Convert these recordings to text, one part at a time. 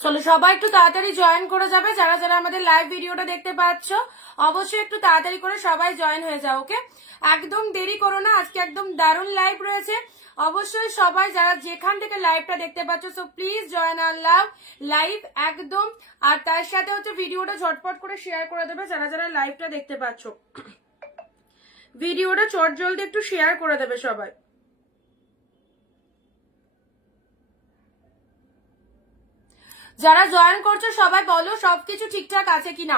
চলো সবাই একটু তাড়াতাড়ি জয়েন করে যাবে, যারা যারা আমাদের লাইভ ভিডিওটা দেখতে পাচ্ছ অবশ্যই একটু তাড়াতাড়ি করে সবাই জয়েন হয়ে যাও। ওকে, একদম দেরি করো না, আজকে একদম দারুণ লাইভ রয়েছে। অবশ্যই সবাই যারা যেখান থেকে লাইভটা দেখতে পাচ্ছ, so please join our live একদম। আর তার সাথে হচ্ছে ভিডিওটা ঝটপট করে শেয়ার করে দেবে যারা যারা লাইভটা দেখতে পাচ্ছ, ভিডিওটা চট জলদি একটু শেয়ার করে দেবে সবাই। যারা জয়েন করছো সবাই বলো সবকিছু ঠিকঠাক আছে কিনা,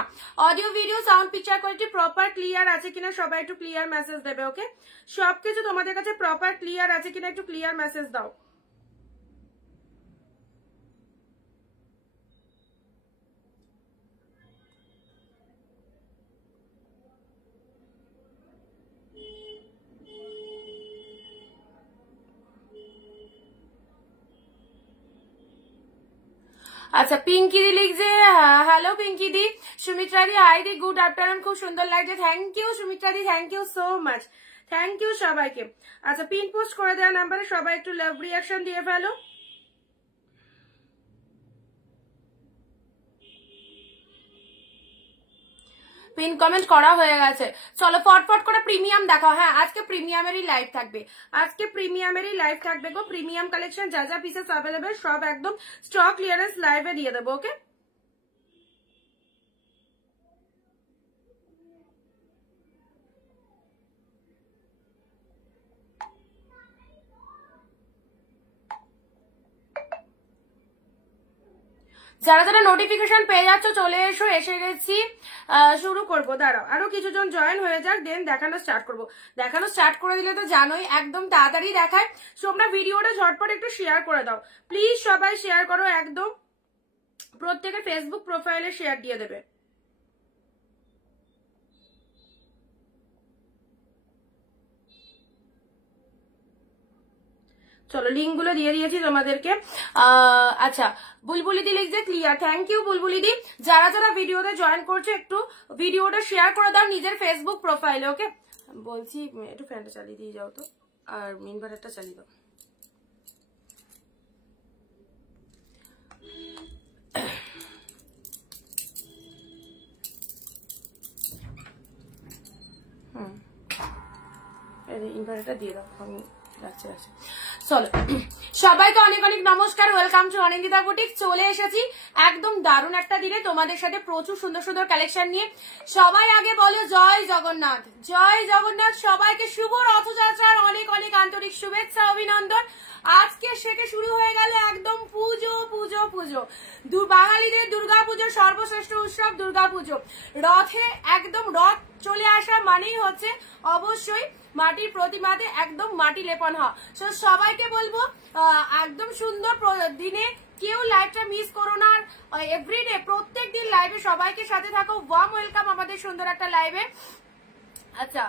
audio video sound picture quality proper clear আছে কিনা, সবাই একটু ক্লিয়ার মেসেজ দেবে। ওকে, সবকিছু তোমাদের কাছে প্রপার ক্লিয়ার আছে কিনা একটু ক্লিয়ার মেসেজ দাও। আচ্ছা, পিঙ্কি দি লিখছে হ্যালো পিঙ্কি দি। সুমিত্রা দি হাই দি, গুড আফটারনুন, খুব সুন্দর লাগছে, থ্যাংক ইউ সুমিত্রা দি, thank you so much, thank you সবাইকে। আচ্ছা, পিন পোস্ট করে দেওয়া নাম্বারে সবাই একটু লাভ রিয়াকশন দিয়ে ফেলো। পিন কমেন্ট করা হয়ে গেছে, চলো ফটফট করে প্রিমিয়াম দেখাও। হ্যাঁ, আজকে প্রিমিয়ামেরই লাইভ থাকবে, আজকে প্রিমিয়ামেরই লাইভ থাকবে গো। প্রিমিয়াম কালেকশন যা যা পিসেস অ্যাভেলেবেল সব একদম স্টক ক্লিয়ারেন্স লাইভে দিয়ে দেবো। ওকে, যারা যারা নোটিফিকেশন পেয়ে যাচ্ছ চলে এসো, এসে গেছি, শুরু করবো। দাঁড়াও, আরো কিছুজন জয়েন হয়ে যাক, দেন দেখানো স্টার্ট করবো। দেখানো স্টার্ট করে দিলে তো জানোই একদম তাড়াতাড়ি দেখায়। তোমরা ভিডিওটা ঝটপট একটু শেয়ার করে দাও প্লিজ, সবাই শেয়ার করো একদম, প্রত্যেকে ফেসবুক প্রোফাইলে শেয়ার দিয়ে দেবে। চলো লিঙ্ক গুলো দিয়ে দিয়েছি তোমাদেরকে। আচ্ছা, বুলবুলি দি লিখছে ক্লিয়ার, থ্যাংক ইউ বুলবুলি দি। যারা যারা ভিডিওতে জয়েন করছে একটু ভিডিওটা শেয়ার করে দাও নিজের ফেসবুক প্রোফাইলে। ওকে, বলছি একটু ফ্যানটা চালিয়ে দিয়ে যাও তো, আর ইনভার্টারটা চালিয়ে দাও। ইনভার্টারটা দিয়ে দাও, আমি রাখছি। চলো সবাইকে অনেক অনেক নমস্কার, ওয়েলকাম টু অনিন্দিতা বুটিক। চলে এসেছি একদম দারুণ একটা দিনে তোমাদের সাথে প্রচুর সুন্দর সুন্দর কালেকশন নিয়ে। সবাই আগে বলো জয় জগন্নাথ, জয় জগন্নাথ। সবাইকে শুভ রথযাত্রার অনেক অনেক আন্তরিক শুভেচ্ছা অভিনন্দন। আজকে থেকে শুরু হয়ে গেল একদম পুজো পুজো পুজো, বাঙালিদের দুর্গাপুজোর সর্বশ্রেষ্ঠ উৎসব দুর্গাপুজো। রথে একদম রথ চলে আসা মানেই হচ্ছে অবশ্যই মাটির প্রতিমাতে একদম মাটি লেপন হওয়া। সবাইকে বলবো একদম সুন্দর দিনে কেউ লাইভটা মিস করো না, এভরিডে প্রত্যেক দিন লাইভে সবাইকে সাথে থাকো। ওয়ার্ম ওয়েলকাম আমাদের সুন্দর একটা লাইভে। আচ্ছা,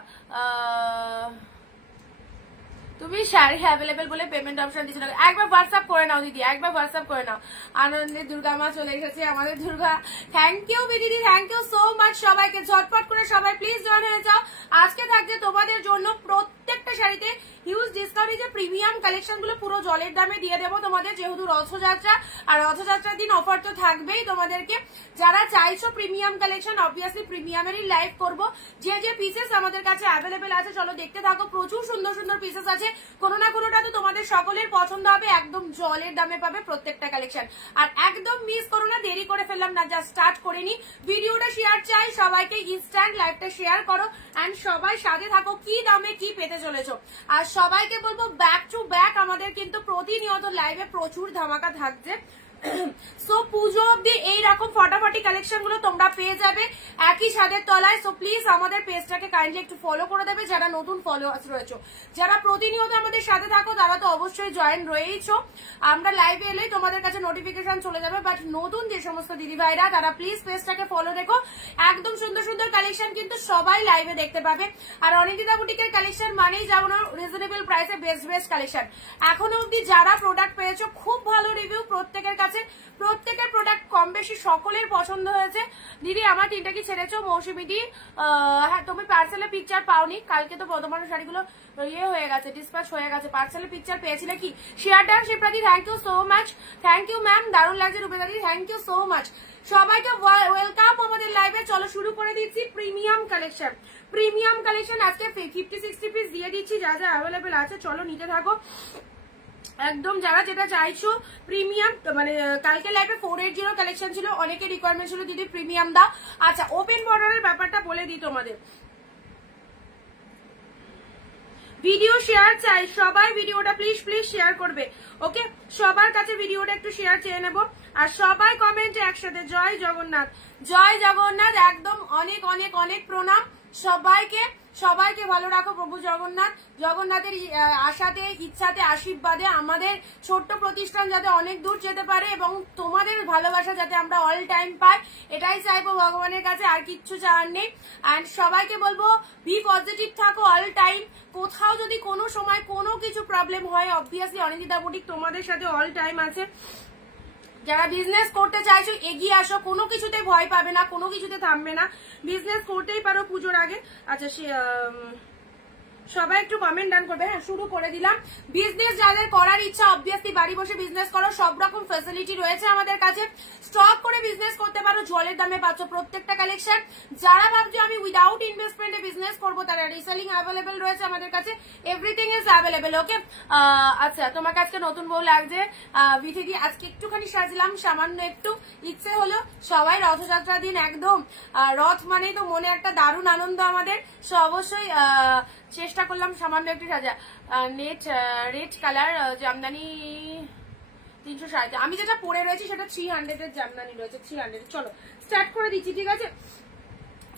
তুমি শাড়ি অ্যাভেলেবেল বলে পেমেন্ট অপশন দিচ্ছ না, একবার হোয়াটসঅ্যাপ করে নাও দিদি, একবার হোয়াটসঅ্যাপ করে নাও। আনন্দের দুর্গা মা চলে এসেছে আমাদের দুর্গা, থ্যাংক ইউ দিদি, থ্যাংক ইউ সো মাচ। সবাইকে ঝটপট করে সবাই প্লিজ জয়েন হয়ে যাও। আজকে থাকছে তোমাদের জন্য প্রত্যেকটা শাড়িতে হিউজ ডিসকাউন্ট, যে প্রিমিয়াম কালেকশন গুলো পুরো জলের দামে দিয়ে দেবো তোমাদের, যেহেতু রথযাত্রা, আর রথযাত্রার দিন অফার তো থাকবেই তোমাদেরকে। যারা চাইছো প্রিমিয়াম কালেকশন, অবভিয়াসলি প্রিমিয়ামেরই লাইভ করবো। যে যে পিসেস আমাদের কাছে অ্যাভেলেবেল আছে চলো দেখতে থাকো, প্রচুর সুন্দর সুন্দর পিসেস আছে, কোনো না কোনোটা তো তোমাদের সকলের পছন্দ হবে, একদম জলের দামে পাবে প্রত্যেকটা কালেকশন। আর একদম মিস করো না, দেরি করে ফেললাম না, জাস্ট স্টার্ট করে নি। ভিডিওটা শেয়ার চাই সবাইকে, ইনস্ট্যান্ট লাইভটা শেয়ার করো এন্ড সবাই সাথে থাকো কি দামে কি পেতে চলেছো। আর সবাইকে বলবো ব্যাক টু ব্যাক আমাদের কিন্তু প্রতিনিয়ত লাইভে প্রচুর ধামাকা থাকছে। সো পুজো অব্দি এইরকম ফটাফটি কালেকশন গুলো তোমরা পেয়ে যাবে একই ছাদের তলায়। সো প্লিজ আমাদের পেজটাকে কাইন্ডলি একটু ফলো করে দেবে যারা নতুন ফলোয়ার্স রয়েছে। যারা প্রতিনিয়ত আমাদের সাথে থাকো তারা তো অবশ্যই জয়েন রয়েইছো, আমরা লাইভে এলেই তোমাদের কাছে নোটিফিকেশন চলে যাবে। বাট নতুন যে সমস্ত দিদি ভাইরা তারা প্লিজ পেজটাকে ফলো রেখো, একদম সুন্দর সুন্দর কালেকশন কিন্তু সবাই লাইভে দেখতে পাবে। আর অনিন্দিতা বুটিকের কালেকশন মানেই যাবো না রিজনেবল প্রাইসে বেস্ট বেস্ট কালেকশন। এখনো অব্দি যারা প্রোডাক্ট পেয়েছো খুব ভালো রিভিউ, প্রত্যেকের কাছে আছে, প্রত্যেকের প্রোডাক্ট কম বেশি সকলের পছন্দ হয়েছে। দিদি আমার 3টা কি ছেড়েছো? মৌসুমি দি হ্যাঁ, তুমি পার্সেলের পিকচার পাওনি, কালকে তো তোমার শাড়িগুলো ইয়ে হয়ে গেছে, ডিসপ্যাচ হয়ে গেছে। পার্সেলের পিকচার পেয়েছিলে কি? শেয়ার ডান শিপ্রাদি, thank you so much. Thank you ma'am, দারুণ লাগছে রূপেদাদি, থ্যাংক ইউ সো মাচ। সবাইকে ওয়েলকাম আমাদের লাইভে। চলো শুরু করে দিচ্ছি প্রিমিয়াম কালেকশন। প্রিমিয়াম কালেকশন আজকে 50-60 পিস দিয়ে দিচ্ছি, যা যা অ্যাভেলেবেল আছে চলো নিতে থাকো একদম। যারা যেটা চাইছো প্রিমিয়াম, মানে কালকে লাইভে 480 কালেকশন ছিল, অনেকের রিকোয়ারমেন্ট ছিল দিদি প্রিমিয়াম দাও। আচ্ছা, ওপেন বর্ডারের ব্যাপারটা বলে দিই তোমাদের। ভিডিও শেয়ার চাই সবাই, ভিডিওটা প্লিজ প্লিজ শেয়ার করবে, ওকে? সবার কাছে ভিডিওটা একটু শেয়ার চেয়ে নেবো। আর সবাই কমেন্টে একসাথে জয় জগন্নাথ, জয় জগন্নাথ। একদম অনেক অনেক অনেক প্রণাম সবাইকে, সবাইকে ভালো রাখো প্রভু জগন্নাথ। জগন্নাথের আশাতে, ইচ্ছাতে, আশীর্বাদে আমাদের ছোট্ট প্রতিষ্ঠান যাতে অনেক দূর যেতে পারে এবং তোমাদের ভালোবাসা যাতে আমরা অল টাইম পাই, এটাই চাইবো ভগবানের কাছে, আর কিচ্ছু চাওয়ার নেই। অ্যান্ড সবাইকে বলবো বি পজিটিভ থাকো অল টাইম। কোথাও যদি কোনো সময় কোনো কিছু প্রবলেম হয়, অবভিয়াসলি অনিন্দিতা বুটিক তোমাদের সাথে অল টাইম আছে। যারা বিজনেস করতে চাইছো এগিয়ে আসো, কোনো কিছুতে ভয় পাবে না, কোনো কিছুতে থামবে না, বিজনেস করতেই পারো পুজোর আগে। আচ্ছা, সবাই একটু কমেন্ট ডান করবে। হ্যাঁ, শুরু করে দিলাম। বিজনেস যাদের করার ইচ্ছা অবভিয়াসলি বাড়ি বসে বিজনেস করো, সব রকম ফ্যাসিলিটি রয়েছে আমাদের কাছে, স্টক করে বিজনেস করতে পারো, জলের দামে পাচ্ছ প্রত্যেকটা কালেকশন। যারা ভাবছো আমি উইদাউট ইনভেস্টমেন্টে বিজনেস করবো, তারা রিসেলিং অ্যাভেলেবেল রয়েছে আমাদের কাছে, এভরিথিং ইজ অ্যাভেলেবেল, ওকে? আচ্ছা, তোমাকে আজকে নতুন বউ লাগছে বিথিদি, আজকে একটুখানি সাজলাম, সামান্য একটু ইচ্ছে হলো। সবাই রথযাত্রা দিন একদম, রথ মানেই তো মনে একটা দারুণ আনন্দ আমাদের, সো অবশ্যই চেষ্টা করলাম সামান্য একটু সাজা। নেট রেড কালার জামদানি 360, আমি যেটা পরে রয়েছি সেটা 300 এর জামদানি রয়েছে, 300। চলো স্টার্ট করে দিচ্ছি, ঠিক আছে?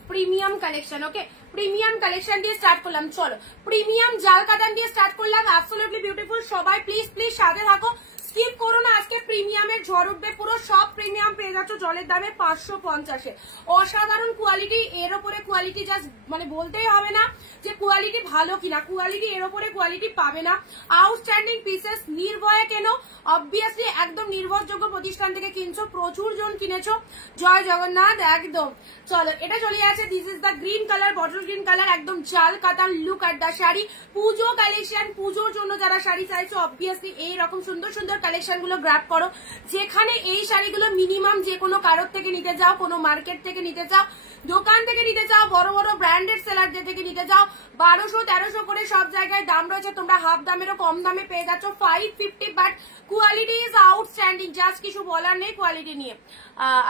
প্রিমিয়াম কালেকশন, ওকে? প্রিমিয়াম কালেকশন দিয়ে স্টার্ট করলাম। চলো প্রিমিয়াম জাল কাতান দিয়ে স্টার্ট করলাম, অ্যাবসলিউটলি বিউটিফুল। সবাই প্লিজ প্লিজ সাথে থাকো, স্কিপ করো না, আজকে প্রিমিয়ামের ঝড় উঠবে পুরো। সব প্রিমিয়াম পেয়ে যাচ্ছ জলের দামে 550-এ, অসাধারণ কোয়ালিটি। এর ওপরে কোয়ালিটি জাস্ট মানে বলতেই হবে না যে কোয়ালিটি ভালো কিনা, কোয়ালিটি এর ওপরে কোয়ালিটি পাবে না। আউটস্ট্যান্ডিং পিসেস, নির্ভয়ে কেন, অবভিয়াসলি একদম নির্ভরযোগ্য প্রতিষ্ঠান থেকে কিনছো, প্রচুর জন কিনেছো, জয় জগন্নাথ একদম। চলো এটা চলে আছে, this is the green colour, bottle green colour, একদম জাল কাতান look are the sari. Puja collection, পুজোর জন্য যারা শাড়ি চাইছো অবভিয়াসলি এইরকম সুন্দর সুন্দর কালেকশন গুলো গ্র্যাব করো। যেখানে এই শাড়িগুলো মিনিমাম যে কোনো কারোর থেকে নিতে যাও, কোনো মার্কেট থেকে নিতে চাও, দোকান থেকে নিতে চাও, বড় বড় ব্র্যান্ডেড সেলারদের থেকে নিতে চাও, 1200-1300 করে সব জায়গায় দাম রয়েছে, তোমরা হাফ দামেরও কম দামে পেয়ে যাচ্ছ 550, but quality is outstanding, just কিছু বলার নেই কোয়ালিটি নিয়ে।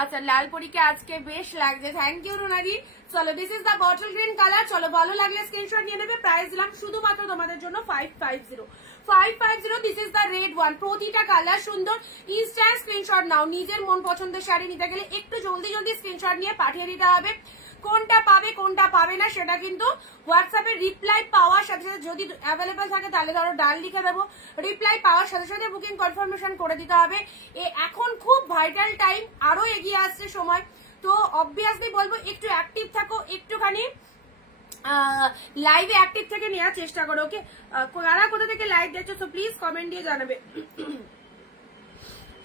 আচ্ছা, লাল পরীকে আজকে বেশ লাগছে, থ্যাংক ইউ রুনাদি। চলো this is the bottle green colour. চলো ভালো লাগলে স্ক্রিনশট নিয়ে নেবে, প্রাইস দিলাম শুধুমাত্র তোমাদের জন্য 550। This is the red one, প্রতিটা কালার সুন্দর। ইনস্ট্যান্ট স্ক্রিনশট নাও, নিজের মন পছন্দের শাড়ি নিতে গেলে একটু জলদি জলদি স্ক্রিনশট নিয়ে পাঠিয়ে দিতে হবে। কোনটা পাবে কোনটা পাবে না সেটা কিন্তু হোয়াটসঅ্যাপে রিপ্লাই পাওয়ার সাথে সাথে, যদি অ্যাভেলেবেল থাকে তাহলে ধরো ডান লিখে দেবো, রিপ্লাই পাওয়ার সাথে সাথে বুকিং কনফার্মেশন করে দিতে হবে। এখন খুব ভাইটাল টাইম, আরো এগিয়ে আসছে সময়, তো অবভিয়াসলি বলবো একটু অ্যাক্টিভ থাকো, একটুখানি লাইভে অ্যাক্টিভ থেকে নেওয়ার চেষ্টা করো, ওকে? কারা কোথা থেকে লাইভ দেখছো তো প্লিজ কমেন্ট দিয়ে জানাবে।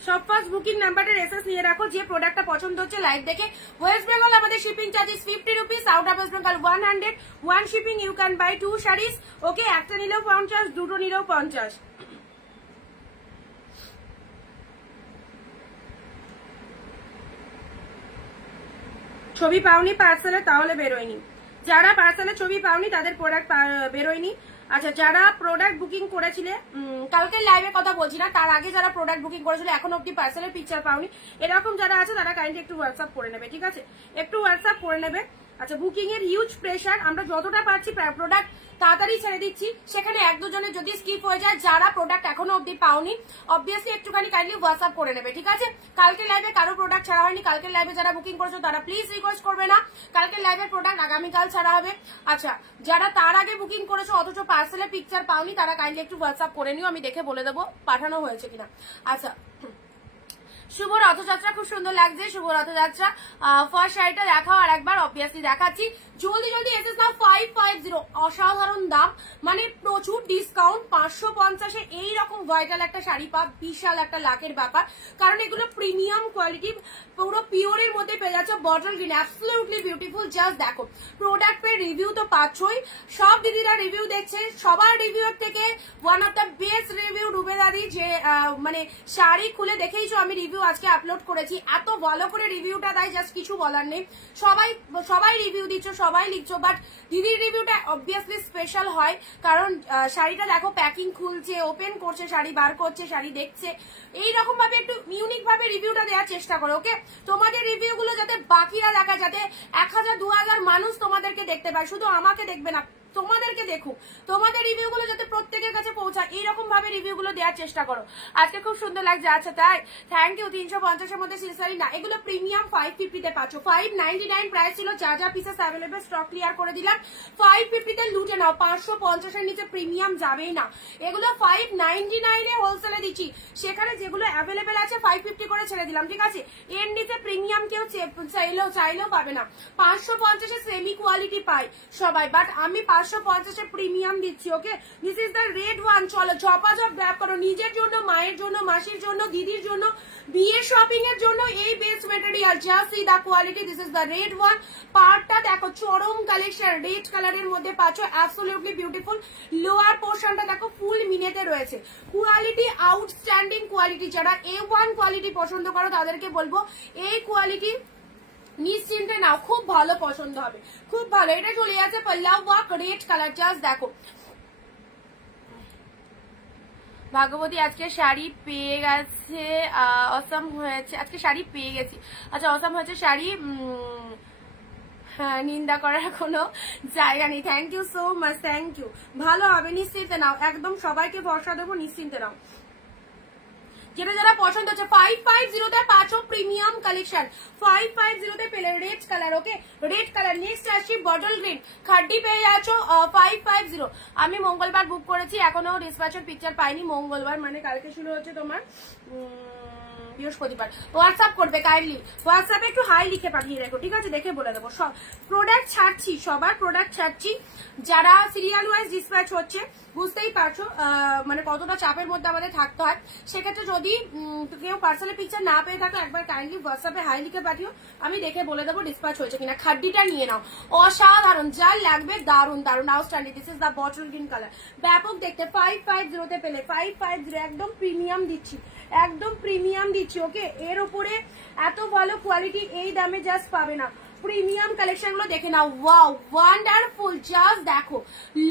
সব ফার্স্ট বুকিং নাম্বারের এসএস নিয়ে রাখো, যে প্রোডাক্টটা পছন্দ হচ্ছে লাইভ দেখে। ওয়েস্ট বেঙ্গল আমাদের shipping charges 50 rupees, out of West Bengal 100, one shipping you can buy 2 saris, okay? একটা নিলেও 50, দুটো নিলেও 50। ছবি পাওনি পার্সেলে, তাহলে বেরোয়নি। যারা পার্সেলে ছবি পাওনি তাদের প্রোডাক্ট বেরোয়নি। আচ্ছা, যারা প্রোডাক্ট বুকিং করেছিলে, কালকের লাইভের কথা বলছি না, তার আগে যারা প্রোডাক্ট বুকিং করেছিল এখন অব্দি পার্সেলের পিকচার পাওনি, এরকম যারা আছে তারা কাইন্ডলি একটু হোয়াটসঅ্যাপ করে নেবে, ঠিক আছে? একটু হোয়াটসঅ্যাপ করে নেবে। আচ্ছা, বুকিং এর হিউজ প্রেশার, আমরা যতটা পারছি প্রোডাক্ট তাড়াতাড়ি ছেড়ে দিচ্ছি, সেখানে এক দুজনের যদি স্কিপ হয়ে যায়, যারা প্রোডাক্ট এখনো অব্দি পাওনি অবভিয়াসলি একটুখানি কাইন্ডলি হোয়াটসঅ্যাপ করে নেবে, ঠিক আছে? কালকে লাইভে কারো প্রোডাক্ট ছাড়া হয়নি, কালকের লাইভে যারা বুকিং করেছো তারা প্লিজ রিকোয়েস্ট করবে না, কালকের লাইভের প্রোডাক্ট আগামীকাল ছাড়া হবে। আচ্ছা, যারা তার আগে বুকিং করেছো অথচ পার্সেলের পিকচার পাওনি তারা কাইন্ডলি একটু হোয়াটসঅ্যাপ করে নিও, আমি দেখে বলে দেবো পাঠানো হয়েছে কিনা। আচ্ছা, শুভ রথযাত্রা, খুব সুন্দর লাগছে, শুভ রথযাত্রা। ফার্স্ট শাড়িটা দেখাও আর একবার, অবভিয়াসলি দেখাচ্ছি। জলদি জলদি এসেস নাও 550, অসাধারণ দাম, মানে প্রচুর ডিসকাউন্ট। 550-এ এইরকম ভাইটাল একটা শাড়ি পাব, বিশাল একটা লাখের ব্যাপার, কারণ এগুলো প্রিমিয়াম কোয়ালিটি, পুরো পিওরের মধ্যে পেয়ে যাচ্ছে। Bottle green, absolutely beautiful. Just দেখো, প্রোডাক্টের রিভিউ তো পাচ্ছই, সব দিদিরা রিভিউ দেখছে, সবার রিভিউর থেকে one of the best review রুবেদাদি, যে মানে শাড়ি খুলে দেখেইছো আমি রিভিউ আজকে আপলোড করেছি, এত ভালো করে রিভিউটা দেয়, জাস্ট কিছু বলার নেই। সবাই রিভিউ দিচ্ছ, সবাই লিখছো, বাট দিদির রিভিউটা অবভিয়াসলি স্পেশাল হয়, কারণ শাড়িটা দেখো প্যাকিং খুলছে, ওপেন করছে, শাড়ি বার করছে, শাড়ি দেখছে, এইরকম ভাবে একটু ইউনিক ভাবে রিভিউটা দেওয়ার চেষ্টা করো। ওকে, তোমাদের রিভিউ গুলো যাতে বাকিরা দেখায়, যাতে 1000-2000 মানুষ তোমাদেরকে দেখতে পায়, শুধু আমাকে দেখবে না, তোমাদেরকে দেখুক, তোমাদের রিভিউ গুলো যাতে প্রত্যেকের কাছে পৌঁছায়, এইরকম ভাবে রিভিউ গুলো দেওয়ার চেষ্টা করো। আজকে খুব সুন্দর লাগছে। আচ্ছা তাই, থ্যাংক ইউ। 350-এর মধ্যে সিলসারি না, এগুলো প্রিমিয়াম 550-তে পাচ্ছ। 599 প্রাইস ছিল, যা যা পিসেস অ্যাভেলেবল স্টক ক্লিয়ার করে দিলাম। 550-তে লুটে নাও, 550-এর নিচে প্রিমিয়াম যাবেই না। এগুলো 599-এ হোলসেলে দিচ্ছি, সেখানে যেগুলো অ্যাভেলেবেল আছে 550 করে ছেড়ে দিলাম, ঠিক আছে? এর নিচে প্রিমিয়াম কেউ চাইলেও পাবে না। 550-এ সেমি কোয়ালিটি পাই সবাই, বাট আমি 550-এ প্রিমিয়াম দিচ্ছি। Okay, this is the red one. চলো ঝপাঝপ গ্র্যাব করো, নিজের জন্য, মায়ের জন্য, মাসির জন্য, দিদির জন্য, বিয়ে শপিং এর জন্য এই best material. Just see the quality, this is the red one. পার্টটা দেখো, চরম কালেকশন, রেড কালারের মধ্যে পাচ্ছ, অ্যাবসলিউটলি বিউটিফুল। লোয়ার পোর্শনটা দেখো ফুল মিনেতে রয়েছে, কোয়ালিটি আউটস্ট্যান্ডিং কোয়ালিটি। যারা A1 কোয়ালিটি পছন্দ করো তাদেরকে বলবো এই কোয়ালিটি নিশ্চিন্তে নাও, খুব ভালো পছন্দ হবে, খুব ভালো। এটা চলে যাচ্ছে পল্লাও ওয়ার্ক, রেড কালার। জাস্ট দেখো, ভাগ্যবতী আজকে শাড়ি পেয়ে গেছে, অসম হয়েছে, আজকে শাড়ি পেয়ে গেছি। আচ্ছা, অসম হয়েছে শাড়ি, নিন্দা করার কোনো জায়গা নেই। Thank you so much, thank you. ভালো হবে, নিশ্চিন্তে নাও, একদম সবাইকে ভরসা দেবো, নিশ্চিন্তে নাও। যেটা যারা পছন্দ হচ্ছে 550-তে পাচ্ছ প্রিমিয়াম কালেকশন, 550-তে পেলে রেড কালার। ওকে, রেড কালার। নেক্সট আসছি বটল গ্রিন, খাড্ডি পেয়ে যাচ্ছ 550। আমি মঙ্গলবার বুক করেছি, এখনো ডিসপ্যাচের পিকচার পাইনি। মঙ্গলবার মানে কালকে শুরু হচ্ছে তোমার বৃহস্পতিবার। হোয়াটসঅ্যাপ করবে কাইন্ডলি, হোয়াটসঅ্যাপে একটু হাই লিখে পাঠিয়ে রেখো, ঠিক আছে? দেখে বলে দেবো। সব প্রোডাক্ট ছাড়ছি, সবার প্রোডাক্ট ছাড়ছি। যারা সিরিয়াল ওয়াইজ ডিসপ্যাচ হচ্ছে, বুঝতেই পারছো মানে কতটা চাপের মধ্যে আমাদের থাকতে হয়। সেক্ষেত্রে যদি কেউ পার্সেলের পিকচার না পেয়ে থাকো, একবার কাইন্ডলি হোয়াটসঅ্যাপে হাই লিখে পাঠিও, আমি দেখে বলে দেবো ডিসপ্যাচ হয়েছে কিনা। খাড্ডিটা নিয়ে নাও, অসাধারণ, যা লাগবে, দারুন দারুন, outstanding. This is the bottle green colour, ব্যাপক দেখতে। 550-তে পেলে 550, একদম প্রিমিয়াম দিচ্ছি, একদম প্রিমিয়াম দিচ্ছি। ওকে, এর উপরে এত ভালো কোয়ালিটি এই দামে জাস্ট পাবে না। প্রিমিয়াম কালেকশন গুলো দেখে নাও, ওয়াও, ওয়ান্ডারফুল। জাস্ট দেখো,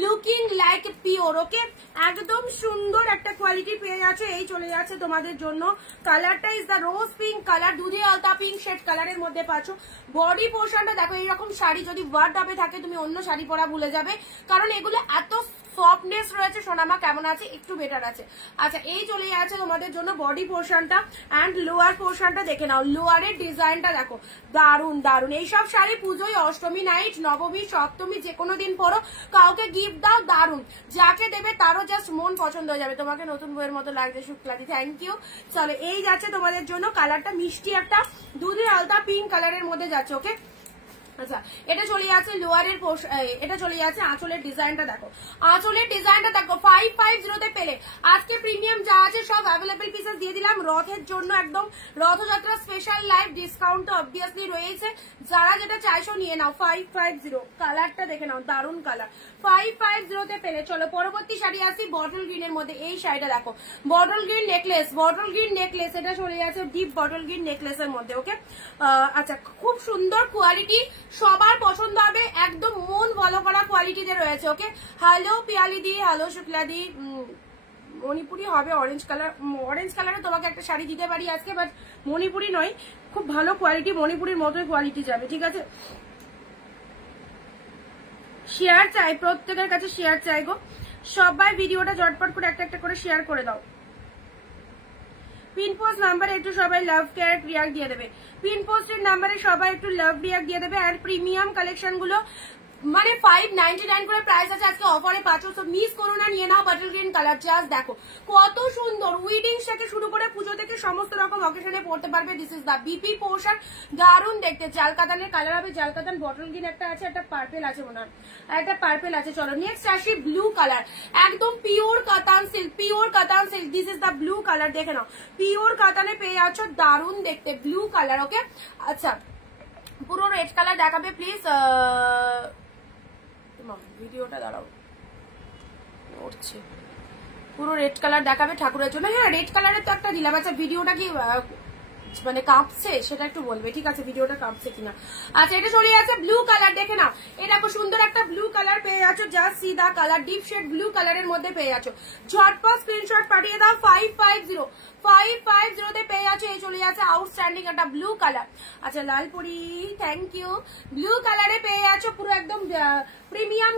লুকিং লাইক পিওর। ওকে, একদম সুন্দর একটা কোয়ালিটি পেয়ে যাচ্ছে। এই চলে যাচ্ছে তোমাদের জন্য, কালারটা is the rose pink colour, দুধে আলতা পিঙ্ক শেড কালারের মধ্যে পাচ্ছ। বডি পোর্শনটা দেখো, এইরকম শাড়ি যদি ওয়ার্ডরোবে থাকে তুমি অন্য শাড়ি পরা ভুলে যাবে, কারণ এগুলো এত সফটনেস রয়েছে। সোনামা কেমন আছে? একটু বেটার আছে। আচ্ছা, এই চলে যাচ্ছে তোমাদের জন্য বডি পোর্শনটা, অ্যান্ড লোয়ার পোর্শনটা দেখে নাও। লোয়ারের ডিজাইনটা দেখো, দারুন দারুন। এইসব শাড়ি পুজোয়, অষ্টমী নাইট, নবমী, সপ্তমী, যে কোনো দিন পরো, কাউকে গিফট দাও, দারুন। যাকে দেবে তারও জাস্ট মন পছন্দ হয়ে যাবে। তোমাকে নতুন বইয়ের মতো লাগছে শুক্লাদি, থ্যাংক ইউ। চলো, এই যাচ্ছে তোমাদের জন্য, কালারটা মিষ্টি একটা দুধের আলতা পিঙ্ক কালারের মধ্যে যাচ্ছে। ওকে, আচ্ছা, এটা চলে যাচ্ছে লোয়ারের, এটা চলে যাচ্ছে আঁচলের ডিজাইনটা দেখো, আঁচলের ডিজাইনটা দেখো। 550-তে পেলে আজকে প্রিমিয়াম যা আছে সব অ্যাভেলেবেল পিসেস দিয়ে দিলাম রথের জন্য, একদম রথযাত্রা স্পেশাল লাইভ ডিসকাউন্ট তো অবভিয়াসলি রয়েছে। যারা যেটা চাইছো নিয়ে নাও। 550, কালারটা দেখে নাও, দারুন কালার। 550-তে পেলে। চলো পরবর্তী শাড়ি আসি বটল গ্রিনের মধ্যে। এই শাড়িটা দেখো, bottle green necklace, bottle green necklace, এটা চলে যাচ্ছে ডিপ বটল গ্রিন নেকলেসের মধ্যে। ওকে, আচ্ছা, খুব সুন্দর কোয়ালিটি, সবার পছন্দ হবে, একদম মন ভালো করা কোয়ালিটিতে রয়েছে। ওকে, হ্যালো পিয়ালি দি, হ্যালো শুক্লা দি। মণিপুরি হবে অরেঞ্জ কালার, অরেঞ্জ কালারে তোমাকে একটা শাড়ি দিতে পারি আজকে, বাট মণিপুরি নয়, খুব ভালো কোয়ালিটি, মণিপুরির মতোই কোয়ালিটি যাবে, ঠিক আছে? শেয়ার চাই, প্রত্যেকের কাছে শেয়ার চাই গো। সবাই ভিডিওটা ঝটপট করে একটা একটা করে শেয়ার করে দাও। পিন পোস্ট নাম্বারে একটু সবাই লাভ কেয়ার রিয়াক্ট দিয়ে দেবে, পিন পোস্টের নাম্বারে সবাই একটু লাভ রিয়াক্ট দিয়ে দেবে। আর প্রিমিয়াম কালেকশন গুলো মানে 599 করে প্রাইস আছে, আজকে অফারে পাচ্ছ, তো মিস করো না, নিয়ে নাও বাটল গ্রিন কালার। জাস্ট দেখো কত সুন্দর, উইডিং থেকে শুরু করে পুজো থেকে সমস্ত রকম অকেশনে পড়তে পারবে। This is the BP portion, দারুন দেখতে। জাল কাতানের কালার হবে, জাল কাতান বটল গ্রিন একটা আছে, একটা পার্পেল আছে মনে হয়, একটা পার্পেল আছে। চলো নেক্সট আসি ব্লু কালার, একদম পিওর কাতান সিল্ক, পিওর কাতান silk. This is the blue colour, দেখে নাও পিওর কাতানে পেয়ে যাচ্ছ, দারুন দেখতে ব্লু কালার। ওকে আচ্ছা পুরো রেড কালার দেখাবে প্লিজ, ভিডিওটা দাঁড়াও উঠছে, পুরো রেড কালার দেখাবে ঠাকুরের জন্য। হ্যাঁ রেড কালারের তো একটা দিলাম। আচ্ছা ভিডিওটা কি মানে কাঁপছে সেটা একটু বলবে, ঠিক আছে ভিডিওটা কাঁপছে কিনা। আচ্ছা এটা চলে যাচ্ছে ব্লু কালার, দেখে না এটা খুব সুন্দর একটা ব্লু কালার পেয়ে যাচ্ছ, just see the colour, deep shade blue কালারের মধ্যে পেয়ে যাচ্ছ। ঝটপট স্ক্রিনশট পাঠিয়ে দাও, 550 তে পেয়ে যাচ্ছে। এই চলে যাচ্ছে আউটস্ট্যান্ডিং একটা ব্লু কালার। আচ্ছা লালপুরি থ্যাংক ইউ, ব্লু কালারে পেয়ে যাচ্ছ পুরো একদম প্রিমিয়াম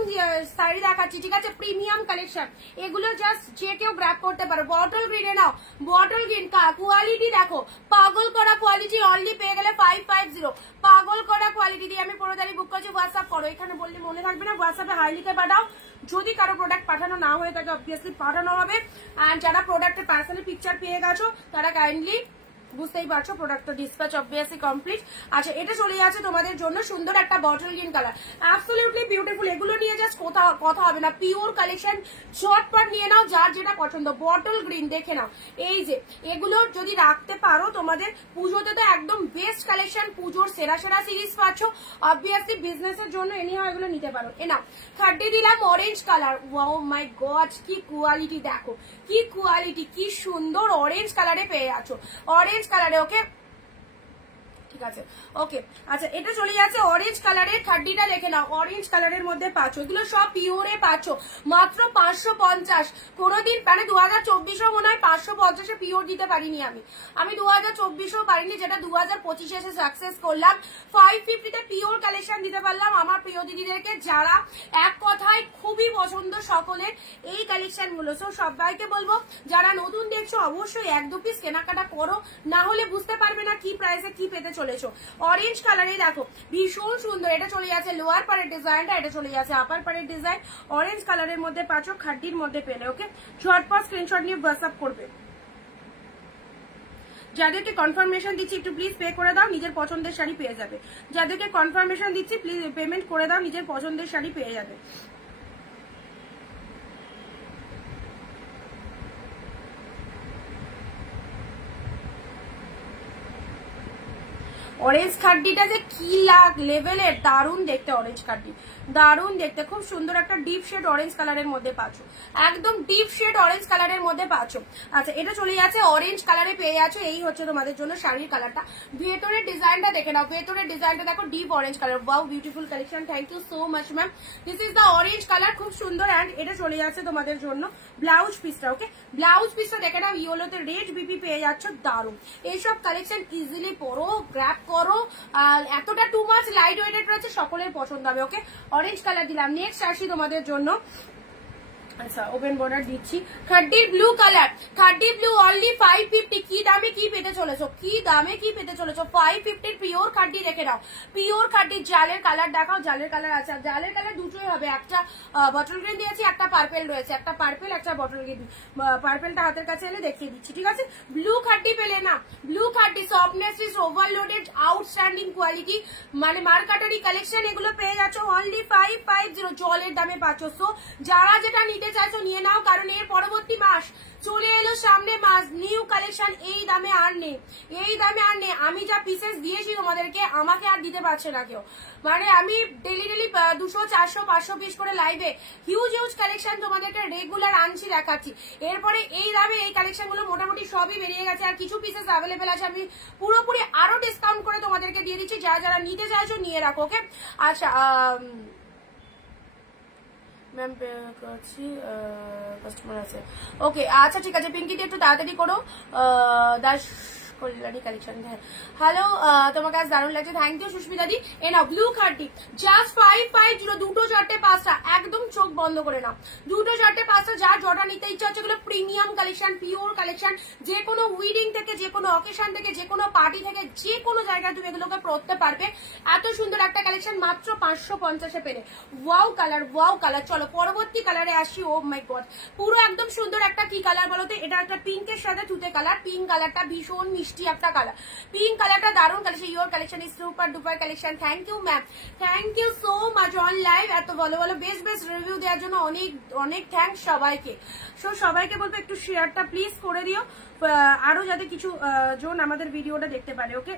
শাড়ি দেখাচ্ছি, ঠিক আছে প্রিমিয়াম কালেকশন, এগুলো জাস্ট যে কেউ গ্র্যাব করতে পারো। বটল গ্রিনে নাও, বটল গ্রিন কোয়ালিটি দেখো, পাগল করা কোয়ালিটি, অনলি পেয়ে গেলে 550, পাগল করা কোয়ালিটি দিয়ে আমি পুরোদারি বুক করছি। হোয়াটসঅ্যাপ করো, এখানে বললে মনে থাকবে না, হোয়াটসঅ্যাপে হাই লিখে পাঠাও। যদি কারো প্রোডাক্ট পাঠানো না হয়ে থাকে অবভিয়াসলি পাঠানো হবে, অ্যান্ড যারা প্রোডাক্টের পার্সোনাল পিকচার পেয়ে গেছো তারা কাইন্ডলি বুঝতেই পারছো প্রোডাক্টটা ডিসপ্যাচ অবভিয়াসলি কমপ্লিট। আচ্ছা এটা চলে যাচ্ছে তোমাদের জন্য সুন্দর একটা bottle green colour, absolutely beautiful. এগুলো নিয়ে জাস্ট কথা হবে না, পিওর কালেকশন, ঝটপট নিয়ে নাও যার যেটা পছন্দ। বটল গ্রিন দেখে নাও, এই যে এগুলো যদি রাখতে পারো তোমাদের পুজোতে তো একদম বেস্ট কালেকশন, পুজোর সেরা সেরা সিরিজ পাচ্ছ, অবভিয়াসলি বিজনেসের জন্য এনি হয় এগুলো নিতে পারো। এ নাও থার্টি দিলাম অরেঞ্জ কালার, ওয়াও মাই গড কি কোয়ালিটি দেখো, কি কোয়ালিটি, কি সুন্দর অরেঞ্জ কালারে পেয়ে যাচ্ছ, অরেঞ্জ কালারে। ওকে ঠিক আছে ওকে। আচ্ছা এটা চলে যাচ্ছে অরেঞ্জ কালারের, 30টা লিখে নাও, অরেঞ্জ কালারের মধ্যে পাচ্ছ, এগুলো সব পিওরে পাচ্ছ মাত্র 550। কোনোদিন মানে 2024ও মনে হয় 550-এ পিওর দিতে পারিনি আমি 2024ও পারিনি, যেটা 2025-এ এসে সাকসেস করলাম। 550-তে পিওর কালেকশন দিতে পারলাম আমার প্রিয় দিদিদেরকে, যারা এক কথায় খুবই পছন্দ সকলের এই কালেকশন গুলো। সো সবাইকে বলবো যারা নতুন দেখছো অবশ্যই 1-2 পিস কেনাকাটা করো, না হলে বুঝতে পারবে না কি প্রাইসে কি পেতে চলেছো। অরেঞ্জ কালারে দেখো ভীষণ সুন্দর, এটা চলে যাচ্ছে লোয়ার পারের ডিজাইনটা, এটা চলে যাচ্ছে আপার পারের ডিজাইন, অরেঞ্জ কালারের মধ্যে পাচ্ছ, খাড্ডির মধ্যে পেলে। ওকে ঝটপট স্ক্রিনশট নিয়ে হোয়াটসঅ্যাপ করবে। যাদেরকে কনফার্মেশন দিচ্ছি একটু প্লিজ পে করে দাও, নিজের পছন্দের শাড়ি পেয়ে যাবে। যাদেরকে কনফার্মেশন দিচ্ছি প্লিজ পেমেন্ট করে দাও, নিজের পছন্দের শাড়ি পেয়ে যাবে। অরেঞ্জ খাড্ডিটা যে কি লেভেলের, দারুণ দেখতে অরেঞ্জ খাড্ডি, দারুণ দেখতে, খুব সুন্দর একটা ডিপ শেড অরেঞ্জ কালারের মধ্যে পাচ্ছ, একদম ডিপ শেড অরেঞ্জ কালারের মধ্যে পাচ্ছ। আচ্ছা এটা চলে যাচ্ছে অরেঞ্জ কালারে পেয়ে যাচ্ছ, এই হচ্ছে তোমাদের জন্য শাড়ির কালারটা। ভেতরের ডিজাইনটা দেখে নাও, ভেতরের ডিজাইনটা দেখো deep orange colour, wow beautiful collection, thank you so much ma'am. This is the orange colour, খুব সুন্দর। অ্যান্ড এটা চলে যাচ্ছে তোমাদের জন্য ব্লাউজ পিসটা। ওকে ব্লাউজ পিসটা দেখে নাও, ইয়েলোতে রেড বিপি পেয়ে যাচ্ছ, দারুণ। এইসব কালেকশন ইজিলি পরো, গ্র্যাব করো, এতটা টু মাচ লাইট ওয়েটেড রয়েছে, সকলের পছন্দ হবে। ওকে অরেঞ্জ কালার দিলাম। নেক্সট আসি তোমাদের জন্য, আচ্ছা ওপেন বর্ডার দিচ্ছি, 30 ব্লু কালার, 30 ব্লু অনলি 550। কি দামে কি পেতে চলেছো, কি দামে কি পেতে চলেছো, 550 পিওর খাড্ডি রেখে দাও, পিওর খাড্ডি। জালের কালার দেখাও, জালের কালার আছে, জালের কালার দুটোই হবে, একটা বটল গ্রিন দিয়েছি, একটা পার্পেল রয়েছে, একটা পার্পেল একটা বটল গ্রিন। পার্পেলটা হাতের কাছে এলে দেখিয়ে দিচ্ছি, ঠিক আছে। ব্লু খাড্ডি পেলে না, blue খাড্ডি softness is overloaded, outstanding quality, মানে মার্কাটারি কালেকশন, এগুলো পেয়ে যাচ্ছ অনলি 550, জলের দামে পাচ্ছ। সো যারা যেটা নিতে চাইছো নিয়ে নাও, কারণ এর পরবর্তী মাস চলে এলো, সামনে মাস, নিউ কালেকশন, এই দামে আর নেই, এই দামে আর নেই। আমি যা পিসেস দিয়েছি তোমাদেরকে আমাকে আর দিতে পারছে না কেউ, মানে আমি ডেলি 200, 400, 500 পিস করে লাইভে হিউজ হিউজ কালেকশন তোমাদেরকে রেগুলার আনছি, দেখাচ্ছি। এরপরে এই দামে এই কালেকশন গুলো মোটামুটি সবই বেরিয়ে গেছে, আর কিছু পিসেস অ্যাভেলেবেল আছে, আমি পুরোপুরি আরো ডিসকাউন্ট করে তোমাদেরকে দিয়ে দিচ্ছি, যারা যারা নিতে চাইছো নিয়ে রাখো। ওকে আচ্ছা ম্যাম করছি, কাস্টমার আছে। ওকে আচ্ছা ঠিক আছে, পিঙ্কি দিয়ে একটু তাড়াতাড়ি করো, দাস কল্যাণী কালেকশন। হ্যালো, তোমাকে আজ দারুণ লাগছে, থ্যাংক ইউ সুস্মিতা দি। এ নাও ব্লু খাড্ডি, জাস্ট 550, দুটো চারটে পাঁচটা, একদম চোখ বন্ধ করে নাও, দুটো চারটে পাঁচটা। যার জটা নিতে ইচ্ছা হচ্ছে, এগুলো প্রিমিয়াম কালেকশন, পিওর কালেকশন, যে কোনো উইডিং থেকে, যে কোনো অকেশন থেকে, যে কোনো পার্টি থেকে, যে কোনো জায়গায় তুমি এগুলোকে পরতে পারবে। এত সুন্দর একটা কালেকশন মাত্র 550-এ পেলে। Wow colour, wow colour. চলো পরবর্তী কালারে আসি। ও মাই গড, পুরো একদম সুন্দর একটা কি কালার বলতো, এটা একটা পিঙ্কের সাথে তুতে কালার। পিঙ্ক কালারটা ভীষণ মিষ্টি একটা কালার, পিঙ্ক কালারটা দারুণ collection. Your collection is super duper collection. Thank you ma'am, thank you so much on live, এত ভালো ভালো বেস্ট বেস্ট রিভিউ দেওয়ার জন্য অনেক অনেক থ্যাংকস সবাইকে। সো সবাইকে বলবো একটু শেয়ারটা প্লিজ করে দিও, আরো যাতে কিছু জন আমাদের ভিডিওটা দেখতে পারে। ওকে,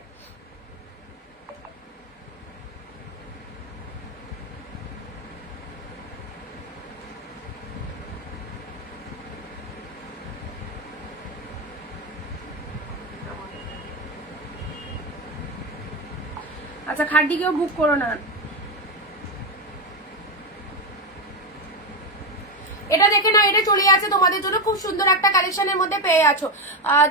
আচ্ছা খাড্ডি কেউ বুক করো না। এটা দেখে না, এটা চলে আছে তোমাদের জন্য, খুব সুন্দর একটা কালেকশনের মধ্যে পেয়ে আছো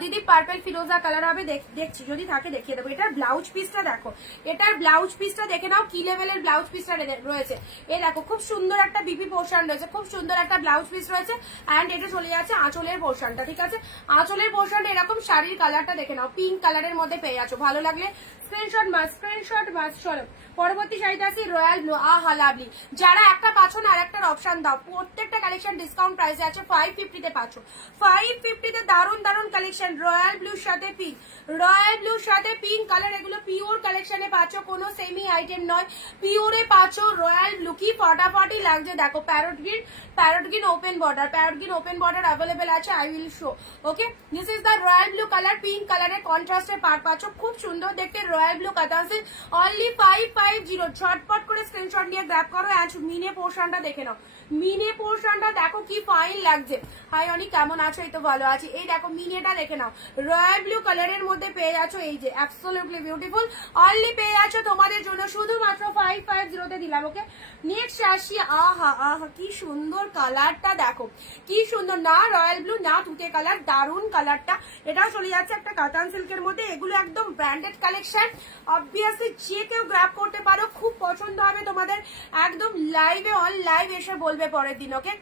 দিদি। পার্পল ফিরোজা কালার হবে, দেখছি যদি থাকে দেখিয়ে দেবো। এটার ব্লাউজ পিসটা দেখো, এটার ব্লাউজ পিসটা দেখে নাও কি লেভেলের ব্লাউজ পিসটা রয়েছে। এ দেখো খুব সুন্দর একটা বিপি পোর্শন রয়েছে, খুব সুন্দর একটা ব্লাউজ পিস রয়েছে। অ্যান্ড এটা চলে যাচ্ছে আঁচলের পোর্শনটা, ঠিক আছে। আঁচলের পোর্শনটা এরকম, শাড়ির কালারটা দেখে নাও পিঙ্ক কালারের মধ্যে পেয়ে আছো। ভালো লাগলে স্ক্রিনশট মাস, স্ক্রিনশট মাস। চলো পরবর্তী শাড়িতে আসি, রয়্যাল ব্লু। আহা লাভলি, যারা একটা পাচ্ছ না আর একটার অপশন দাও। প্রত্যেকটা কালেকশন ডিসকাউন্ট প্রাইসে আছে, 550-তে পাচ্ছ, 550-তে দারুণ দারুণ কালেকশন। রয়্যাল ব্লুর সাথে পিঙ্ক, রয়্যাল ব্লুর সাথে পিঙ্ক কালার, এগুলো পিওর কালেকশনে পাচ্ছ, কোনো সেমি আইটেম নয়, পিওরে পাচ্ছ। রয়্যাল ব্লু কি ফাটাফাটি লাগছে দেখো। Parrot green, parrot green open border, parrot green open border available আছে, I will show. Okay, this is the royal blue colour, pink কালারের কন্ট্রাস্টে পাচ্ছ, খুব সুন্দর দেখতে রয়্যাল ব্লু কাতাসে। অনলি 550, ঝটপট করে স্ক্রিনশট নিয়ে গ্র্যাব করো। অ্যান্ড মিনে পোর্শনটা দেখে নাও, মিনে পোর্শনটা দেখো কি ফাইন লাগছে। হাই অনি, কেমন আছো? এই তো ভালো আছি। এই দেখো মিনেটা দেখে নাও, রয়্যাল ব্লু কালারের মধ্যে পেয়ে যাচ্ছ, এই যে অ্যাবসলিউটলি বিউটিফুল। অনলি পেয়ে যাচ্ছ তোমাদের জন্য শুধুমাত্র 550-তে দিলাম। ওকে, নেক্সট আসি। আহা আহা কি সুন্দর কালারটা দেখো, কি সুন্দর, না রয়্যাল ব্লু না তুতে কালার, দারুন কালারটা। এটাও চলে যাচ্ছে একটা কাতান সিল্কের মধ্যে। এগুলো একদম ব্র্যান্ডেড কালেকশন, অবভিয়াসলি যে কেউ গ্র্যাব করতে পারো, খুব পছন্দ হবে তোমাদের। একদম লাইভে অন লাইভ এসে বলবে পরের দিন। ওকে,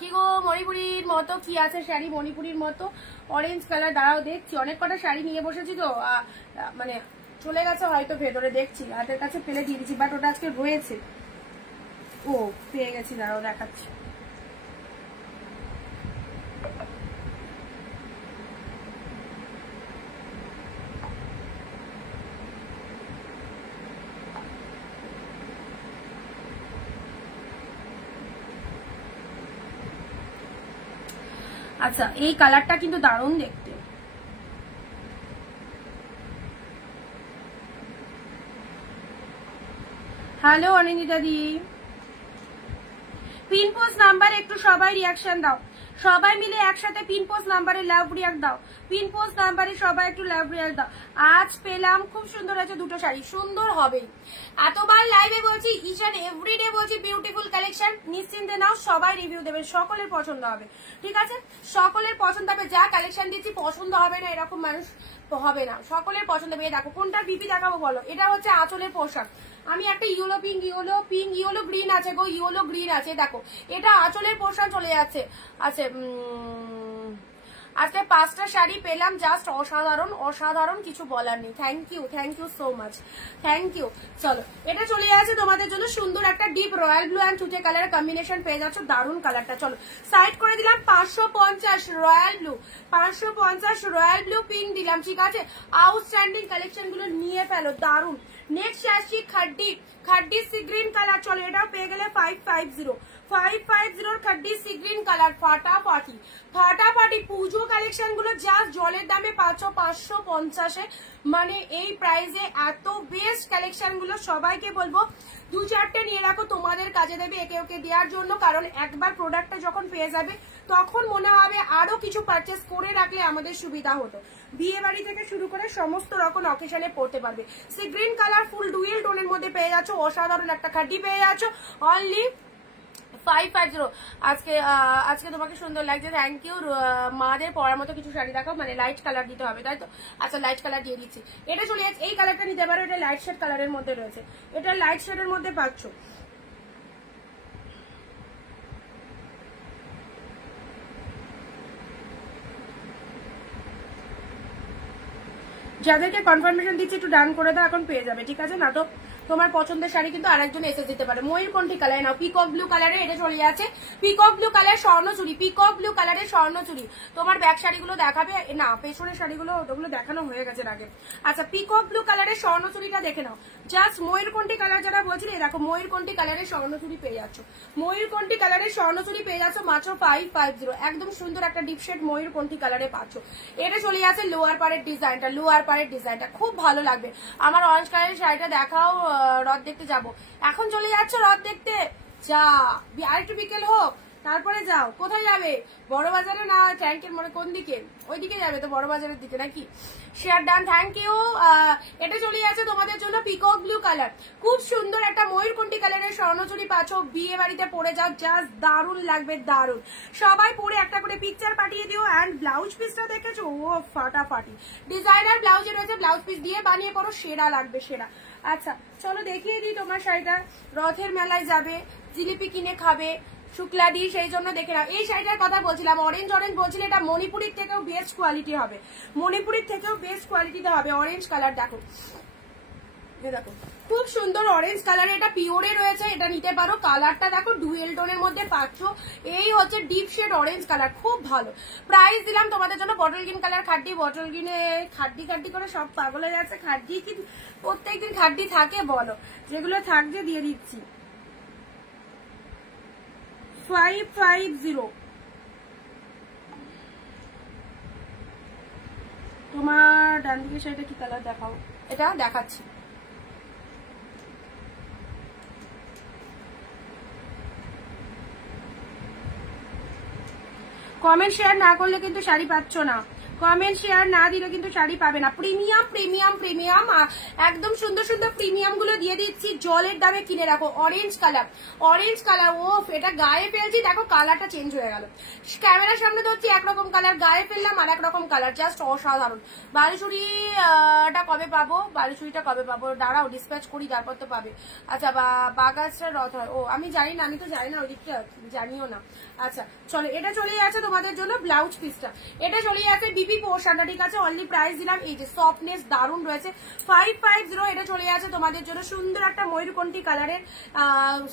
কি গো মণিপুরির মতো কি আছে শাড়ি, মণিপুরির মতো অরেঞ্জ কালার, দাঁড়াও দেখছি, অনেক কটা শাড়ি নিয়ে বসেছি তো, মানে চলে গেছে হয়তো ভেতরে, দেখছি হাতের কাছে ফেলে দিয়ে দিচ্ছি, বাট ওটা আজকে রয়েছে। ও পেয়ে গেছি, দাঁড়াও দেখাচ্ছি। আচ্ছা এই কালারটা কিন্তু দারুণ দেখতে। হ্যালো অনিন্দিতা দি, পিন পোস্ট নাম্বার একটু সবাই রিয়াকশন দাও, সবাই মিলে একসাথে পিন পোস্ট নাম্বারে লাভ রিয়াক্ট দাও, পিন পোস্ট নাম্বারে সবাই একটু লাভ রিয়াক্ট দাও। আজ পেলাম, খুব সুন্দর আছে দুটো শাড়ি, সুন্দর হবে। এতবার লাইভে বলছি, ইচ অ্যান্ড এভরিডে বলছি, বিউটিফুল কালেকশন, নিশ্চিন্তে নাও, সবাই রিভিউ দেবে, সকলের পছন্দ হবে, ঠিক আছে, সকলের পছন্দ হবে। যা কালেকশন দিচ্ছি পছন্দ হবে না এরকম মানুষ হবে না, সকলের পছন্দ হবে। দেখো কোনটা বিপি দেখাবো বলো, এটা হচ্ছে আঁচলের পোশাক। আমি একটা yellow pink, yellow pink, yellow green আছে গো, ইয়েলো গ্রিন আছে, দেখো এটা আঁচলের পোশাক চলে যাচ্ছে। আচ্ছা আজকে 5টা শাড়ি পেলাম, জাস্ট অসাধারণ, অসাধারণ, কিছু বলার নেই। Thank you so much, thank you. চলো এটা চলে যাচ্ছে তোমাদের জন্য, সুন্দর একটা ডিপ রয়্যাল ব্লু অ্যান্ড তুতে কালারের কম্বিনেশন পেয়ে যাচ্ছ, দারুণ কালারটা। চলো সাইড করে দিলাম 550 royal blue, 550 royal blue pink দিলাম, ঠিক আছে। আউটস্ট্যান্ডিং কালেকশন গুলো নিয়ে ফেলো, দারুণ। নেক্সট আসছি খাড্ডি, খাড্ডি সি গ্রিন কালার, চলো এটাও পেয়ে গেলে 550 খাড্ডি সি গ্রিন কালার, ফাটাফাটি ফাটাফাটি। পুজো কালেকশন গুলো জাস্ট জলের দামে পাচ্ছ 550-এ, মানে এই প্রাইসে এত বেস্ট কালেকশন গুলো। সবাইকে বলবো 2-4টে নিয়ে রাখো, তোমাদের কাজে দেবে একে ওকে দেওয়ার জন্য, কারণ একবার প্রোডাক্টটা যখন পেয়ে যাবে তখন মনে হবে আরো কিছু পারচেস করে রাখলে আমাদের সুবিধা হতো। বিয়ে বাড়ি থেকে শুরু করে সমস্ত রকম অকেশনে পড়তে পারবে। সে গ্রিন কালার ফুল ডুয়েল টোনের মধ্যে পেয়ে যাচ্ছ, অসাধারণ একটা খাড্ডি পেয়ে যাচ্ছ, অনলি 550। আজকে তোমাকে সুন্দর লাগছে, থ্যাংক ইউ। মাদের পরার মতো কিছু শাড়ি দেখাও, মানে লাইট কালার দিতে হবে তাই তো? আচ্ছা লাইট কালার দিয়ে দিচ্ছি। এটা চলে যাচ্ছে, এই কালারটা নিতে পারো, এটা লাইট শেড কালারের মধ্যে রয়েছে, এটা লাইট শেডের মধ্যে পাচ্ছ। যাদেরকে কনফার্মেশন দিচ্ছি একটু ডান করে দাও, এখন পেয়ে যাবে, ঠিক আছে? না তো তোমার পছন্দের শাড়ি কিন্তু আরেকজন এসে দিতে পারে। ময়ূরকণ্ঠী কালার নাও, পিকক ব্লু কালারে এটা চলে যাচ্ছে, পিকক ব্লু কালার স্বর্ণচুরি, পিকক ব্লু কালারের স্বর্ণচুরি। তোমার ব্যাক শাড়িগুলো দেখাবে না, পেছনের শাড়িগুলো ওগুলো দেখানো হয়ে গেছে আগে। আচ্ছা পিকক ব্লু কালারের স্বর্ণচুরিটা দেখে নাও, জাস্ট ময়ূরকণ্ঠী কালার যারা বলছিল দেখো, ময়ূরকণ্ঠী কালারের স্বর্ণচুরি পেয়ে যাচ্ছ, ময়ূরকণ্ঠী কালারের স্বর্ণচুরি পেয়ে যাচ্ছ মাত্র 550। একদম সুন্দর একটা ডিপ শেড ময়ূরকণ্ঠী কালারে পাচ্ছ। এটা চলে যাচ্ছে লোয়ার পাড়ের ডিজাইনটা, লোয়ার পাড়ের ডিজাইনটা খুব ভালো লাগবে। আমার অরেঞ্জ কালারের শাড়িটা দেখাও, রথ দেখতে যাব। এখন চলে যাচ্ছ রথ দেখতে, যা আরেকটু বিকেল হোক তারপরে যাও। কোথায় যাবে? বড় বাজারে না ট্যাঙ্কের মানে কোন দিকে? ওইদিকে যাবে তো, বড় বাজারের দিকে নাকি? Share done, thank you. এটা চলে যাচ্ছে তোমাদের জন্য পিকক ব্লু কালার, খুব সুন্দর একটা ময়ূরকণ্ঠী কালারের স্বর্ণচুরি পাচ্ছ। বিয়ে বাড়িতে পরে যাও, জাস্ট দারুণ লাগবে, দারুণ। সবাই পরে একটা করে পিকচার পাঠিয়ে দিও। অ্যান্ড ব্লাউজ পিসটা দেখেছো, ও ফাটাফাটি ডিজাইনার ব্লাউজে রয়েছে, ব্লাউজ পিস দিয়ে বানিয়ে পরো, সেরা লাগবে, সেরা। আচ্ছা চলো দেখিয়ে দিই তোমার শাড়িটা। রথের মেলায় যাবে, জিলিপি কিনে খাবে, শুক্লা দি, সেই জন্য দেখে নাও। এই শাড়িটার কথা বলছিলাম, অরেঞ্জ অরেঞ্জ বলছিলে, এটা মণিপুরের থেকেও বেস্ট কোয়ালিটি হবে, মণিপুরের থেকেও বেস্ট কোয়ালিটিতে হবে। অরেঞ্জ কালার দেখো, দেখো খুব সুন্দর অরেঞ্জ কালার, এটা পিওরে রয়েছে, এটা নিতে পারো। কালারটা দেখো ডুয়েল টোনের মধ্যে পাচ্ছ, এই হচ্ছে ডিপ শেড অরেঞ্জ কালার, খুব ভালো। প্রাইস দিলাম তোমাদের জন্য বটল গ্রিন কালার খাড্ডি, বটল গ্রিনে খাড্ডি খাড্ডি করে সব পাগল হয়ে যাচ্ছে। খাড্ডি কি প্রত্যেকদিন খাড্ডি থাকে বলো? যেগুলো থাকছে দিয়ে দিচ্ছি 550। তোমার ডান দিকে শাড়িটা কি কালার দেখাও, এটা দেখাচ্ছি। কমেন্ট শেয়ার না করলে কিন্তু শাড়ি পাচ্ছ না, কমেন্ট শেয়ার না দিলে কিন্তু শাড়ি পাবে না। প্রিমিয়াম প্রিমিয়াম প্রিমিয়াম, একদম সুন্দর সুন্দর প্রিমিয়াম গুলো দিয়ে দিচ্ছি, জলের দামে কিনে রাখো। অরেঞ্জ কালার, অরেঞ্জ কালার, ও এটা গায়ে ফেলছি দেখো কালারটা চেঞ্জ হয়ে গেল। ক্যামেরার সামনে ধরছি একরকম কালার, গায়ে ফেললাম আর একরকম কালার, জাস্ট অসাধারণ। বালুচুরিটা কবে পাবো? বালুচুরিটা কবে পাবো? দাঁড়াও ডিসপ্যাচ করি তারপর তো পাবে। আচ্ছা বাগাসটা রথ হয়, ও আমি জানি না, আমি তো জানি না ওইদিকটা, জানিও না। আচ্ছা চলো, এটা চলে যাচ্ছে তোমাদের জন্য ব্লাউজ পিসটা, এটা চলে যাচ্ছে বিপি পোর্শনটা, ঠিক আছে? অনলি প্রাইস দিলাম, এই যে সফটনেস দারুণ রয়েছে, 550। এটা চলে যাচ্ছে তোমাদের জন্য সুন্দর একটা ময়ূরকণ্ঠী কালারের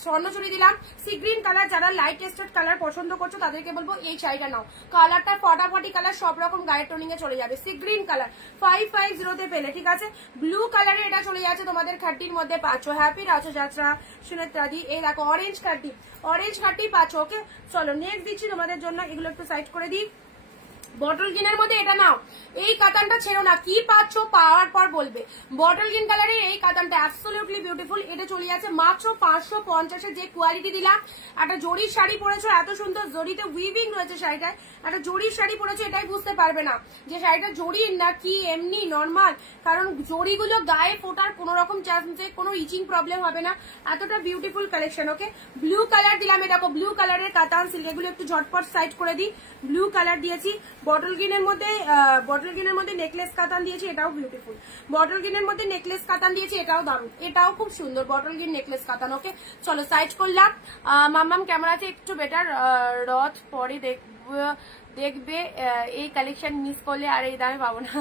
স্বর্ণচুরি দিলাম। সি গ্রিন কালার, যারা লাইট টেস্টেড কালার পছন্দ করছো তাদেরকে বলবো এই শাড়িটা নাও, কালারটা ফটাফটি কালার, সব রকম গায়ের টোনিং এ চলে যাবে। সি গ্রিন কালার 550 পেলে, ঠিক আছে? ব্লু কালারে এটা চলে যাচ্ছে তোমাদের খাড্ডির মধ্যে পাচ্ছ। হ্যাপি রথযাত্রা সুনেত্রাদি। এই দেখো অরেঞ্জ খাড্ডি, অরেঞ্জ খাড্ডি পাচ্ছ। ওকে চলো নেক্সট দিচ্ছি তোমাদের জন্য, এগুলো একটু সাইড করে দিই। বটল গ্রিনের মধ্যে এটা নাও, এই কাতানটা ছেড়ো না, কি পাচ্ছ পাওয়ার পর বলবে। বটল গ্রিন কালারের এই কাতানটা অ্যাবসলিউটলি বিউটিফুল, এটা চলে যাচ্ছে মাত্র 550। যে কোয়ালিটি দিলাম, একটা জরির শাড়ি পরেছো, এত সুন্দর জরিতে উইভিং রয়েছে শাড়িটায়, একটা জরির শাড়ি পরেছো, এটাই বুঝতে পারবে না যে শাড়িটা জরির না কি এমনি নর্মাল, কারণ জরিগুলো গায়ে ফোটার কোনো রকম চান্সে কোনো ইচিং প্রবলেম হবে না, এতটা বিউটিফুল কালেকশন। ওকে ব্লু কালার দিলাম, দেখো ব্লু কালারের কাতান সিল্ক, এগুলো একটু ঝটপট সাইড করে দিই। ব্লু কালার দিয়েছি, বটল গ্রিনের মধ্যে নেকলেস কাতান দিয়েছি, এটাও বিউটিফুল। বটল গ্রিনের মধ্যে নেকলেস কাতান দিয়েছি, এটাও দারুণ, এটাও খুব সুন্দর বটল গ্রিন নেকলেস কাতান। ওকে চলো সাইড করলাম। মাম্মাম ক্যামেরা আছে একটু বেটার, রথ পরে দেখবে, এই কালেকশন মিস করলে আর এই দামে পাবো না,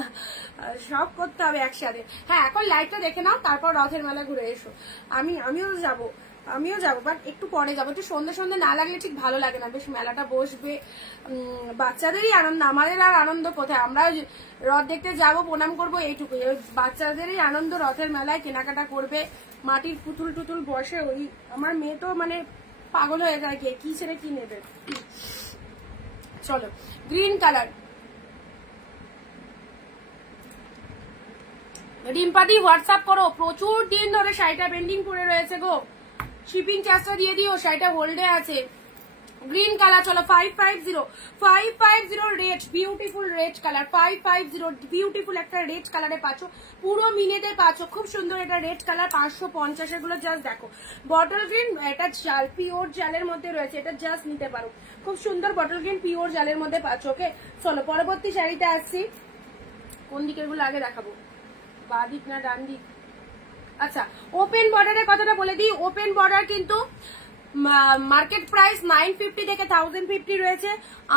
সব করতে হবে একসাথে। হ্যাঁ এখন লাইভটা দেখে নাও, তারপর রথের মেলা ঘুরে এসো। আমিও যাবো বাট একটু পরে যাবো, একটু সন্ধ্যে সন্ধ্যে না লাগলে ঠিক ভালো লাগে না, বেশ মেলাটা বসবে, বাচ্চাদেরই আনন্দ, আমাদের আর আনন্দ কোথায়? আমরা রথ দেখতে যাব, প্রণাম করবো, এইটুকুই। বাচ্চাদেরই আনন্দ, রথের মেলায় কেনাকাটা করবে, মাটির পুতুল টুতুল বসে, ওই আমার মেয়ে তো মানে পাগল হয়ে যায়, কি ছেড়ে কি নেবে। চলো গ্রিন কালার, রিম্পাদি হোয়াটসঅ্যাপ করো, প্রচুর দিন ধরে শাড়িটা পেন্ডিং পড়ে রয়েছে গো, শিপিং চার্জটা দিয়ে দিও, শাড়িটা হোল্ডে আছে। গ্রিন কালার চলো 550 red, beautiful red colour, 550 beautiful একটা রেড কালারে পাচ্ছ, পুরো মিনেতে পাচ্ছ, খুব সুন্দর এটা রেড কালার। 550 এগুলো জাস্ট দেখো, বটল গ্রিন, এটা জাল, পিওর জালের মধ্যে রয়েছে, এটা জাস্ট নিতে পারো, খুব সুন্দর বটল গ্রিন পিওর জালের মধ্যে পাচ্ছ। ওকে চলো পরবর্তী শাড়িতে আসছি। কোন দিকের গুলো আগে দেখাবো, বা দিক না ডান দিক? আচ্ছা, ওপেন বর্ডারের কথাটা বলে দিই। ওপেন বর্ডার কিন্তু মার্কেট প্রাইস 950 থেকে 1050 রয়েছে,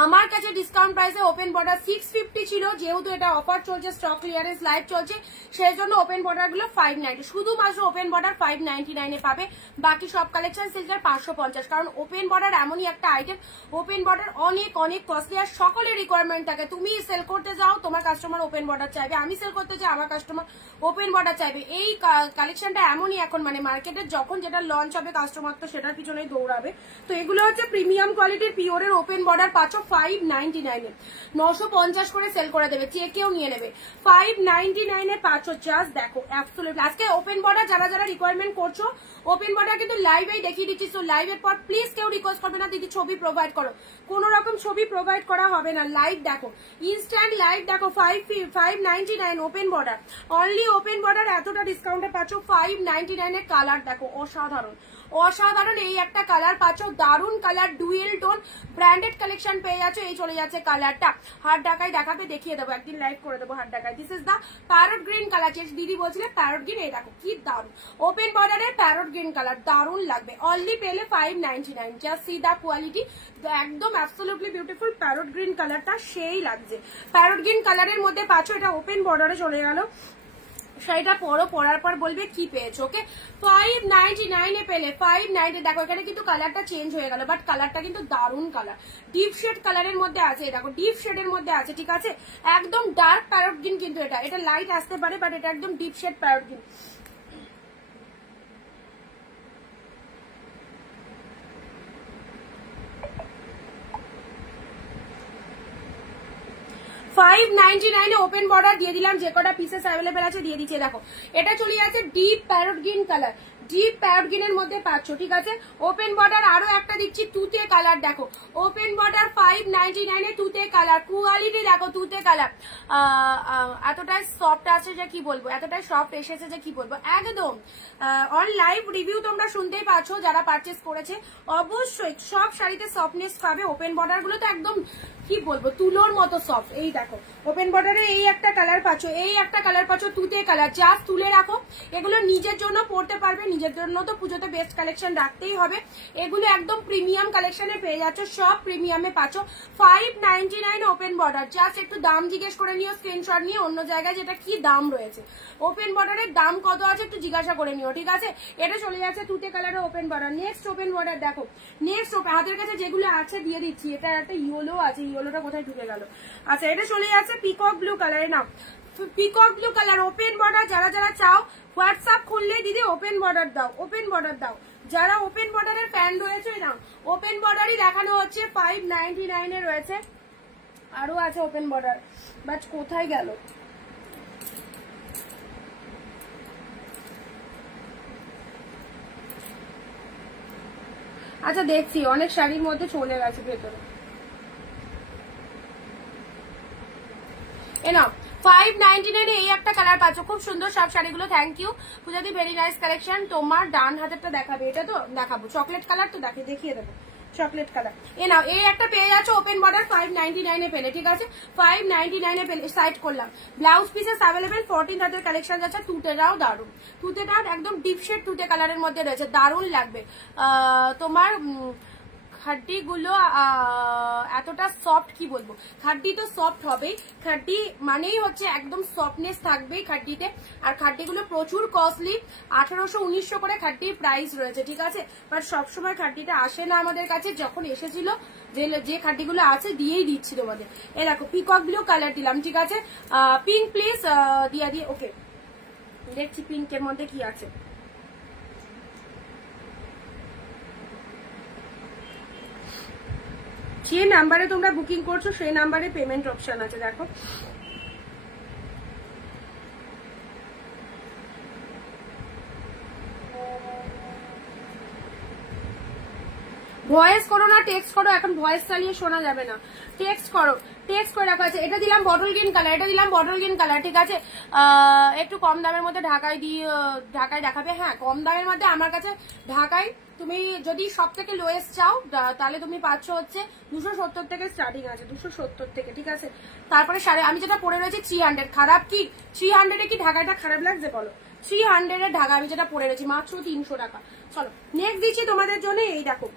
আমার কাছে ডিসকাউন্ট প্রাইসে ওপেন বর্ডার 650 ছিল, যেহেতু এটা অফার চলছে, স্টক ক্লিয়ারেন্স লাইভ চলছে, সেই জন্য ওপেন বর্ডার গুলো 590, শুধুমাত্র ওপেন বর্ডার 599 এ পাবে, বাকি সব কালেকশন সিলজার 550। কারণ ওপেন বর্ডার এমনই একটা আইটেম, ওপেন বর্ডার অনেক অনেক কস্টলি, আর সকলের রিকোয়ারমেন্ট থাকে, তুমি সেল করতে যাও তোমার কাস্টমার ওপেন বর্ডার চাইবে, আমি সেল করতে চাই আমার কাস্টমার ওপেন বর্ডার চাইবে। এই কালেকশনটা এমনই এখন, মানে মার্কেটে যখন যেটা লঞ্চ হবে কাস্টমার তো সেটার পিছনে দৌড়াবে। তো এগুলো হচ্ছে প্রিমিয়াম কোয়ালিটির পিওরের ওপেন বর্ডার পাচ্ছ 599 এ, 950 করে সেল করে দেবে, চেকেও নিয়ে নেবে, 599 এ পাচ্ছ। জাস্ট দেখো অ্যাবসলিউটলি আজকে ওপেন বর্ডার যারা যারা রিকোয়ারমেন্ট করছো, ওপেন বর্ডার কিন্তু লাইভেই দেখিয়ে দিচ্ছি। তো লাইভের পর প্লিজ কেউ রিকোয়েস্ট করবে না দিদি ছবি প্রোভাইড করো, কোন রকম ছবি প্রোভাইড করা হবে না, লাইভ দেখো, ইনস্ট্যান্ট লাইভ দেখো। 599 open border, only open border এতটা ডিসকাউন্টে পাচ্ছ 599 এর। কালার দেখো অসাধারণ অসাধারণ, এই একটা কালার পাচ্ছ, দারুন colour, dual tone branded collection পেয়ে যাচ্ছ। এই চলে যাচ্ছে কালারটা, হাত ঢাকায় দেখাতে দেখিয়ে দেবো, একদিন লাইভ করে দেবো হাত ঢাকায়। This is the parrot green colour, যে দিদি বলছিলে প্যারট গ্রিন, এই দেখো কি দারুন ওপেন বর্ডারের প্যারট গ্রিন কালার, দারুন লাগবে, অনলি পেলে 599। জাস্ট সি দা কোয়ালিটি, একদম অ্যাবসলিউটলি বিউটিফুল প্যারট গ্রিন কালারটা, সেই লাগছে। প্যারট গ্রিন কালারের মধ্যে পাচ্ছ, এটা ওপেন বর্ডারে চলে গেল, শাড়িটা পরো, পরার পর বলবে কি পেয়েছো। ওকে 599 এ পেলে, 590। দেখো এখানে কিন্তু কালারটা চেঞ্জ হয়ে গেল, বাট কালারটা কিন্তু দারুন কালার, ডিপ শেড কালারের মধ্যে আছে, দেখো ডিপ শেডের মধ্যে আছে, ঠিক আছে, একদম ডার্ক প্যারট গ্রিন কিন্তু এটা লাইট আসতে পারে, বাট এটা একদম deep shade parrot green. $599 open border দিয়ে দিলাম, যে কটা পিসেস অ্যাভেলেবেল আছে দিয়ে দিচ্ছে। দেখো এটা চলে যাচ্ছে deep parrot green colour, deep parrot গ্রিনের মধ্যে পাচ্ছ, ঠিক আছে। ওপেন বর্ডার আরো একটা দিচ্ছি তুতে কালার, দেখো ওপেন বর্ডার 599 এ তুতে কালার, কোয়ালিটি দেখো তুতে কালার, এতটাই সফট আছে যে কি বলবো, এতটাই সফট এসেছে যে কি বলবো, একদম অন লাইভ রিভিউ তোমরা শুনতেই পাচ্ছ, যারা পারচেস করেছে অবশ্যই সব শাড়িতে সফটনেস পাবে। ওপেন বর্ডার গুলো তো একদম কি বলবো তুলোর মতো সফট। এই দেখো ওপেন বর্ডারে এই একটা কালার পাচ্ছ, এই একটা কালার পাচ্ছ তুতে কালার, জাস্ট তুলে রাখো, এগুলো নিজের জন্য পড়তে পারবে, নিজের জন্য তো পুজোতে বেস্ট কালেকশন রাখতেই হবে। এগুলো একদম প্রিমিয়াম কালেকশনে পেয়ে যাচ্ছ, সব প্রিমিয়ামে পাচ্ছ। 599 ওপেন বর্ডার, জাস্ট একটু দাম জিজ্ঞেস করে নিও, স্ক্রিনশট নিয়ে অন্য জায়গায় যেটা কি দাম রয়েছে, ওপেন বর্ডারের দাম কত আছে একটু জিজ্ঞাসা করে নিও, ঠিক আছে। এটা চলে যাচ্ছে তুতে কালারের open border. Next open border দেখো, নেক্সট হাতের কাছে যেগুলো আছে দিয়ে দিচ্ছি, এটা একটা ইয়েলো আছে, ইয়েলোটা কোথায় ঢুকে গেল। আচ্ছা এটা চলে যাচ্ছে পিকক ব্লু কালারে, নাও peacock blue colour open border, যারা যারা চাও হোয়াটসঅ্যাপ খুললে দিদি ওপেন বর্ডার দাও, ওপেন বর্ডার দাও, যারা ওপেন বর্ডারের ফ্যান রয়েছে নাও, ওপেন বর্ডারই দেখানো হচ্ছে, 599 এ রয়েছে, আরো আছে ওপেন বর্ডার, বাট কোথায় গেল। আচ্ছা দেখছি, অনেক শাড়ির মধ্যে চলে গেছে ভেতরে, এ নাও 599 এই একটা কালার পাচ্ছ, খুব সুন্দর সব শাড়িগুলো। থ্যাংক ইউ পূজাদি, ভেরি নাইস কালেকশন। তোমার ডান হাতেরটা দেখাবে, এটা তো দেখাবো, চকলেট কালার তো দেখিয়ে দেবো, চকলেট কালার। এ নাও এই একটা পেয়ে যাচ্ছে ওপেন বর্ডার 599 এ পেলে, ঠিক আছে 599 এ পেলে। সাইড করলাম, ব্লাউজ পিসেস অ্যাভেলেবেল, 14 হাতের কালেকশন যাচ্ছে। তুতেটাও দারুন, তুতেটা একদম ডিপ শেড তুতে কালারের মধ্যে রয়েছে, দারুন লাগবে। তোমার খাড্ডি গুলো এতটা সফট, কি বলবো, খাড্ডি তো সফট হবেই, খাড্ডি মানেই হচ্ছে একদম সফটনেস থাকবেই খাড্ডিতে। আর খাড্ডিগুলো প্রচুর কস্টলি, 1800-1900 করে খাড্ডির প্রাইস রয়েছে, ঠিক আছে। বাট সবসময় খাড্ডিটা আসে না আমাদের কাছে, যখন এসেছিল যে খাড্ডিগুলো আছে দিয়েই দিচ্ছি তোমাদের। এ দেখো পিকক ব্লু কালার দিলাম, ঠিক আছে। পিঙ্ক প্লিজ দিয়ে দিয়ে, ওকে দেখছি পিঙ্কের মধ্যে কি আছে। যে নাম্বারে তোমরা বুকিং করছো সেই নাম্বারে পেমেন্ট অপশন আছে, দেখো ভয়েস করো না, টেক্সট করো, এখন ভয়েস চালিয়ে শোনা যাবে না, টেক্সট করো, টেক্সট করে রাখা আছে। এটা দিলাম বটল গ্রিন কালার, এটা দিলাম বটল গ্রিন কালার, ঠিক আছে। একটু কম দামের মধ্যে ঢাকায় ঢাকায় দেখাবে। হ্যাঁ, কম দামের মধ্যে আমার কাছে ঢাকায় তুমি যদি সব থেকে লোয়েস্ট চাও তাহলে তুমি পাচ্ছ হচ্ছে 270 থেকে স্টার্টিং আছে, 270 থেকে, ঠিক আছে। তারপরে আমি যেটা পরে রয়েছি 300, খারাপ কি 300 কি ঢাকাটা খারাপ লাগছে বলো? 300 এর ঢাকা আমি যেটা পরে রয়েছি মাত্র 300 টাকা। চলো নেক্সট দিচ্ছি তোমাদের জন্য, এই দেখো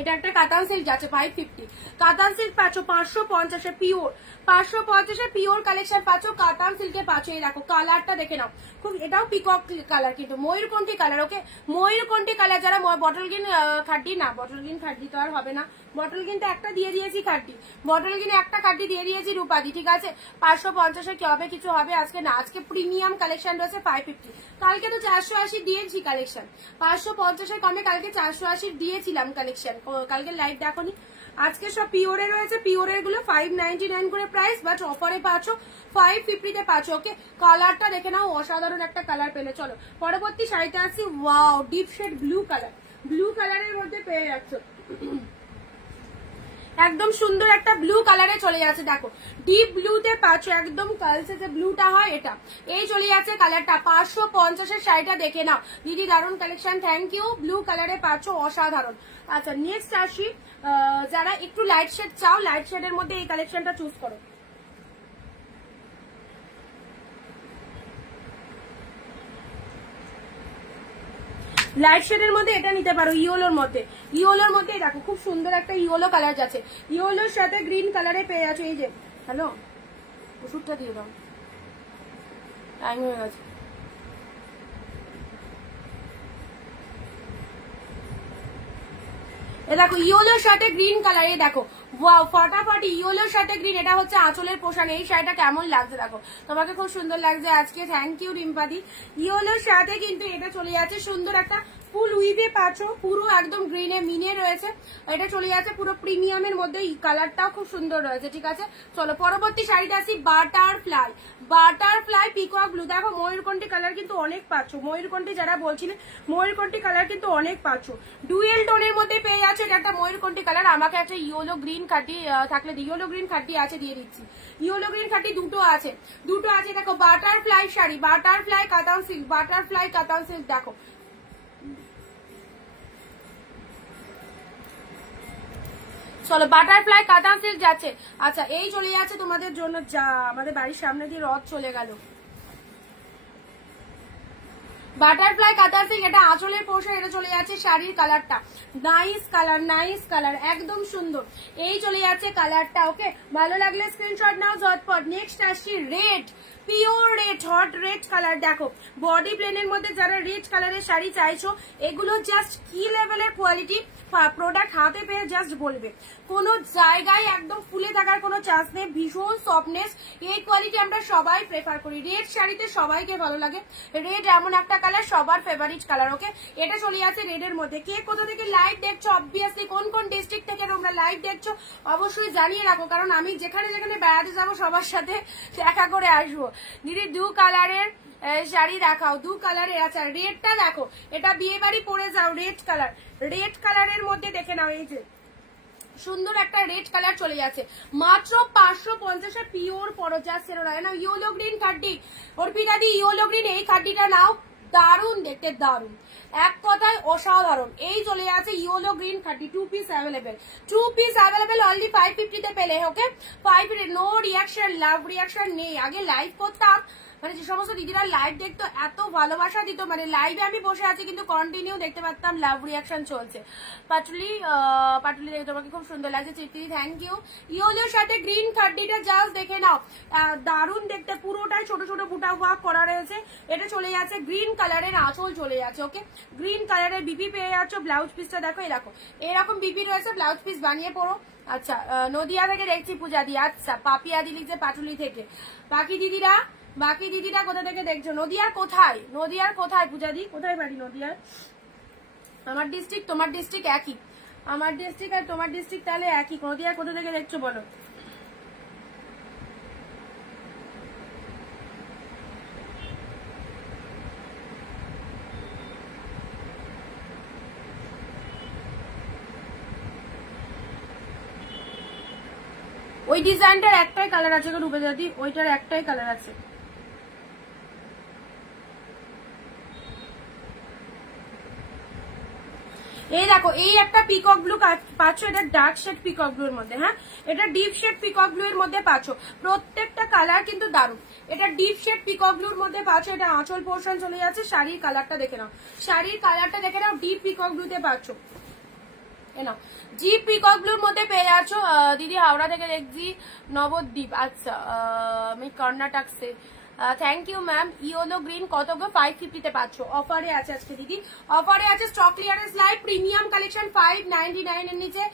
এটা একটা কাতান সিল্ক যাচ্ছে 550, কাতান সিল্ক পাচ্ছ 550 এর পিওর, 550 এর পিওর কালেকশন পাচ্ছ, কাতান সিল্কে পাচ্ছ। এই দেখো কালারটা দেখে নাও, খুব এটাও পিকক কালার কিন্তু ময়ূরকণ্ঠী কালার, ওকে ময়ূরকণ্ঠী কালার। যারা বটল গ্রিন খাড্ডি না, বটল গ্রিন খাড্ডি তো আর হবে না, বটল কিন্তু একটা দিয়ে দিয়েছি খাড্ডি, বটল গ্রিন একটা খাড্ডি দিয়ে দিয়েছি রূপাদি, ঠিক আছে। 550 এর কি হবে, কিছু হবে আজকে না, আজকে প্রিমিয়াম কালেকশন রয়েছে 550। কালকে তো 480 দিয়েছি কালেকশন, 550 এর কমে কালকে 480 দিয়েছিলাম কালেকশন, কালকে লাইভ দেখোনি। আজকে সব পিওরে রয়েছে, পিওরের গুলো 599 করে প্রাইস, বাট অফারে পাচ্ছ 550 তে পাচ্ছ, ওকে। কালারটা দেখে নাও, অসাধারণ একটা কালার পেলে। চলো পরবর্তী শাড়িতে আসছি, wow deep shade blue colour, blue কালারের মধ্যে পেয়ে যাচ্ছ, একদম সুন্দর একটা ব্লু কালারে চলে যাচ্ছে। দেখো ডিপ ব্লুতে পাচ্ছ, একদম কালসে যে ব্লুটা হয় এটা, এই চলে যাচ্ছে কালারটা। 550 এর শাড়িটা দেখে নাও দিদি, দারুণ কালেকশন, থ্যাংক ইউ। ব্লু কালারে পাচ্ছ, অসাধারণ। আচ্ছা নেক্সট আসি, যারা একটু লাইট শেড চাও, লাইট শেডের মধ্যে এই কালেকশনটা চুজ করো। লাইট শেডের মধ্যে এটা নিতে পারো, ইয়েলোর মধ্যে, ইয়েলোর মধ্যে দেখো খুব সুন্দর একটা ইয়েলো কালার যাচ্ছে, ইয়েলোর সাথে গ্রিন কালারে পেয়ে যাচ্ছে। এই যে হ্যালো, ওষুধটা দিয়ে দাও, টাইম হয়ে গেছে। এ দেখো ইয়েলোর সাথে গ্রিন কালার, এই দেখো ওয়াও ফাটাফাটি ইয়েলোর সাথে গ্রিন, এটা হচ্ছে আঁচলের পোশাক। এই শাড়িটা কেমন লাগছে দেখো, তোমাকে খুব সুন্দর লাগছে আজকে, থ্যাংক ইউ রিম্পাদি। ইয়েলোর সাথে কিন্তু এটা চলে যাচ্ছে সুন্দর একটা ফুল উইভে পাচ্ছ, পুরো একদম গ্রিনে মিনে রয়েছে, এটা চলে যাচ্ছে পুরো প্রিমিয়ামের মধ্যে, এই কালারটাও খুব সুন্দর রয়েছে, ঠিক আছে। চলো পরবর্তী শাড়িটা আসি, বাটারফ্লাই, বাটারফ্লাই পিকক ব্লু। দেখো ময়ূরকণ্ঠী কালার কিন্তু অনেক পাচ্ছ, ময়ূরকণ্ঠী যারা বলছিলে ময়ূরকণ্ঠী কালার কিন্তু অনেক পাচ্ছ, ডুয়েল টোনের মধ্যে পেয়ে যাচ্ছে। এটা একটা ময়ূরকণ্ঠী কালার, আমাকে একটা ইয়েলো গ্রিন খাড্ডি থাকলে, ইয়েলো গ্রিন খাড্ডি আছে দিয়ে দিচ্ছি, ইয়েলো গ্রিন খাড্ডি দুটো আছে, দুটো আছে। দেখো বাটারফ্লাই শাড়ি, বাটারফ্লাই কাতান সিল্ক, বাটারফ্লাই কাতান সিল্ক, দেখো চলো বাটারফ্লাই কাতান সিল্ক যাচ্ছে। আচ্ছা এই চলে যাচ্ছে তোমাদের জন্য, যা আমাদের বাড়ির সামনে দিয়ে রথ চলে গেল, বাটারফ্লাই কাতান সিল্ক, এটা আঁচলের পোশাক, এটা চলে যাচ্ছে শাড়ির কালারটা, নাইস কালার, নাইস কালার, একদম সুন্দর, এই চলে যাচ্ছে কালারটা, ওকে। ভালো লাগলে স্ক্রিনশট নাও ঝটপট। নেক্সট আসছি red, pure red, hot red colour. দেখো বডি প্লেনের মধ্যে যারা রেড কালারের শাড়ি চাইছো, এগুলো জাস্ট কি লেভেলের কোয়ালিটি, প্রোডাক্ট হাতে পেয়ে জাস্ট বলবে, কোন জায়গায় একদম ফুলে থাকার কোনো চান্স নেই, ভীষণ সফটনেস, এই কোয়ালিটি আমরা সবাই প্রেফার করি, রেড শাড়িতে সবাইকে ভালো লাগে, রেড এমন একটা কালার সবার ফেভারিট কালার, ওকে। এটা চলে যাচ্ছে রেডের মধ্যে। কে কোথা থেকে লাইভ দেখছো, অবভিয়াসলি কোন কোন ডিস্ট্রিক্ট থেকে তোমরা লাইভ দেখছো অবশ্যই জানিয়ে রাখো, কারণ আমি যেখানে যেখানে বেড়াতে যাবো সবার সাথে দেখা করে আসবো। দিদি দু কালারের শাড়ি দেখাও, দু কালারের। আচ্ছা রেডটা দেখো, এটা বিয়ে বাড়ি পরে যাও, রেড কালার, রেড কালারের মধ্যে দেখে নাও, এই যে সুন্দর একটা রেড কালার চলে যাচ্ছে, মাত্র 550 এর পিওর পরজা সেরোরা না, ইয়েলো গ্রিন খাড্ডি, অর্পিতা দি ইয়েলো গ্রিন এই খাড্ডিটা নাও, দারুন দেখতে, দারুন, এক কথায় অসাধারণ। এই চলে যাচ্ছে yellow green খাড্ডি, 2 piece available, 2 piece available only 550 তে পেলে, ওকে। 550, নো রিয়াকশন, লাভ রিয়াকশন নেই। আগে লাইভ করতাম, মানে যে সমস্ত দিদিরা লাইভ দেখতো এত ভালোবাসা দিত, মানে লাইভে আমি বসে আছি কিন্তু কন্টিনিউ দেখতে পারতাম লাভ রিয়াকশন চলছে। পাটুলি পাটুলি দেখে তোমাকে খুব সুন্দর লাগছে চিত্রি, থ্যাংক ইউ। ইয়েলোর সাথে গ্রিন খাড্ডিটা জাস্ট দেখে নাও, দারুণ দেখতে, পুরোটাই ছোট ছোট বুটা ওয়ার্ক করা রয়েছে, এটা চলে যাচ্ছে গ্রিন কালারের আঁচল চলে যাচ্ছে, ওকে। গ্রিন কালারের বিপি পেয়ে যাচ্ছ, ব্লাউজ পিসটা দেখো এরকম, এরকম বিপি রয়েছে, ব্লাউজ পিস বানিয়ে পড়ো। আচ্ছা নদিয়া থেকে দেখছি পূজা দি, আচ্ছা পাপিয়া দি লিখছে পাটুলি থেকে। বাকি দিদিরা কোথা থেকে দেখছো, নদিয়ার কোথায়, নদিয়ার কোথায় পূজা দি, কোথায় বাড়ি নদিয়ার? আমার ডিস্ট্রিক্ট তোমার ডিস্ট্রিক্ট একই, আমার ডিস্ট্রিক্ট আর তোমার ডিস্ট্রিক্ট তাহলে একই। নদিয়ার কোথা থেকে দেখছো বলো? ওই ডিজাইনটার একটাই কালার আছে রূপেদাদি, ওইটার একটাই কালার আছে। এই দেখো এই একটা পিকক ব্লু পাচ্ছ, এটা ডার্ক শেড পিকক ব্লু এর মধ্যে, হ্যাঁ এটা ডিপ শেড পিকক ব্লু এর মধ্যে পাচ্ছ। প্রত্যেকটা কালার কিন্তু দারুণ। এটা ডিপ শেড পিকক ব্লুর মধ্যে পাচ্ছ, এটা আঁচল পোর্শন চলে যাচ্ছে। শাড়ির কালারটা দেখে নাও, শাড়ির কালারটা দেখে নাও, ডিপ পিকক ব্লুতে পাচ্ছ। এনাও জিপ পিকক ব্লুর মধ্যে পেয়ে যাচ্ছ। দিদি হাওড়া থেকে দেখছি, নবদ্বীপ, আচ্ছা আমি কর্ণাটক সে। Thank you ma'am. Yellow green কত গো? 550 তে পাচ্ছ। অফারে আছে আজকে দিদি, অফারে আছে। Stock clearance live premium collection 599 এর নিচে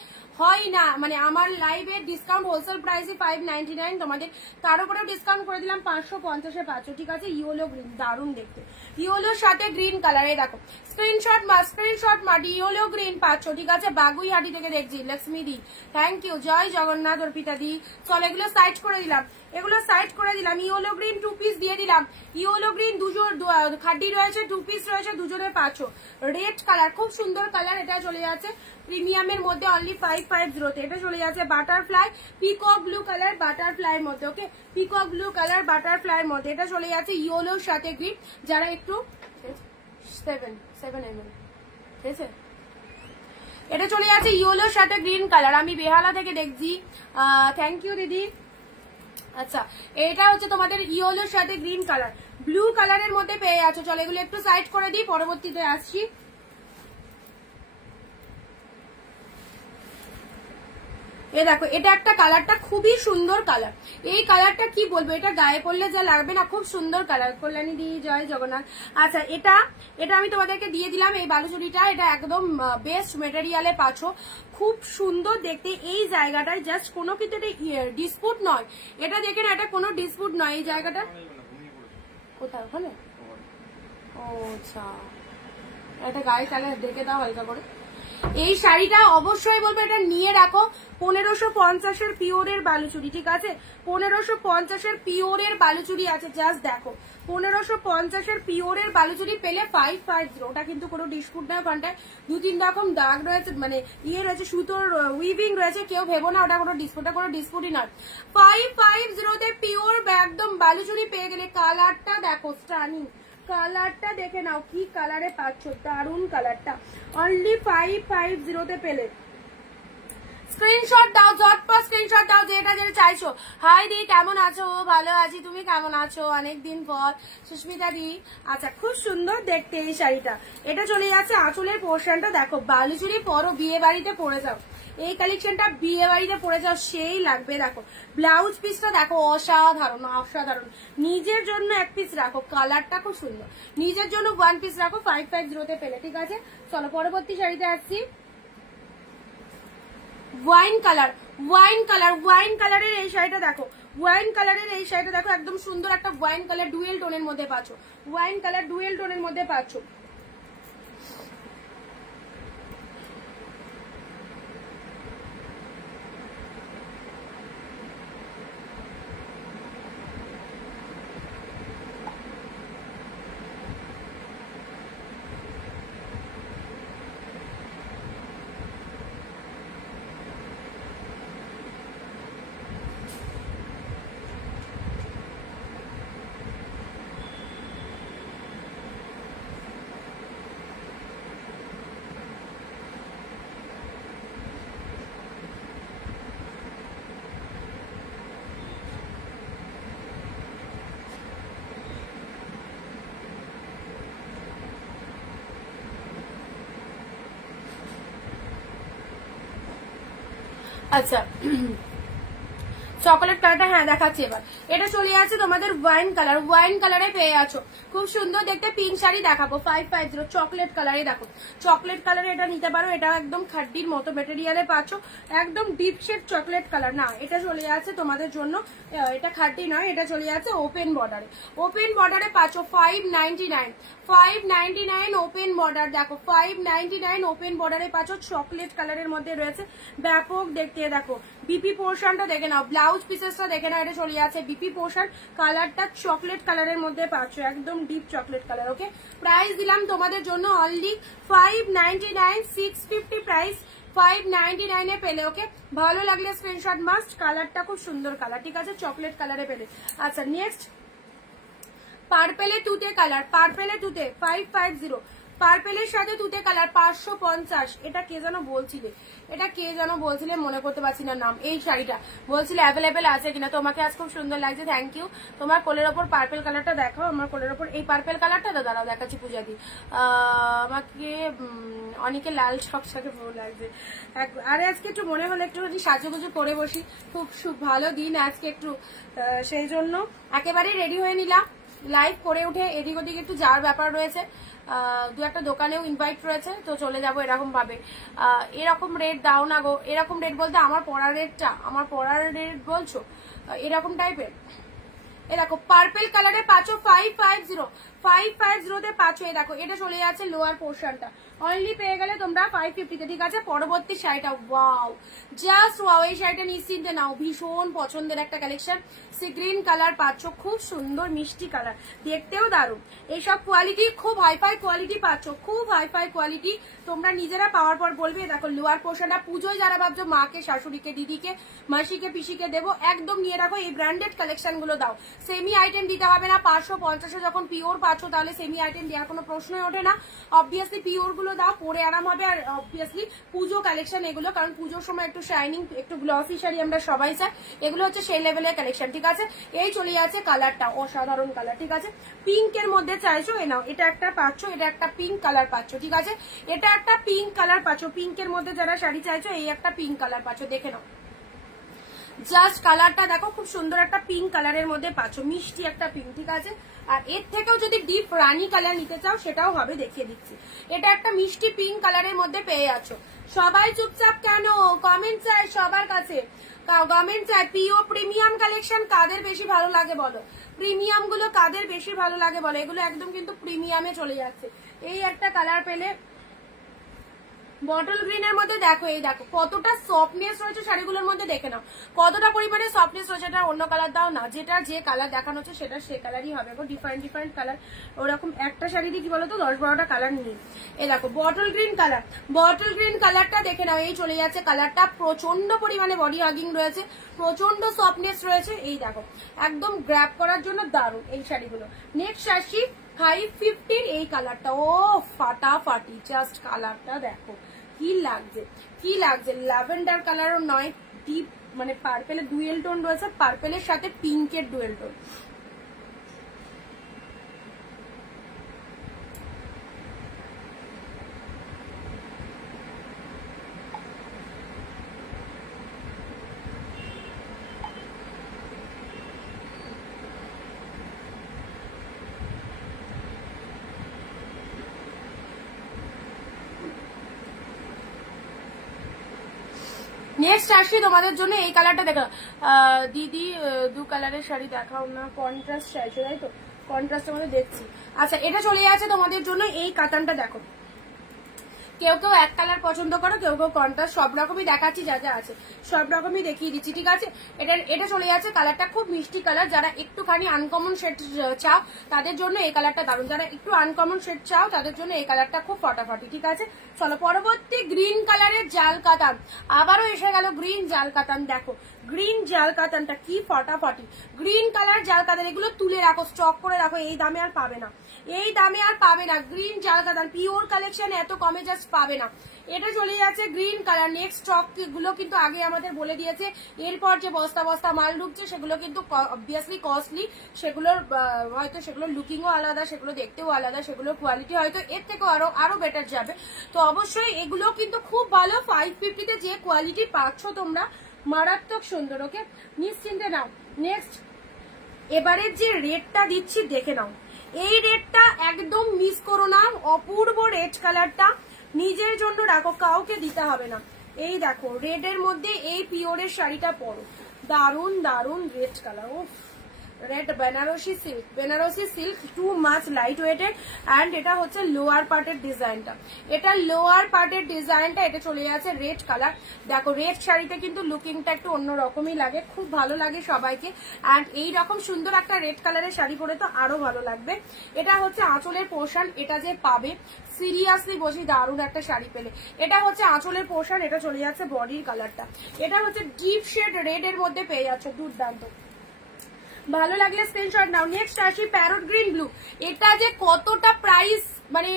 হয় না, মানে আমার লাইভের ডিসকাউন্ট হোলসেল প্রাইসে 599, তোমাদের তার উপরেও ডিসকাউন্ট করে দিলাম 550-এ পাচ্ছ, ঠিক আছে। ইয়েলো গ্রিন দারুণ দেখতে, ইয়েলোর সাথে গ্রিন কালারে দেখো। স্ক্রিনশট মার ইয়েলো গ্রিন পাচ্ছ, ঠিক আছে। বাগুইহাটি থেকে দেখছি লক্ষ্মী দি, থ্যাংক ইউ। জয় জগন্নাথ অর্পিতা দি। চল এগুলো সাইড করে দিলাম, এগুলো সাইড করে দিলাম। ইয়েলো গ্রিন 2 পিস দিয়ে দিলাম। ইয়েলো গ্রিন দুজন খাড্ডি রয়েছে, 2 পিস রয়েছে, দুজনে পাচ্ছ। রেড কালার খুব সুন্দর কালার, এটা চলে যাচ্ছে প্রিমিয়ামের মধ্যে অনলি 550 তে। এটা চলে যাচ্ছে বাটারফ্লাই পিকক ব্লু কালার, বাটারফ্লাইয়ের মধ্যে, ওকে পিকক ব্লু কালার বাটারফ্লাইয়ের মধ্যে। এটা চলে যাচ্ছে ইয়েলোর সাথে গ্রিন, যারা একটু 7 mm, ঠিক আছে। এটা চলে যাচ্ছে ইয়েলোর সাথে গ্রিন কালার। আমি বেহালা থেকে দেখছি, থ্যাংক ইউ দিদি। আচ্ছা এটা হচ্ছে তোমাদের ইয়েলোর সাথে গ্রিন কালার, ব্লু কালারের মধ্যে পেয়ে যাচ্ছ। চলো এগুলো একটু সাইড করে দিই, পরবর্তীতে আসছি। এ দেখো এটা একটা কালারটা খুবই সুন্দর কালার, এই কালারটা কি বলবো, এটা গায়ে পড়লে যা লাগবে না, খুব সুন্দর কালার। কল্যাণী দি জয় জগন্নাথ। আচ্ছা এটা আমি তোমাদেরকে দিয়ে দিলাম এই বালুচুরিটা, এটা একদম বেস্ট মেটেরিয়ালে পাচ্ছ, খুব সুন্দর দেখতে। এই জায়গাটায় জাস্ট কোনো কিন্তু ডিসপুট নয়, এটা দেখে না, এটা কোনো ডিসপুট নয়। এই জায়গাটা কোথায়? ওখানে? ও আচ্ছা, এটা গায়ে চালে দেখে দাও হালকা করে। এই শাড়িটা অবশ্যই বলবো এটা নিয়ে রাখো। 1550-এর পিওরের বালুচুরি, ঠিক আছে। 1550-এর পিওরের বালুচুরি আছে, জাস্ট দেখো 1550-এর পিওরের বালুচুরি পেলে 550। ওটা কিন্তু কোনো ডিসপুট নয়, ওখানটায় 2-3 রকম দাগ রয়েছে, মানে ইয়ে রয়েছে, সুতোর উইভিং রয়েছে, কেউ ভেবো না ওটা কোনো ডিসপুট, কোনো ডিসপুটই নয়। 550-তে পিওর একদম বালুচুরি পেয়ে গেলে। কালারটা দেখো স্টানিং, কালারটা দেখে নাও কি কালারে পাচ্ছ, দারুন কালারটা, অনলি 550-তে পেলে। স্ক্রিনশট দাও, ঝটপট স্ক্রিনশট দাও যেটা যেটা চাইছো। হাই দি কেমন আছো? ভালো আছি, তুমি কেমন আছো? অনেকদিন পর। সুস্মিতা দি, আচ্ছা খুব সুন্দর দেখতে এই শাড়িটা। এটা চলে যাচ্ছে আঁচলের পোর্শনটা দেখো, বালুচুরি পরো, বিয়ে বাড়িতে পরে যাও, এই কালেকশনটা বিয়ে বাড়িতে পরে যাও সেই লাগবে। দেখো ব্লাউজ পিসটা দেখো, অসাধারণ অসাধারণ। নিজের জন্য 1 পিস রাখো, কালারটা খুব সুন্দর, নিজের জন্য 1 পিস রাখো 550-তে পেলে, ঠিক আছে। চলো পরবর্তী শাড়িতে আসছি। Wine colour, wine colour, wine কালারের এই শাড়িটা দেখো, ওয়াইন কালারের এই শাড়িটা দেখো, একদম সুন্দর একটা ওয়াইন কালার ডুয়েল টোনের মধ্যে পাচ্ছ, ওয়াইন কালার ডুয়েল টোনের মধ্যে পাচ্ছ। আচ্ছা চকলেট কালারটা হ্যাঁ দেখাচ্ছি এবার। এটা চলে যাচ্ছে তোমাদের ওয়াইন কালার, ওয়াইন কালারে পেয়ে আছো, খুব সুন্দর দেখতে। পিঙ্ক শাড়ি দেখাবো 550, চকলেট কালারে দেখো, চকলেট কালারে এটা নিতে পারো। এটা একদম খাড্ডির মতো মেটেরিয়ালে পাচ্ছ, একদম ডিপ শেড চকলেট কালার না। এটা চলে যাচ্ছে তোমাদের জন্য, এটা খাড্ডি নয়, এটা চলে যাচ্ছে ওপেন বর্ডারে, ওপেন বর্ডারে পাচ্ছ 599, 599 ওপেন বর্ডার দেখো, 599 ওপেন বর্ডারে পাচ্ছ, চকলেট কালারের মধ্যে রয়েছে, ব্যাপক দেখতে। দেখো বিপি পোর্শনটা দেখে নাও, ব্লাউজ পিসেসটা দেখে নাও, এটা চলে যাচ্ছে বিপি পোর্শন, কালারটা চকলেট কালারের মধ্যে পাচ্ছ, একদম deep chocolate colour. Okay price দিলাম তোমাদের জন্য অনলি 599, 650 প্রাইস, 599 এ পেলে। ওকে, ভালো লাগলে স্ক্রিনশট মাস্ট। কালারটা খুব সুন্দর কালার, ঠিক আছে, চকলেট কালারে পেলে। আচ্ছা নেক্সট পার্পেলে তুতে কালার, পার্পেলে তুতে 550, পার্পেলের সাথে তুতে কালার 550। এটা কে যেন বলছিলে, এটা কে যেন বলছিলে, মনে করতে পারছি না নাম। এই শাড়িটা বলছিলে অ্যাভেলেবেল আছে কিনা। তোমাকে আজ খুব সুন্দর লাগছে, থ্যাংক ইউ। তোমার কোলের ওপর পার্পেল কালারটা দেখাও, আমার কোলের ওপর এই পার্পেল কালারটা তো দাঁড়াও দেখাচ্ছি পূজাদি। আমাকে অনেকে লাল সবসাকে ভালো লাগছে। আরে আজকে একটু মনে হলো একটুখানি সাজুগুজু করে বসি, খুব ভালো দিন আজকে একটু, সেই জন্য একেবারে রেডি হয়ে নিলাম। লাইভ করে উঠে এদিক ওদিক একটু যাওয়ার ব্যাপার রয়েছে, দু একটা দোকানেও ইনভাইট রয়েছে, তো চলে যাবো এরকম ভাবে। এরকম রেট দাও না গো, এরকম রেট বলতে আমার পড়ার রেটটা, আমার পড়ার রেট বলছো এরকম টাইপের। এ দেখো পার্পেল কালারে পাচ্ছ 550, 550 পাচ্ছ। এই দেখো এটা চলে যাচ্ছে লোয়ার পোর্শনটা, অনলি পেয়ে গেলে তোমরা 550 তে, ঠিক আছে। পরবর্তী শাড়িটা ওয়াও, জাস্ট ওয়াও, এই শাড়িটা নিশ্চিন্তে নাও, ভীষণ পছন্দের একটা কালেকশন। সি গ্রিন কালার পাচ্ছ, খুব সুন্দর মিষ্টি কালার, দেখতেও দারুণ। এইসব কোয়ালিটি খুব হাইফাই কোয়ালিটি পাচ্ছ, খুব হাইফাই কোয়ালিটি। তোমরা নিজেরা পাওয়ার পর বলবে। দেখো লোয়ার পোর্শনটা, পুজোয় যারা ভাবছো মাকে, শাশুড়িকে, দিদিকে, মাসিকে, পিসিকে দেবো, একদম নিয়ে রাখো, এই ব্র্যান্ডেড কালেকশন গুলো দাও। সেমি আইটেম দিতে হবে না, 550 যখন পিওর পাচ্ছ তাহলে সেমি আইটেম দেওয়ার কোনো প্রশ্নই ওঠে না। অবভিয়াসলি পিওর গুলো দাও, পরে আরাম হবে। আর অবভিয়াসলি পুজো কালেকশন এগুলো, কারণ পুজোর সময় একটু শাইনিং, একটু গ্লসি শাড়ি আমরা সবাই চাই, এগুলো হচ্ছে সেই লেভেলের কালেকশন, ঠিক আছে। এই চলে যাচ্ছে কালারটা, অসাধারণ কালার, ঠিক আছে। পিঙ্কের মধ্যে চাইছো, এ নাও, এটা একটা পাচ্ছ, এটা একটা পিঙ্ক কালার পাচ্ছ, ঠিক আছে। এটা একটা পিঙ্ক কালার পাচ্ছ, পিঙ্কের মধ্যে যারা শাড়ি চাইছো এই একটা পিঙ্ক কালার পাচ্ছ, দেখে নাও। জাস্ট কালারটা দেখো, খুব সুন্দর একটা পিঙ্ক কালারের মধ্যে পাচ্ছ, মিষ্টি একটা পিঙ্ক, ঠিক আছে। আর এর থেকেও যদি ডিপ রানী কালার নিতে চাও সেটাও হবে, দেখিয়ে দিচ্ছি। এটা একটা মিষ্টি পিঙ্ক কালারের মধ্যে পেয়ে যাচ্ছ। সবাই চুপচাপ কেন, কমেন্ট চাই সবার কাছে, কমেন্ট চাই। পিও প্রিমিয়াম কালেকশন কাদের বেশি ভালো লাগে বলো, প্রিমিয়াম গুলো কাদের বেশি ভালো লাগে বলো। এগুলো একদম কিন্তু প্রিমিয়ামে চলে যাচ্ছে। এই একটা কালার পেলে বটল গ্রিনের মধ্যে, দেখো এই দেখো কতটা সফটনেস রয়েছে শাড়িগুলোর মধ্যে, দেখে নাও কতটা পরিমাণে সফটনেস রয়েছে। এটা অন্য কালার দাও না, যেটা যে কালার দেখানো হচ্ছে সেটা সে কালারই হবে, ডিফারেন্ট ডিফারেন্ট কালার। ওরকম একটা শাড়ি দিয়ে কি বলতো 10-12টা কালার নিয়ে। এই দেখো bottle green colour, bottle green কালারটা দেখে নাও, এই চলে যাচ্ছে কালারটা। প্রচন্ড পরিমাণে বডি হাগিং রয়েছে, প্রচন্ড সফটনেস রয়েছে। এই দেখো একদম গ্র্যাব করার জন্য দারুণ এই শাড়িগুলো। নেক্সট আসি 550 এই কালারটা, ও ফাটাফাটি, জাস্ট কালারটা দেখো কি লাগছে, কি লাগছে। ল্যাভেন্ডার কালারও নয়, ডিপ মানে পার্পেলের ডুয়েল টোন রয়েছে, পার্পেলের সাথে পিঙ্কের ডুয়েল টোন। নেক্সট আসি তোমাদের জন্য এই কালারটা দেখো দিদি, দু কালারের শাড়ি দেখাও না, কন্ট্রাস্ট চাইছো তাই তো, কন্ট্রাস্টের মধ্যে দেখছি। আচ্ছা এটা চলে যাচ্ছে তোমাদের জন্য এই কাতানটা, দেখো কেউ কেউ এক কালার পছন্দ করো, কেউ কেউ কন্ট্রাস্ট, সব রকমই দেখাচ্ছি, যা যা আছে সব রকমই দেখিয়ে দিচ্ছি, ঠিক আছে। এটা চলে যাচ্ছে কালারটা, খুব মিষ্টি কালার। যারা একটুখানি আনকমন শেড চাও তাদের জন্য এই কালারটা দারুণ, যারা একটু আনকমন শেড চাও তাদের জন্য এই কালারটা খুব ফটাফটি, ঠিক আছে। চলো পরবর্তী গ্রিন কালারের জাল কাতান, আবারও এসে গেল গ্রিন জাল কাতান। দেখো গ্রিন জাল কাতানটা কি ফটাফটি, গ্রিন কালার জাল কাতান, এগুলো তুলে রাখো, স্টক করে রাখো, এই দামে আর পাবে না, এই দামে আর পাবে না। গ্রিন জাল কাতান পিওর কালেকশন এত কমে জাস্ট পাবে না। এটা চলে যাচ্ছে গ্রিন কালার। নেক্সট স্টক গুলো কিন্তু আগে আমাদের বলে দিয়েছে, এরপর যে বস্তা বস্তা মাল ঢুকছে সেগুলো কিন্তু অবভিয়াসলি কস্টলি, সেগুলোর হয়তো সেগুলোর লুকিংও আলাদা, সেগুলো দেখতেও আলাদা, সেগুলোর কোয়ালিটি হয়তো এর থেকেও আরো বেটার যাবে। তো অবশ্যই এগুলো কিন্তু খুব ভালো, 550 তে যে কোয়ালিটি পাচ্ছ তোমরা মারাত্মক সুন্দর, ওকে নিশ্চিন্তে নাও। নেক্সট এবারের যে রেটটা দিচ্ছি দেখে নাও, এই রেটটা একদম মিস করো না, অপূর্ব রেড কালারটা নিজের জন্য রাখো, কাউকে দিতে হবে না। এই দেখো রেড এর মধ্যে এই পিওরের শাড়িটা পরো, দারুন দারুন রেড কালার, ও red Banarasi silk too much light weighted and এটা হচ্ছে লোয়ার পার্টের ডিজাইনটা, এটা লোয়ার পার্টের ডিজাইনটা, এটা চলে যাচ্ছে রেড কালার। দেখো রেড শাড়িতে কিন্তু লুকিংটা একটু অন্যরকমই লাগে, খুব ভালো লাগে সবাইকে। অ্যান্ড এইরকম সুন্দর একটা রেড কালারের শাড়ি পরে তো আরো ভালো লাগবে। এটা হচ্ছে আঁচলের পোর্শন, এটা যে পাবে সিরিয়াসলি বলছি দারুণ একটা শাড়ি পেলে। এটা হচ্ছে আঁচলের পোর্শন, এটা চলে যাচ্ছে বডির কালারটা, এটা হচ্ছে ডিপ শেড রেড এর মধ্যে পেয়ে যাচ্ছ, দুর্দান্ত। ভালো লাগলে স্ক্রিনশট নাও। নেক্সট আসি প্যারট গ্রিন ব্লু। এটা যে কতটা প্রাইস, মানে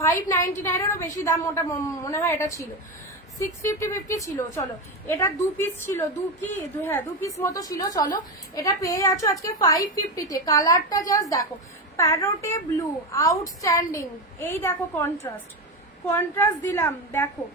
599-এরও বেশি দাম ওটা মনে হয় এটা ছিল, 650 ছিল। চলো এটা 2 পিস ছিল, হ্যাঁ 2 পিস মতো ছিল। চলো এটা পেয়ে যাচ্ছ আজকে 550-তে। কালারটা জাস্ট দেখো, প্যারোটে ব্লু আউটস্ট্যান্ডিং। এই দেখো কন্ট্রাস্ট দিলাম, দেখো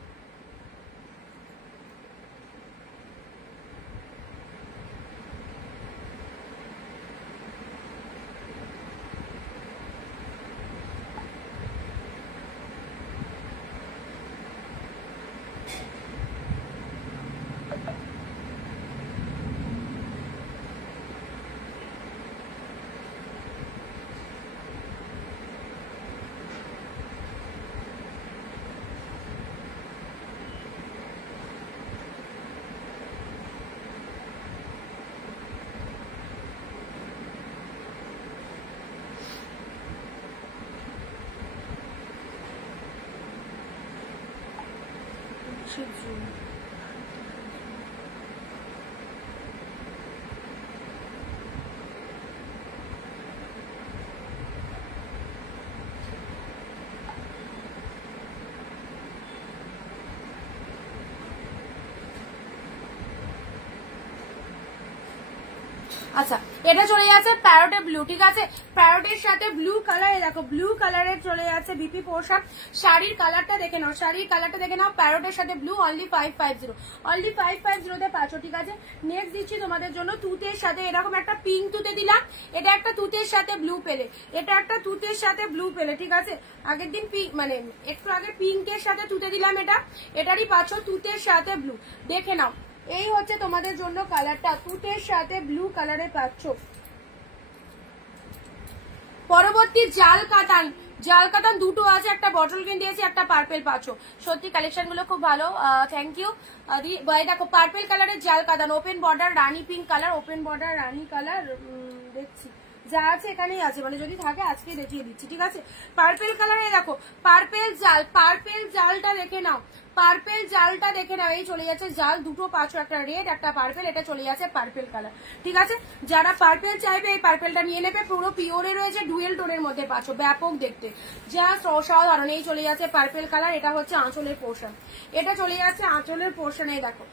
আচ্ছা এটা চলে যাচ্ছে প্যারোটে ব্লু, ঠিক আছে। প্যারোটের সাথে ব্লু কালার, দেখো ব্লু কালারের চলে যাচ্ছে বিপি পোশাক। শাড়ির কালারটা দেখে নাও, প্যারোটের সাথে ব্লু, অনলি 550-তে পাচ্ছ, ঠিক আছে। নেক্সট দিচ্ছি তোমাদের জন্য তুতের সাথে, এরকম একটা পিঙ্ক তুতে দিলাম, এটা একটা তুতের সাথে ব্লু পেলে, এটা একটা তুতের সাথে ব্লু পেলে, ঠিক আছে। আগের দিন মানে একটু আগে পিঙ্কের সাথে তুতে দিলাম, এটারই পাচ্ছ তুতের সাথে ব্লু, দেখে নাও। এই হচ্ছে তোমাদের জন্য কালারটা, তুতের সাথে ব্লু কালারে পাচ্ছ। পরবর্তী জাল কাতান দুটো আছে, একটা বটল গ্রিন দিয়েছি, একটা পার্পেল পাচ্ছ। সত্যি কালেকশন গুলো খুব ভালো, থ্যাংক ইউ। দেখো পার্পেল কালারের জাল কাতান, ওপেন বর্ডার রানী পিঙ্ক কালার, ওপেন বর্ডার রানী কালার দেখছি যা আছে এখানেই আছে, মানে যদি থাকে আজকে দেখিয়ে দিচ্ছি, ঠিক আছে। পার্পেল কালারে দেখো পার্পেল জালটা দেখে নাও, এই চলে যাচ্ছে জাল, দুটো পাঁচশো, একটা রেড একটা পার্পেল, এটা চলে যাচ্ছে পার্পেল কালার, ঠিক আছে। যারা পার্পেল চাইবে এই পার্পেলটা নিয়ে নেবে, পুরো পিওরে রয়েছে, ডুয়েল টোনের মধ্যে পাচ্ছ, ব্যাপক দেখতে, জাস্ট অসাধারণ। এই চলে যাচ্ছে পার্পেল কালার, এটা হচ্ছে আঁচলের পোর্শন, এটা চলে যাচ্ছে আঁচলের পোর্শনে, দেখো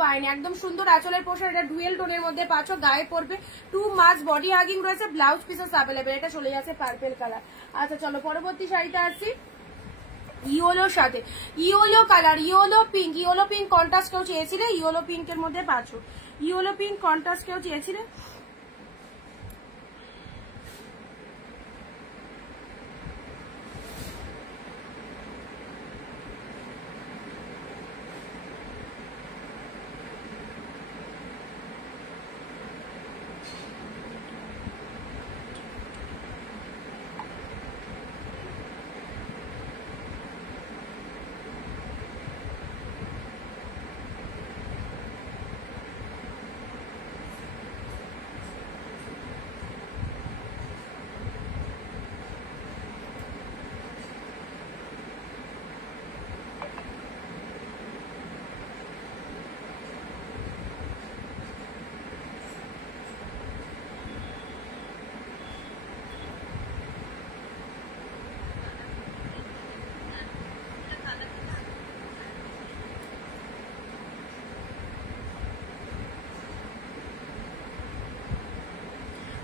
ফাইন একদম সুন্দর আঁচলের পোর্শন, এটা ডুয়েল টোনের মধ্যে পাচ্ছ, গায়ে পড়বে, 2 মাস বডি হাগিং রয়েছে, ব্লাউজ পিসেস অ্যাভেলেবেল, এটা চলে যাচ্ছে পার্পেল কালার। আচ্ছা চলো পরবর্তী শাড়িটা আসছি ইয়েলোর সাথে, yellow colour, yellow pink contrast কেউ চেয়েছিলে, ইয়েলো পিঙ্কের মধ্যে পাচ্ছ, ইয়েলো পিঙ্ক কন্ট্রাস্ট কেউ চেয়েছিলে।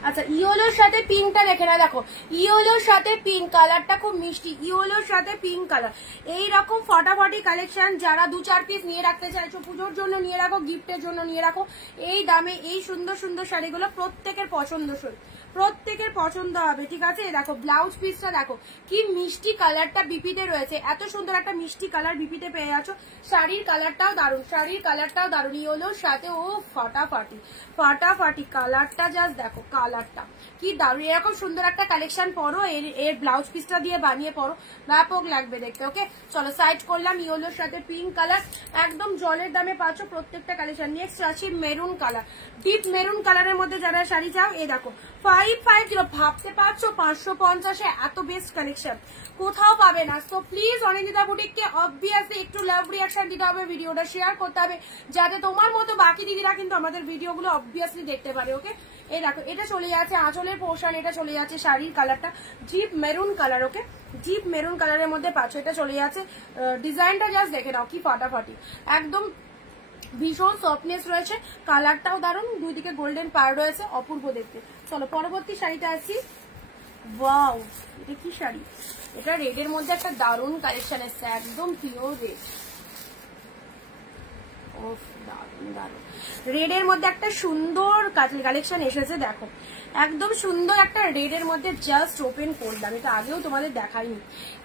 আচ্ছা ইয়েলোর সাথে পিঙ্কটা দেখে না, দেখো ইয়েলোর সাথে পিঙ্ক কালারটা খুব মিষ্টি, ইয়েলোর সাথে পিঙ্ক কালার, এইরকম ফটাফটি কালেকশন যারা 2-4 পিস নিয়ে রাখতে চাইছো, পুজোর জন্য নিয়ে রাখো, গিফটের জন্য নিয়ে রাখো, এই দামে এই সুন্দর সুন্দর শাড়িগুলো প্রত্যেকের প্রত্যেকের পছন্দ হবে, ঠিক আছে। দেখো ব্লাউজ পিসটা দেখো কি মিষ্টি কালারটা বিপিতে রয়েছে, এত সুন্দর একটা মিষ্টি কালার বিপিতে পেয়ে যাচ্ছ। শাড়ির কালারটাও দারুণ, শাড়ির কালারটাও দারুণ, ইয়েলোর সাথে ও ফাটাফাটি ফাটাফাটি কালারটা, জাস্ট দেখো কালারটা কি দারুণ। এরকম সুন্দর একটা কালেকশন পরো, এর ব্লাউজ পিসটা দিয়ে বানিয়ে পরো, ব্যাপক লাগবে দেখতে। ওকে চলো সাইড করলাম, ইয়েলোর সাথে পিঙ্ক কালার, একদম জলের দামে পাচ্ছ প্রত্যেকটা কালেকশন। নেক্সট আসি মেরুন কালার, ডিপ মেরুন কালারের মধ্যে যারা শাড়ি চাও, এই দেখো 550 ভাবতে পারছো 550-এ এত বেস্ট কালেকশন কোথাও পাবে না। তো প্লিজ অনিন্দিতা বুটিককে অবভিয়াসলি একটু লাভ রিয়াকশন দিতে হবে, ভিডিওটা শেয়ার করতে হবে, যাতে তোমার মতো বাকি দিদিরা কিন্তু আমাদের ভিডিওগুলো অবভিয়াসলি দেখতে পারে। ওকে এই দেখো এটা চলে যাচ্ছে আঁচলের পোর্শন, এটা চলে যাচ্ছে শাড়ির কালারটা ডিপ মেরুন কালার। ওকে ডিপ মেরুন কালারের মধ্যে পাচ্ছ, এটা চলে যাচ্ছে ডিজাইনটা জাস্ট দেখে নাও কি ফাটাফাটি, একদম ভীষণ সফটনেস রয়েছে, কালারটাও দারুণ, দুই দিকে গোল্ডেন পার রয়েছে, অপূর্ব দেখতে। চলো পরবর্তী শাড়িটা আসছি। ওয়াও এটা কি শাড়ি, এটা রেডের মধ্যে একটা দারুণ কালেকশন এসছে, একদম পিওর রেড, দারুণ দারুণ রেডের মধ্যে একটা সুন্দর কালেকশন এসেছে। দেখো একদম সুন্দর একটা রেডের মধ্যে, জাস্ট ওপেন করলাম, এটা আগেও তোমাদের দেখাইনি।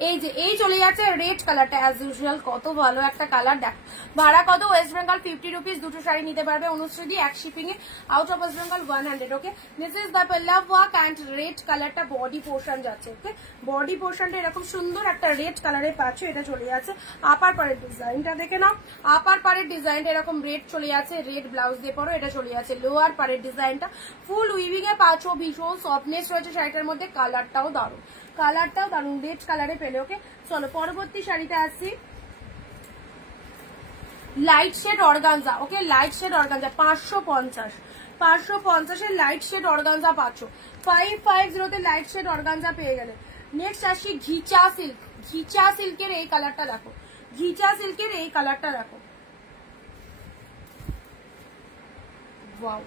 এই যে এই চলে যাচ্ছে রেড কালারটা, অ্যাজ ইউজুয়াল কত ভালো একটা কালার। দেখো ভাড়া কত, ওয়েস্ট বেঙ্গল 50 রুপিস, দুটো শাড়ি নিতে পারবে 29 দিয়ে, এক শিপিং এ, out of West Bengal 100। Okay this is the Pallav work and red কালারটা বডি পোর্শন যাচ্ছে। ওকে বডি পোর্শনটা এরকম সুন্দর একটা রেড কালারে পাচ্ছ, এটা চলে যাচ্ছে আপার পারের ডিজাইনটা দেখে নাও, আপার পারের ডিজাইনটা এরকম রেড চলে যাচ্ছে, রেড ব্লাউজ দিয়ে পরো, এটা চলে যাচ্ছে লোয়ার পারের ডিজাইনটা ফুল উইভিং এ পাচ্ছ, ভীষণ সফটনেস রয়েছে শাড়িটার মধ্যে, কালারটাও দারুণ, কালারটাও দারুণ রেড কালারে পেলে। ওকে চলো পরবর্তী শাড়িটা আসছি, light shade organza. Okay light shade organza 550 light shade organza পাচ্ছ, 550 লাইট শেড অর্গানজা পেয়ে গেলে। নেক্সট আসি ঘিচা সিল্ক, ঘিচা সিল্কের এই কালারটা দেখো, ঘিচা সিল্কের এই কালারটা দেখো, ওয়াও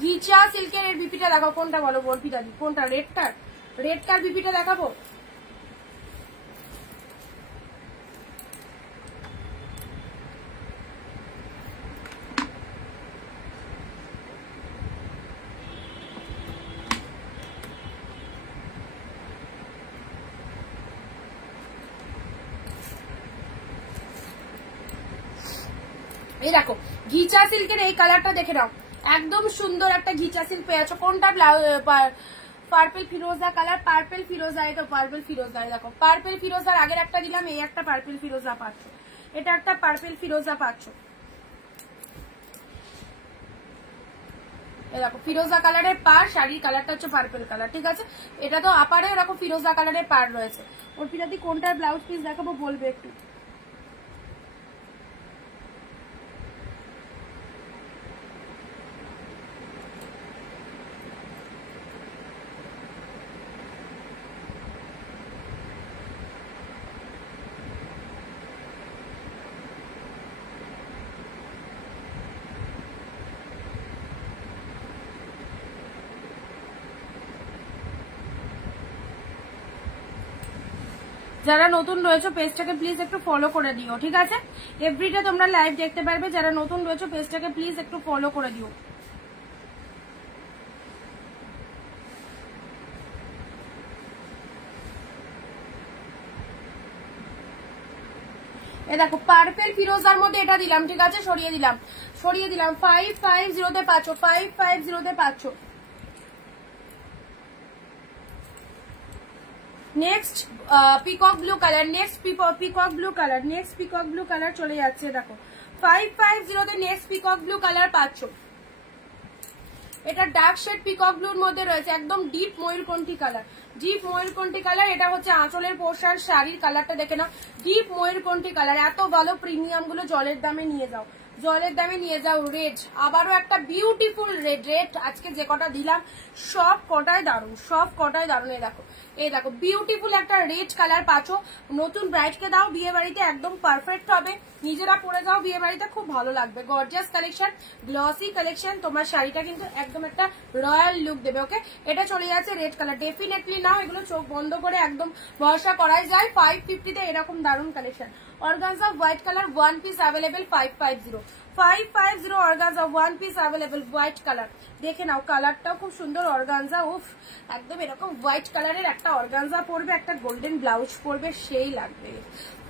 ঘিচা সিল্কের এর বিপিটা দেখো, কোনটা বলো বলপিটা দি, কোনটা রেডটার, রেডটার বিপিটা দেখাবো। এই দেখো ঘিচা সিল্কের এই কালারটা দেখে নাও, একদম সুন্দর একটা ঘিচা সিল্ক পেয়ে আছো। কোনটা পার্পল ফিরোজা কালার, পার্পল ফিরোজা, এটা পার্পল ফিরোজা, দেখো পার্পল ফিরোজার আগের একটা দিলাম, এই একটা পার্পল ফিরোজা পাচ্ছ, এটা একটা পার্পল ফিরোজা পাচ্ছ। এরকম ফিরোজা কালারের পার, শাড়ির কালারটা হচ্ছে পার্পল কালার, ঠিক আছে। এটা তো আপারে এরকম ফিরোজা কালারের পার রয়েছে। ওর পিতাদি কোনটার ব্লাউজ পিস দেখাবো বলবে একটু। যারা নতুন রয়েছে পেজটাকে প্লিজ একটু ফলো করে দিও, ঠিক আছে। এভরিডে তোমরা লাইভ দেখতে পারবে, যারা নতুন রয়েছে পেজটাকে প্লিজ একটু ফলো করে দিও। এ দেখো পার্পল ফিরোজার মধ্যে এটা দিলাম, ঠিক আছে, সরিয়ে দিলাম 550 পাচ্ছ, 550 পাচ্ছ। Next peacock blue colour, next peacock blue colour, next peacock blue colour চলে যাচ্ছে। দেখো 550 নেক্সট পিকক ব্লু কালার পাচ্ছ, এটা ডার্ক শেড পিকক ব্লুর মধ্যে রয়েছে, একদম ডিপ ময়ূরকণ্ঠী কালার, ডিপ ময়ূরকণ্ঠী কালার। এটা হচ্ছে আঁচলের পোর্শন, শাড়ির কালারটা দেখে না, ডিপ ময়ূরকণ্ঠী কালার। এত ভালো প্রিমিয়াম গুলো জলের দামে নিয়ে যাও, জলের দামে নিয়ে যাও। রেড আবারও একটা বিউটিফুল রেড, রেড আজকে যে কটা দিলাম সব কটাই দারুণ, সব কটাই দারুণ। এই দেখো বিউটিফুল একটা রেড কালার পাচ্ছ, নতুন ব্রাইডকে দাও বিয়ে বাড়িতে, একদম পারফেক্ট হবে, নিজেরা পরে যাও বিয়ে বাড়িতে, খুব ভালো লাগবে। গর্জিয়াস কালেকশন, গ্লসি কালেকশন, তোমার শাড়িটা কিন্তু একদম একটা রয়্যাল লুক দেবে। ওকে এটা চলে যাচ্ছে রেড কালার, ডেফিনেটলি নাও, এগুলো চোখ বন্ধ করে একদম ভরসা করাই যায়। 550 এরকম দারুণ collection, organza white colour, one piece available 550 organza one piece available white colour. দেখে নাও কালারটাও খুব সুন্দর অর্গানজা। উফ, একদম এরকম হোয়াইট কালারের একটা অর্গানজা পরবে, একটা গোল্ডেন ব্লাউজ পরবে, সেই লাগবে।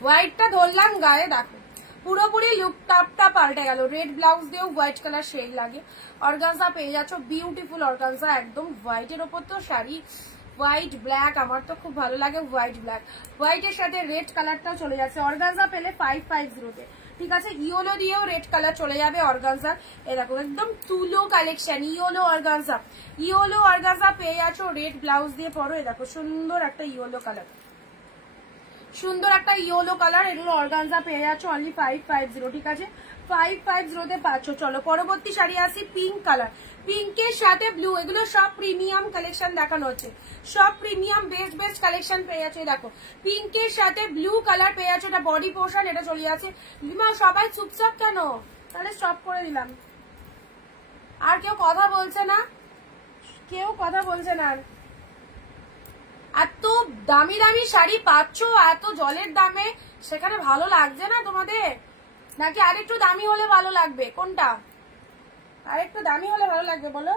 হোয়াইটটা ধরলাম গায়ে, দেখো পুরোপুরি লুকটা পাল্টে গেল। রেড ব্লাউজ দিয়েও হোয়াইট কালার সেই লাগে। অর্গানজা পেয়ে যাচ্ছ, বিউটিফুল অর্গানজা, একদম হোয়াইটের ওপর তো শাড়ি, হোয়াইট ব্ল্যাক, আমার তো খুব ভালো লাগে হোয়াইট ব্ল্যাক। হোয়াইটের সাথে রেড কালারটাও চলে যাচ্ছে। অর্গানজা পেলে 550-তে, ঠিক আছে। ইয়েলো দিয়েও রেড কালার চলে যাবে অর্গানজা। এ দেখো একদম তুলো collection, yellow organza. Yellow organza পেয়ে যাচ্ছ রেড ব্লাউজ দিয়ে পরো। এ দেখো সুন্দর একটা ইয়েলো কালার, সুন্দর একটা ইয়েলো কালার। এগুলো অর্গানজা পেয়ে যাচ্ছ অনলি 550, ঠিক আছে। 550-তে পাচ্ছ। চলো পরবর্তী শাড়ি আসি, পিঙ্ক কালার, পিঙ্কের সাথে ব্লু। এগুলো সব প্রিমিয়াম কালেকশন দেখানো হচ্ছে, সব প্রিমিয়াম বেস্ট কালেকশন পেয়ে যাচ্ছে। দেখো পিঙ্কের সাথে ব্লু কালার পেয়ে যাচ্ছে। এটা বডি পোর্শন, এটা চলে যাচ্ছে। সবাই চুপচাপ কেন? তাহলে স্টপ করে দিলাম। আর কেউ কথা বলছে না, কেউ কথা বলছে না। এত দামি দামি শাড়ি পাচ্ছ এত জলের দামে, সেখানে ভালো লাগছে না তোমাদের? নাকি আরেকটু দামি হলে ভালো লাগবে? কোনটা? আরেকটু দামি হলে ভালো লাগবে বলো?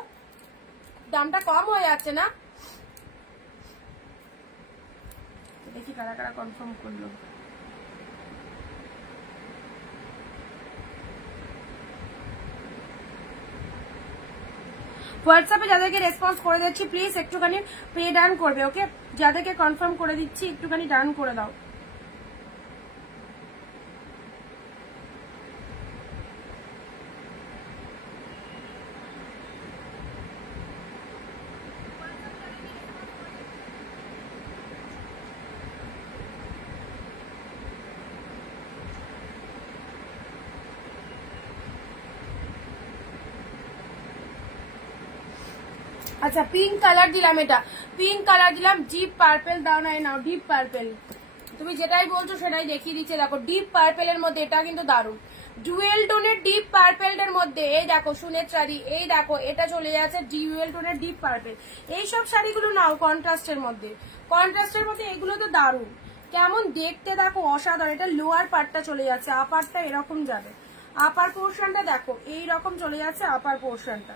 দামটা কম হয়ে যাচ্ছে না? দেখি কারা কারা কনফার্ম করলো। হোয়াটসঅ্যাপে যাদেরকে রেসপন্স করে দিচ্ছি প্লিজ একটুখানি পে ডান করবে, ওকে? যাদেরকে কনফার্ম করে দিচ্ছি একটুখানি ডান করে দাও। আচ্ছা পিঙ্ক কালার দিলাম, এটা পিঙ্ক কালার দিলাম। ডিপ পার্পেল দাও না, নাও ডিপ পার্পেল। তুমি যেটাই বলছো সেটাই দেখিয়ে দিচ্ছে। দেখো ডিপ পার্পেলের মধ্যে এটা কিন্তু দারুণ, ডুয়েল টোনের ডিপ পার্পেলের মধ্যে। এই দেখো সুনের শাড়ি, এই দেখো এটা চলে যাচ্ছে ডুয়েল টোনের ডিপ পার্পেল। এইসব শাড়িগুলো নাও কন্ট্রাস্টের মধ্যে, কন্ট্রাস্টের মধ্যে এগুলো তো দারুণ, কেমন দেখতে দেখো অসাধারণ। এটা লোয়ার পার্টটা চলে যাচ্ছে, আপারটা এরকম যাবে। আপার পোর্শনটা দেখো এইরকম চলে যাচ্ছে আপার পোর্শনটা।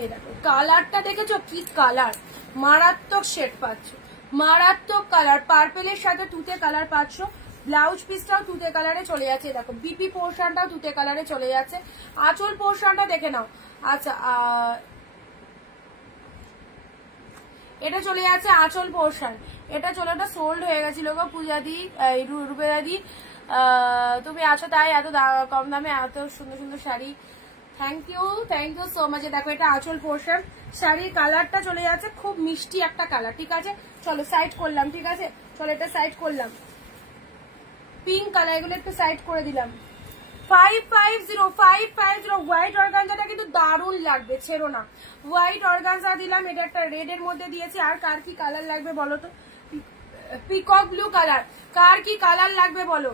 এই দেখো কালারটা দেখেছো কি কালার, মারাত্মক শেড পাচ্ছ, মারাত্মক কালার। পার্পেলের সাথে তুতে কালার পাচ্ছ। ব্লাউজ পিসটাও তুতে কালারে চলে যাচ্ছে। দেখো বিপি পোর্শনটাও তুতে কালারে চলে যাচ্ছে। আঁচল পোর্শনটা দেখে নাও। আচ্ছা এটা চলে যাচ্ছে আঁচল পোর্শন। এটা চলে, ওটা সোল্ড হয়ে গেছিল গো পূজাদি, রূপেদাদি। তুমি আছো তাই এত কম দামে এত সুন্দর সুন্দর শাড়ি। Thank you so much. দেখো এটা আঁচল পোর্শন, শাড়ির কালারটা চলে যাচ্ছে খুব মিষ্টি একটা কালার, ঠিক আছে। চলো সাইড করলাম, ঠিক আছে। চলো এটা সাইড করলাম, পিঙ্ক কালার এগুলো একটু সাইড করে দিলাম। 550 হোয়াইট অর্গানজাটা কিন্তু দারুণ লাগবে, ছেড়ো না। হোয়াইট অর্গানজা দিলাম, এটা একটা রেড এর মধ্যে দিয়েছি। আর কার কি কালার লাগবে বলো তো? পিকক ব্লু কালার, কার কি কালার লাগবে বলো?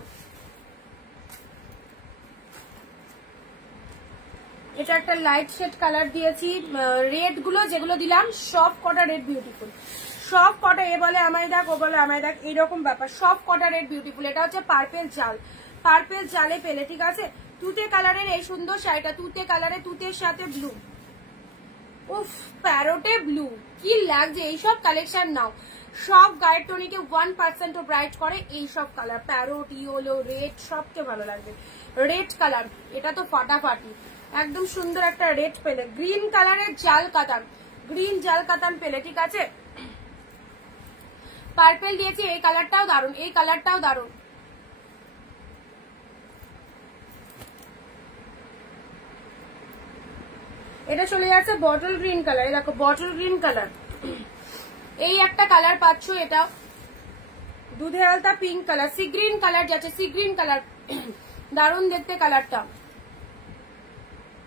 এটা একটা লাইট শেড কালার দিয়েছি। রেড গুলো যেগুলো দিলাম সব কটা রেড বিউটিফুল, সব কটা। এ বলে আমায় দেখ, ও বলে আমায় দেখ, এইরকম ব্যাপার। সব কটা রেড বিউটিফুল। এটা হচ্ছে পার্পেল জাল, পার্পেল জালে পেলে, ঠিক আছে। তুতে কালারের এই সুন্দর শাড়িটা, তুতে কালারে তুতের সাথে ব্লু। উফ প্যারোটে ব্লু কি লাগছে। এইসব কালেকশন নাও, সব গায়ের টনিকে 1% ব্রাইট করে এইসব কালার। প্যারোট, ইয়েলো, রেড, সবকে ভালো লাগবে। রেড কালার এটা তো ফাটাফাটি, একদম সুন্দর একটা রেড পেলে। গ্রিন কালারের জাল কাতান, গ্রিন জাল কাতান পেলে, ঠিক আছে। পার্পেল দিয়েছি, এই কালারটাও দারুণ, এই কালারটাও দারুণ। এটা চলে যাচ্ছে বটল গ্রিন কালার। দেখো বটল গ্রিন কালার, এই একটা কালার পাচ্ছ। এটা দুধে আলতা pink colour, sea green colour যাচ্ছে, সি গ্রিন কালার দারুণ দেখতে কালারটা।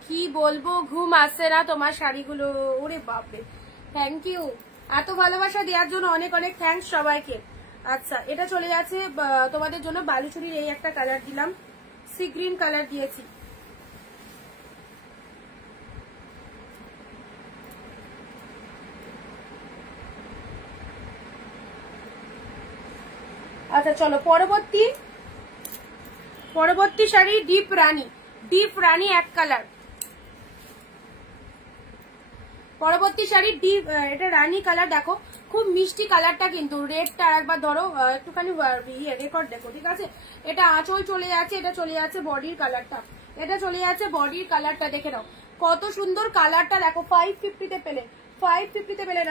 কি বলবো, ঘুম আসছে না তোমার শাড়িগুলো। ওরে বাপরে, থ্যাংক ইউ এত ভালোবাসা দেওয়ার জন্য, অনেক অনেক থ্যাংকস সবাইকে। আচ্ছা এটা চলে যাচ্ছে তোমাদের জন্য বালুচুরির এই একটা কালার দিলাম, সি গ্রিন কালার দিয়েছি। আচ্ছা চলো পরবর্তী শাড়ি ডিপ রানী এক কালার। পরবর্তী শাড়ি ডিপ, এটা রানী কালার, দেখো খুব মিষ্টি কালারটা, কিন্তু রেডটা একবার ধরো একটুখানি রেকর্ড দেখো, ঠিক আছে। এটা আঁচল চলে যাচ্ছে, এটা চলে যাচ্ছে বডির কালারটা, এটা চলে যাচ্ছে বডির কালারটা, দেখে নাও কত সুন্দর কালারটা, দেখো 550 পেলে, 550 পেলে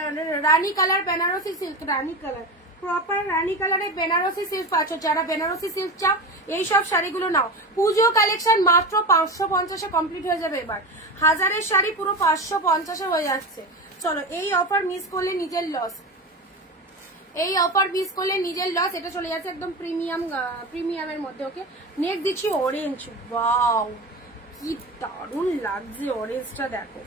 রানী কালার, বেনারসি সিল্ক, রানী কালার, প্রপার রানী কালারে বেনারসি সিল্ক পাচ্ছ। যারা বেনারসি সিল্ক চাও এইসব শাড়িগুলো নাও। পুজো কালেকশন মাত্র 550-এ কমপ্লিট হয়ে যাবে। এবার 1000-এর শাড়ি পুরো 550-এ হয়ে যাচ্ছে। চলো এই অফার মিস করলে নিজের লস, এই অফার মিস করলে নিজের লস। এটা চলে যাচ্ছে একদম প্রিমিয়ামের মধ্যে। ওকে, নেক্সট দিচ্ছি অরেঞ্জ। ওয়াও কি দারুণ লাগছে অরেঞ্জটা, দেখো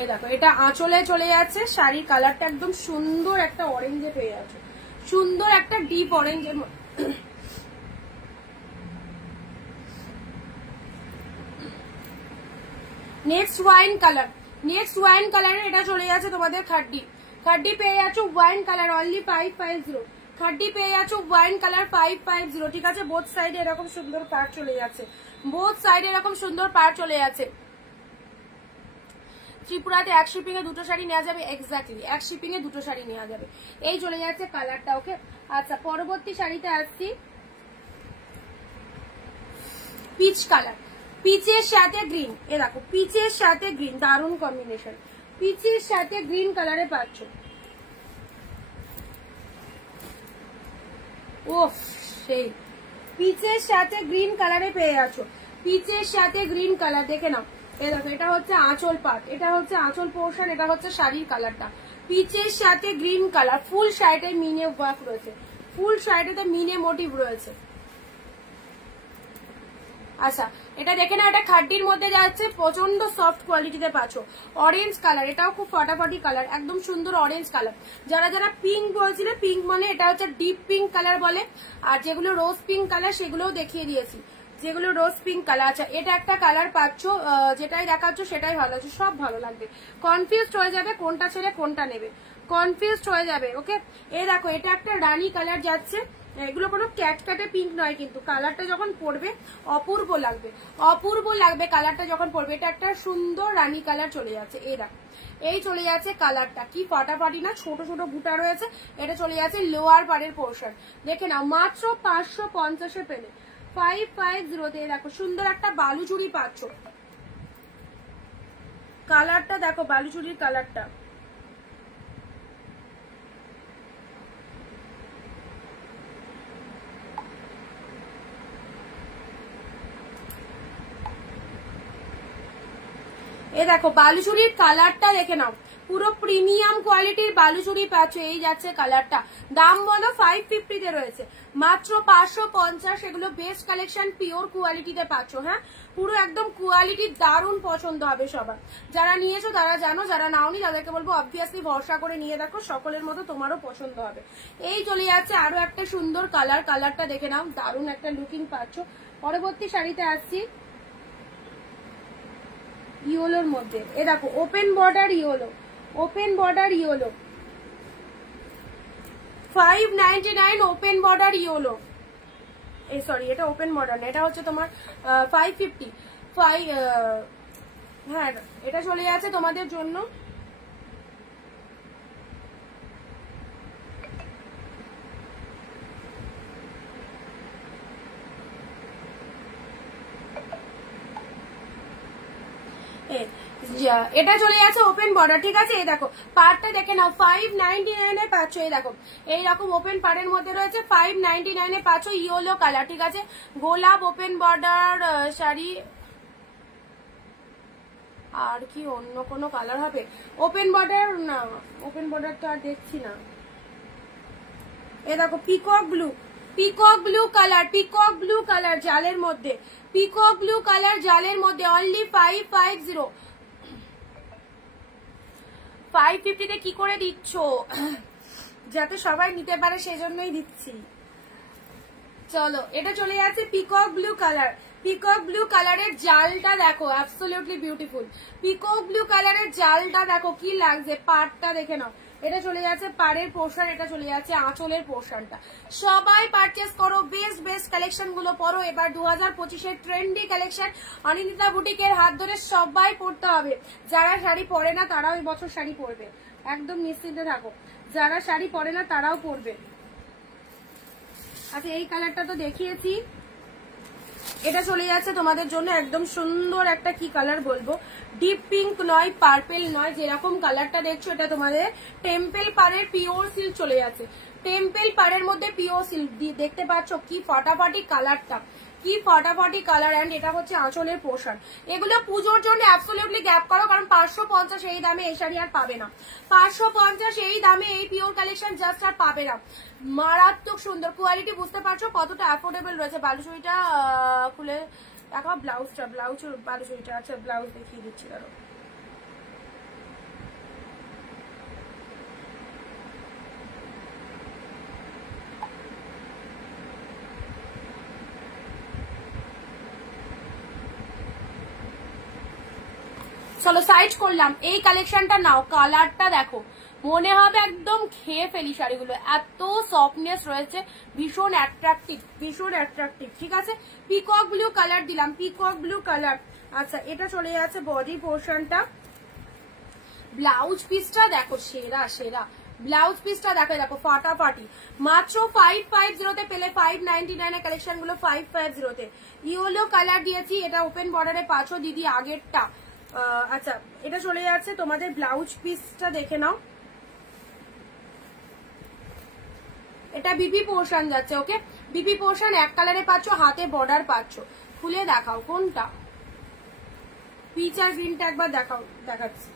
এই দেখো, এটা আঁচলে চলে যাচ্ছে, শাড়ির কালারটা একদম সুন্দর একটা অরেঞ্জে পেয়ে যাচ্ছে, সুন্দর একটা ডিপ অরেঞ্জের। নেক্সট ওয়াইন কালার, এটা চলে যাচ্ছে তোমাদের খাড্ডি পেয়ে যাচ্ছ ওয়াইন কালার অনলি 550। খাড্ডি পেয়ে যাচ্ছ ওয়াইন কালার 550, ঠিক আছে। বোথ সাইডে এরকম সুন্দর পাড় চলে যাচ্ছে, বোথ সাইডে এরকম সুন্দর পাড় চলে যাচ্ছে। ত্রিপুরাতে এক শিপিং এ দুটো শাড়ি নেওয়া যাবে, এক্স্যাক্টলি এক শিপিং এ দুটো শাড়ি নেওয়া যাবে। এই চলে যাচ্ছে কালারটা। ওকে, আচ্ছা পরবর্তী শাড়িতে আসছি পিচ কালার, পিচের সাথে গ্রিন। এ দেখো পিচের সাথে গ্রিন, দারুণ কম্বিনেশন, পিচের সাথে গ্রিন কালারে পাচ্ছ। ওফ সেই পিচের সাথে গ্রিন কালারে পেয়ে যাচ্ছ, পিচের সাথে গ্রিন কালার, দেখে নাও। এই দেখো এটা হচ্ছে আঁচল পার্ট, এটা হচ্ছে আঁচল পোর্শন, এটা হচ্ছে শাড়ির কালারটা, পিচের সাথে গ্রিন কালার। ফুল শাড়িতে মিনে ওয়ার্ক রয়েছে, ফুল শাড়িতে মিনে মোটিভ রয়েছে। আচ্ছা এটা দেখে না, এটা খাড্ডির মধ্যে যাচ্ছে, প্রচন্ড সফট কোয়ালিটিতে পাচ্ছ। অরেঞ্জ কালার, এটাও খুব ফাটাফাটি কালার, একদম সুন্দর অরেঞ্জ কালার। যারা যারা পিঙ্ক বলছিল, পিঙ্ক মানে এটা হচ্ছে ডিপ পিঙ্ক কালার বলে, আর যেগুলো রোজ পিঙ্ক কালার সেগুলোও দেখিয়ে দিয়েছি, যেগুলো রোজ পিঙ্ক কালার। আচ্ছা এটা একটা কালার পাচ্ছ, যেটাই দেখাচ্ছ সেটাই ভালো আছে, সব ভালো লাগবে। কনফিউজড হয়ে যাবে কোনটা ছেড়ে কোনটা নেবে, কনফিউজড হয়ে যাবে। ওকে, এই দেখো এটা একটা রানী কালার যাচ্ছে, এগুলো কোনো ক্যাটকাটে পিঙ্ক নয়, কিন্তু কালারটা যখন পড়বে অপূর্ব লাগবে, অপূর্ব লাগবে কালারটা যখন পড়বে। এটা একটা সুন্দর রানী কালার চলে যাচ্ছে, এই দেখো এই চলে যাচ্ছে কালারটা, কি ফাটাফাটি না, ছোট ছোট বুটা রয়েছে। এটা চলে যাচ্ছে লোয়ার পাড়ের পোর্শন, দেখে নাও মাত্র 550-এ পেলে, 550-তে। দেখো সুন্দর একটা বালুচুরি পাচ্ছ, কালারটা দেখো বালুচুরির কালারটা। এ দেখো বালুচুরির কালারটা দেখে নাও, পুরো প্রিমিয়াম কোয়ালিটির বালুচুরি পাচ্ছ। এই যাচ্ছে কালারটা, দাম বলো 550-তে রয়েছে, মাত্র 550। এগুলো বেস্ট কালেকশন, পিওর কোয়ালিটিতে পাচ্ছ। হ্যাঁ পুরো একদম কোয়ালিটি, দারুণ পছন্দ হবে সবার। যারা নিয়েছো তারা জানো, যারা নাওনি তাদেরকে বলবো অবভিয়াসলি ভরসা করে নিয়ে দেখো, সকলের মতো তোমারও পছন্দ হবে। এই চলে যাচ্ছে আরো একটা সুন্দর কালার, কালারটা দেখে নাও, দারুণ একটা লুকিং পাচ্ছ। পরবর্তী শাড়িতে আসছি ইয়েলোর মধ্যে, এ দেখো open border yellow, open border yellow 599, open border yellow. এই সরি এটা ওপেন বর্ডার না, এটা হচ্ছে তোমার 550। হ্যাঁ এটা চলে যাচ্ছে তোমাদের জন্য এটা চলে যাচ্ছে ওপেন বর্ডার, ঠিক আছে। এই দেখো পাড়টা দেখে নাও, 599-এ পাচ্ছ। এই দেখো এইরকম ওপেন পাড়ের মধ্যে রয়েছে, 599-এ পাচ্ছ, ইয়েলো কালার, ঠিক আছে। গোলাপ ওপেন বর্ডার শাড়ি, আর কি অন্য কোনো কালার হবে? ওপেন বর্ডার না, ওপেন বর্ডার তো আর দেখছি না। এ দেখো peacock blue, peacock blue colour, peacock blue colour জালের মধ্যে, পিকক ব্লু কালার জালের মধ্যে অনলি 550। 550-তে কি করে দিচ্ছ? যাতে সবাই নিতে পারে সেজন্যই দিচ্ছি। চলো এটা চলে যাচ্ছে peacock blue colour, peacock blue কালারের জালটা দেখো, অ্যাবসলিউটলি বিউটিফুল। পিকক ব্লু কালারের জালটা দেখো কি লাগছে, পাড়টা দেখে নাও, এটা চলে যাচ্ছে পাড়ের পোর্শন, এটা চলে যাচ্ছে আঁচলের পোর্শনটা। সবাই পারচেস করো, বেস্ট বেস্ট কালেকশন গুলো পরো। এবার 2025-এর ট্রেন্ডি কালেকশন অনিন্দিতা বুটিকের হাত ধরে সবাই পরতে হবে। যারা শাড়ি পরে না তারাও এই বছর শাড়ি পরবে, একদম নিশ্চিন্তে থাকো। যারা শাড়ি পরে না তারাও পরবে। আচ্ছা এই কালারটা তো দেখিয়েছি, এটা চলে যাচ্ছে তোমাদের জন্য একদম সুন্দর একটা কি কালার বলবো, ডিপ পিঙ্ক নয়, পার্পেল নয়, যেরকম কালারটা দেখছো এটা তোমাদের টেম্পল পাড়ের পিওর সিল্ক চলে যাচ্ছে। টেম্পল পাড়ের মধ্যে পিওর সিল্ক দেখতে পাচ্ছ, কি ফাটাফাটি কালারটা, কি ফাটাফাটি কালার। এন্ড এটা হচ্ছে আঁচলের পোর্শন। এগুলো পুজোর জন্য অ্যাবসলিউটলি গ্যাপ করো, কারণ 550 এই দামে এই শাড়ি আর পাবে না। 550 এই দামে এই পিওর কালেকশন জাস্ট আর পাবে না। মারাত্মক সুন্দর কোয়ালিটি, বুঝতে পারছো কতটা অ্যাফোর্ডেবল রয়েছে। বালুচুরিটা খুলে দেখো, ব্লাউজটা, ব্লাউজ বালুচুরিটা, আচ্ছা ব্লাউজ দেখিয়ে দিচ্ছি দাঁড়ো। চলো সাইড করলাম, এই কালেকশনটা নাও, কালারটা দেখো, মনে হবে একদম খেয়ে ফেলি শাড়িগুলো, এত সফটনেস রয়েছে, ভীষণ অ্যাট্রাকটিভ, ভীষণ অ্যাট্রাকটিভ। ঠিক আছে, পিকক ব্লু কালার দিলাম, পিকক ব্লু কালার। আচ্ছা এটা চলে যাচ্ছে বডি পোর্শনটা। ব্লাউজ পিসটা দেখো, সেরা সেরা ব্লাউজ পিসটা দেখো, দেখো ফাটাফাটি। মাত্র 550-তে পেলে 599 এর কালেকশন গুলো 550-তে। ইয়েলো কালার দিয়েছি, এটা ওপেন বর্ডারে পাচ্ছো দিদি আগেরটা। আচ্ছা এটা চলে যাচ্ছে তোমাদের ব্লাউজ পিসটা দেখে নাও, এটা বিপি পোর্শন যাচ্ছে। ওকে, বিপি পোর্শন এক কালারে পাচ্ছ, হাতে বর্ডার পাচ্ছ। খুলে দেখাও কোনটা, পিচ আর গ্রিনটা একবার দেখাও, দেখাচ্ছি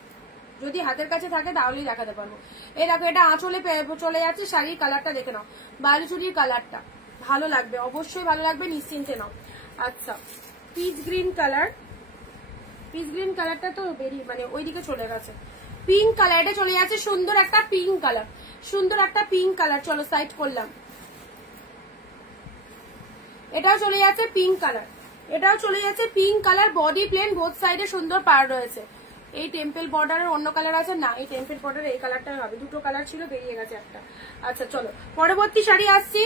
যদি হাতের কাছে থাকে তাহলেই দেখাতে পারবো। এই দেখো এটা আঁচলে চলে যাচ্ছে, শাড়ির কালারটা দেখে নাও, বালুচুরির কালারটা ভালো লাগবে, অবশ্যই ভালো লাগবে, নিশ্চিন্তে নাও। আচ্ছা peach green colour, peach green কালারটা তো বেরিয়ে মানে ওইদিকে চলে গেছে। পিঙ্ক কালার, এটা চলে যাচ্ছে সুন্দর একটা পিঙ্ক কালার, সুন্দর একটা পিঙ্ক কালার। চলো সাইড করলাম, এটাও চলে যাচ্ছে পিঙ্ক কালার, এটাও চলে যাচ্ছে pink colour. Body plain, both সাইডে সুন্দর পাড় রয়েছে। এই টেম্পল বর্ডারের অন্য কালার আছে না, এই টেম্পল বর্ডারের এই কালারটাই হবে, দুটো কালার ছিল বেরিয়ে গেছে একটা। আচ্ছা চলো পরবর্তী শাড়ি আসছি,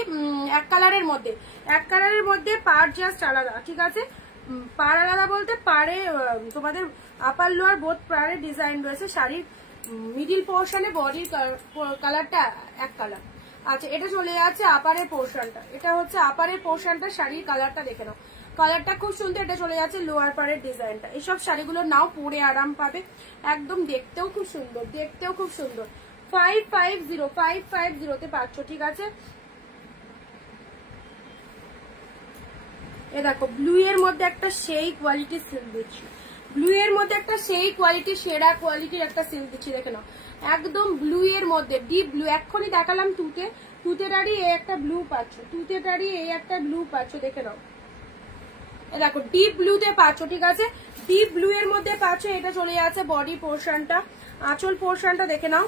এক কালারের মধ্যে, এক কালারের মধ্যে পাড় জাস্ট আলাদা। ঠিক আছে, পাড় আলাদা বলতে পাড়ে তোমাদের আপার লোয়ার বোথ পাড়ের ডিজাইন রয়েছে। শাড়ির মিডিল পোর্শনে বডির কালারটা এক কালার। আচ্ছা এটা চলে যাচ্ছে আপারের পোর্শনটা, এটা হচ্ছে আপারের পোর্শনটা, শাড়ির কালারটা দেখে নাও, কালারটা খুব সুন্দর। এটা চলে যাচ্ছে লোয়ার পাড়ের ডিজাইনটা। এইসব শাড়িগুলো নাও, পরে আরাম পাবে, একদম দেখতেও খুব সুন্দর, দেখতেও খুব সুন্দর। 550-550-তে পাচ্ছ। ঠিক আছে, এ দেখো ব্লু এর মধ্যে একটা সেই কোয়ালিটির সিল্ক দিচ্ছি, ব্লু এর মধ্যে একটা সেই কোয়ালিটি, সেরা কোয়ালিটির একটা সিল্ক দিচ্ছি, দেখে নাও একদম ব্লু এর মধ্যে, ডিপ ব্লু। এক্ষুনি দেখালাম তুতে, তুতেটারই এই একটা ব্লু পাচ্ছ, তুতেটারই এই একটা ব্লু পাচ্ছ, দেখে নাও। দেখো ডিপ ব্লুতে পাচ্ছ। ঠিক আছে, ডিপ ব্লু এর মধ্যে পাচ্ছ। এটা চলে যাচ্ছে বডি পোর্শনটা, আঁচল পোর্শনটা দেখে নাও।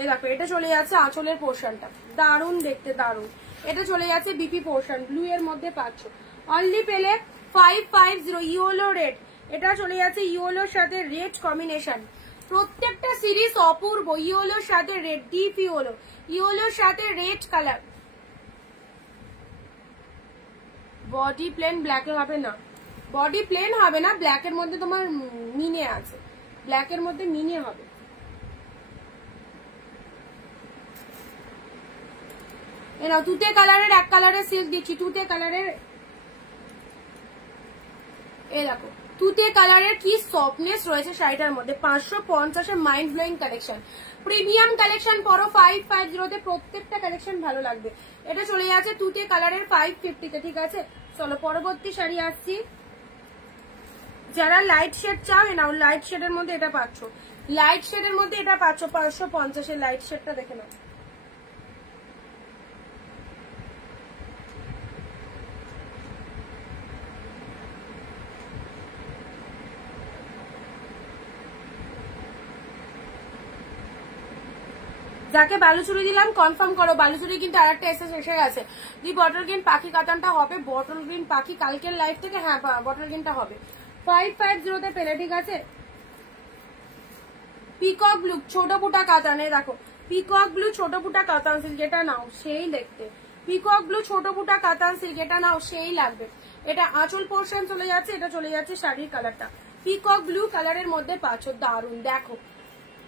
এ দেখো এটা চলে যাচ্ছে আঁচলের পোর্শনটা, দারুণ দেখতে, দারুণ। এটা চলে যাচ্ছে বিপি পোর্শন, ব্লু এর মধ্যে পাচ্ছ। অনলি পেলে 550 ইয়েলো রেড, এটা চলে যাচ্ছে ইয়েলোর সাথে রেড কম্বিনেশন। প্রত্যেকটা সিরিজ অপূর্ব, ইয়েলোর সাথে রেড, ডিপ ইয়েলো, ইয়েলোর সাথে রেড কালার। বডি প্লেন ব্ল্যাকে হবে না, বডি প্লেন হবে না, ব্ল্যাকের মধ্যে তোমার মিনে আছে, ব্ল্যাকের মধ্যে মিনে হবে। এনাও তুতে কালারের এক কালারের সিল্ক দিচ্ছি, তুতে কালারের, এই দেখো তুতে কালারের কি সফটনেস রয়েছে শাড়িটার মধ্যে। 550-এর mind blowing collection, premium collection পরো 550-তে, প্রত্যেকটা কালেকশন ভালো লাগবে। এটা চলে যাচ্ছে তুতে কালারের 550-তে। ঠিক আছে, চলো পরবর্তী শাড়ি আসছি। যারা লাইট শেড চাও নাও, লাইট শেডের মধ্যে এটা পাচ্ছ, লাইট শেডের মধ্যে এটা পাচ্ছ 550-এর লাইট শেডটা দেখে নাও। যাকে বালুচুরি দিলাম কনফার্ম করো, বালুচুরি কিন্তু আরেকটা এসে গেছে। দি বটল গ্রিন পাখি কাতানটা হবে, বটল গ্রিন পাখি কালকের লাইফ থেকে, হ্যাঁ বটল গ্রিনটা হবে 550-তে পেলে। ঠিক আছে, পিকক ব্লু ছোট বুটা কাতানে, দেখো পিকক ব্লু ছোট বুটা কাতান সিল্ক, এটা নাও সেই দেখতে। পিকক ব্লু ছোট বুটা কাতান সিল্ক, এটা নাও সেই লাগবে। এটা আঁচল পোর্শন চলে যাচ্ছে, এটা চলে যাচ্ছে শাড়ির কালারটা। পিকক ব্লু কালারের মধ্যে পাচ্ছ, দারুন। দেখো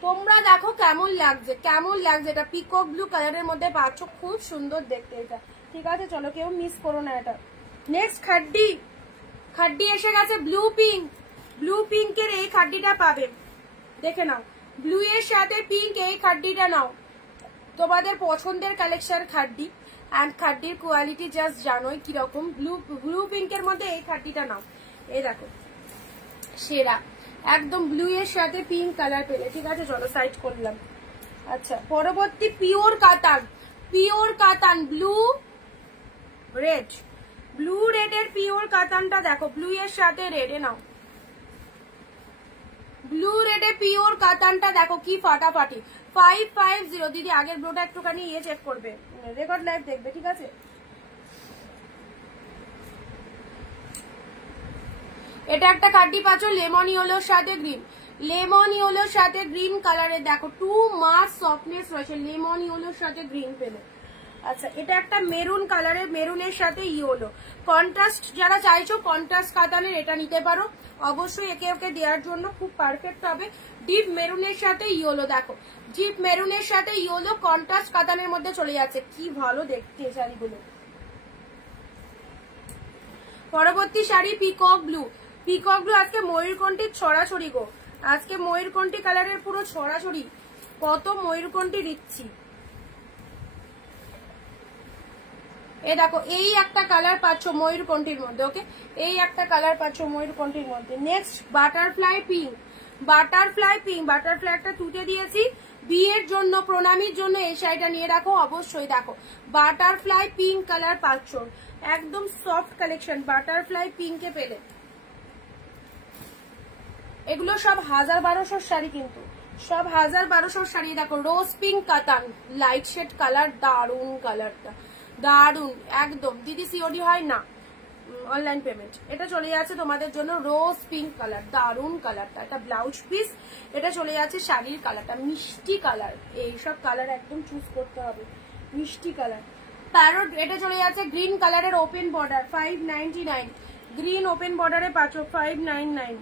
তোমরা দেখো কেমন লাগছে, কেমন লাগছে। এটা পিকক ব্লু কালারের মধ্যে পাচ্ছ, খুব সুন্দর দেখতে এটা। ঠিক আছে, চলো কেউ মিস করো না এটা। নেক্সট খাড্ডি, খাড্ডি এসে গেছে ব্লু পিঙ্ক। ব্লু পিঙ্কের এই খাড্ডিটা পাবে, দেখে নাও। ব্লু এর সাথে পিঙ্ক, এই খাড্ডিটা নাও। তোমাদের পছন্দের কালেকশন খাড্ডি, এন্ড খাড্ডির কোয়ালিটি জাস্ট জানোই কিরকম। ব্লু পিঙ্কের মধ্যে এই খাড্ডিটা নাও। এই দেখো সেরা, একদম ব্লু এর সাথে পিঙ্ক কালার পেলে। ঠিক আছে, চলো সাইড করলাম। আচ্ছা, পরবর্তী পিওর কাতান, পিওর কাতান ব্লু রেড। ব্লু রেড এর পিওর কাতানটা দেখো, ব্লু এর সাথে রেড। নাও ব্লু রেড এর পিওর কাতানটা দেখো কি ফাটাফাটি। 550 দিদি, আগের ব্লোটা একটুখানি ইয়ে চেক করবে, রেকর্ড লাইভ দেখবে। ঠিক আছে, এটা একটা কাড্ডি পাচ্ছ লেমন ইয়েলোর সাথে গ্রিন, লেমন ইয়েলোর সাথে গ্রিন কালারে। দেখো টু মাচ সফটনেস রয়েছে লেমন ইয়েলোর সাথে গ্রিন পেলে। আচ্ছা, এটা একটা মেরুন কালারের, মেরুনের সাথে ইয়েলো কন্ট্রাস্ট। যারা চাইছো কন্ট্রাস্ট কাতানের, এটা নিতে পারো অবশ্যই। একে ওকে দেওয়ার জন্য খুব পারফেক্ট হবে। ডিপ মেরুনের সাথে ইয়েলো, দেখো ডিপ মেরুনের সাথে ইয়েলো কন্ট্রাস্ট কাতানের মধ্যে চলে যাচ্ছে, কি ভালো দেখতে শাড়িগুলো। পরবর্তী sari peacock blue. Peacock blue আজকে ময়ূরকণ্ঠীর ছড়াছড়ি গো, আজকে ময়ূরকণ্ঠী কালারের পুরো ছড়াছড়ি, কত ময়ূরকণ্ঠী দিচ্ছি। এ দেখো এই একটা কালার পাচ্ছ ময়ূরকণ্ঠীর মধ্যে। ওকে, এই একটা কালার পাচ্ছ ময়ূরকণ্ঠীর মধ্যে। Next butterfly pink, butterfly pink. Butterfly একটা তুলে দিয়েছি বিয়ের জন্য, প্রণামীর জন্য এই শাড়িটা নিয়ে রাখো অবশ্যই। দেখো বাটারফ্লাই পিঙ্ক কালার পাচ্ছ, একদম সফট কালেকশন বাটারফ্লাই পিঙ্কে পেলে। এগুলো সব 1000-1200 শাড়ি, কিন্তু সব 1000-1200 শাড়ি। দেখো রোজ পিঙ্ক কাতান, লাইট শেড কালার, দারুন কালারটা, দারুন একদম। দিদি সিওডি হয় না, অনলাইন পেমেন্ট। এটা চলে যাচ্ছে তোমাদের জন্য রোজ পিঙ্ক কালার, দারুন কালারটা। এটা ব্লাউজ পিস, এটা চলে যাচ্ছে শাড়ির কালারটা, মিষ্টি কালার। এইসব কালার একদম চুজ করতে হবে, মিষ্টি কালার। প্যারোট, এটা চলে যাচ্ছে গ্রিন কালারের ওপেন বর্ডার, 599। গ্রিন ওপেন বর্ডারে পাচ্ছ 599।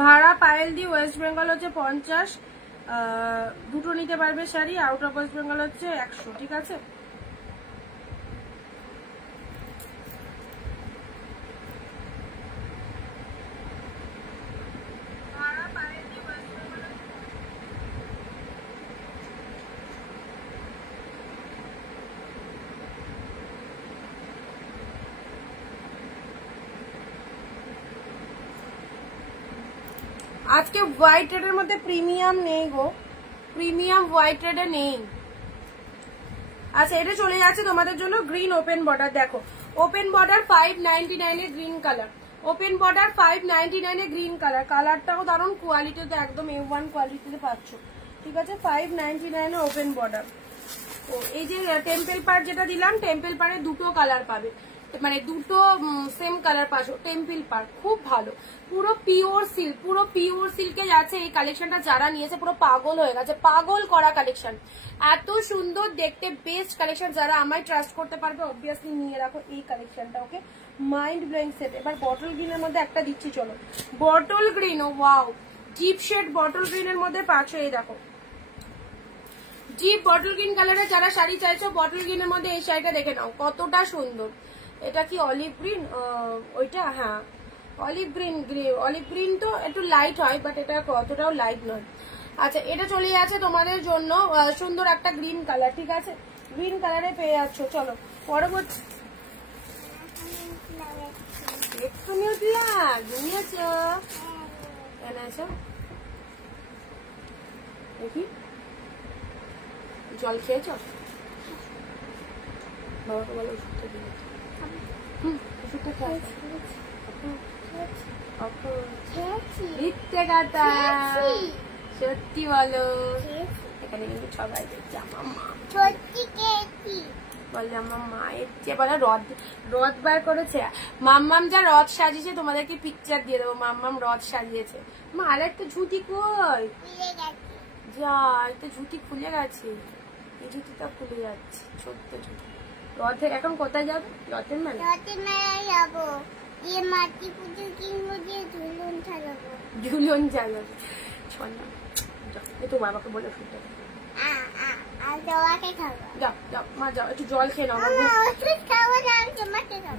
ভাড়া পায়েল দি ওয়েস্ট বেঙ্গল হচ্ছে 50, দুটো নিতে পারবে sari. Out of West Bengal হচ্ছে 100। ঠিক আছে, আজকে হোয়াইট রেডের মধ্যে প্রিমিয়াম নেই গো, প্রিমিয়াম হোয়াইট রেডে নেই। আচ্ছা, এটা চলে যাচ্ছে তোমাদের জন্য গ্রিন ওপেন বর্ডার। দেখো open border 599 a green colour, open border 599 a green colour. কালারটাও দারুন, কোয়ালিটি তো একদম A1 কোয়ালিটিতে পাচ্ছ। ঠিক আছে, 599 এ ওপেন বর্ডার। ও এই যে টেম্পল পার যেটা দিলাম, টেম্পল পারে দুটো কালার পাবে, মানে দুটো সেম কালার পাচ্ছ টেম্পল পার, খুব ভালো। পুরো পিওর সিল্ক, পুরো পিওর সিল্কে যাচ্ছে এই কালেকশনটা। যারা নিয়েছে পুরো পাগল হয়ে গেছে, পাগল করা কালেকশন, এত সুন্দর দেখতে, বেস্ট কালেকশন। যারা আমায় ট্রাস্ট করতে পারবে অবভিয়াসলি নিয়ে রাখো এই কালেকশনটা। ওকে, মাইন্ড ব্লোয়িং সেট। এবার বটল গ্রিনের মধ্যে একটা দিচ্ছি, চলো বটল গ্রিন। ও ওয়াও, ডিপ শেড বটল গ্রিনের মধ্যে পাচ্ছ। এই দেখো ডিপ বটল গ্রিন কালারে যারা শাড়ি চাইছো, বটল গ্রিনের মধ্যে এই শাড়িটা দেখে নাও কতটা সুন্দর। এটা কি অলিভ গ্রিন? ওইটা হ্যাঁ অলিভ গ্রিন। অলিভ গ্রিন তো একটু লাইট হয়, বাট এটা কতটাও লাইট নয়। আচ্ছা, এটা চলে যাচ্ছে তোমাদের জন্য সুন্দর একটা গ্রিন কালার। ঠিক আছে, গ্রিন কালারে পেয়ে যাচ্ছ। চলো পরবর্তী, এক্ষুনি উঠলা, ঘুমিয়েছ, এনেছো দেখি, জল খেয়েছ? বাবাকে বলো ওষুধটা দিয়ে। ওষুধটা মিথ্যে কথা, সত্যি বলো। এখানে কিন্তু সবাই দেখছে আমার মা, বলে আমার মায়ের চেয়ে বলে রথ বার করেছে। মাম্মাম যা রথ সাজিয়েছে তোমাদেরকে পিকচার দিয়ে দেবো। মাম্মাম রথ সাজিয়েছে। মা আর একটা ঝুঁটি কই? যা, একটা ঝুঁটি খুলে গেছে, এই ঝুঁটিটা খুলে যাচ্ছে, ছোট্ট ঝুঁটি। রথে এখন কোথায় যাবে? রথের মেলা? রথের মেলায় যাবো, দিয়ে মাটি পুজো কিনবো, দিয়ে ঝুলন চালাবো। ঝুলন চালাবো, চল না, তো বাবাকে বলে শুনতে। যাও যাও মা, যাও একটু জল খেয়ে নাও।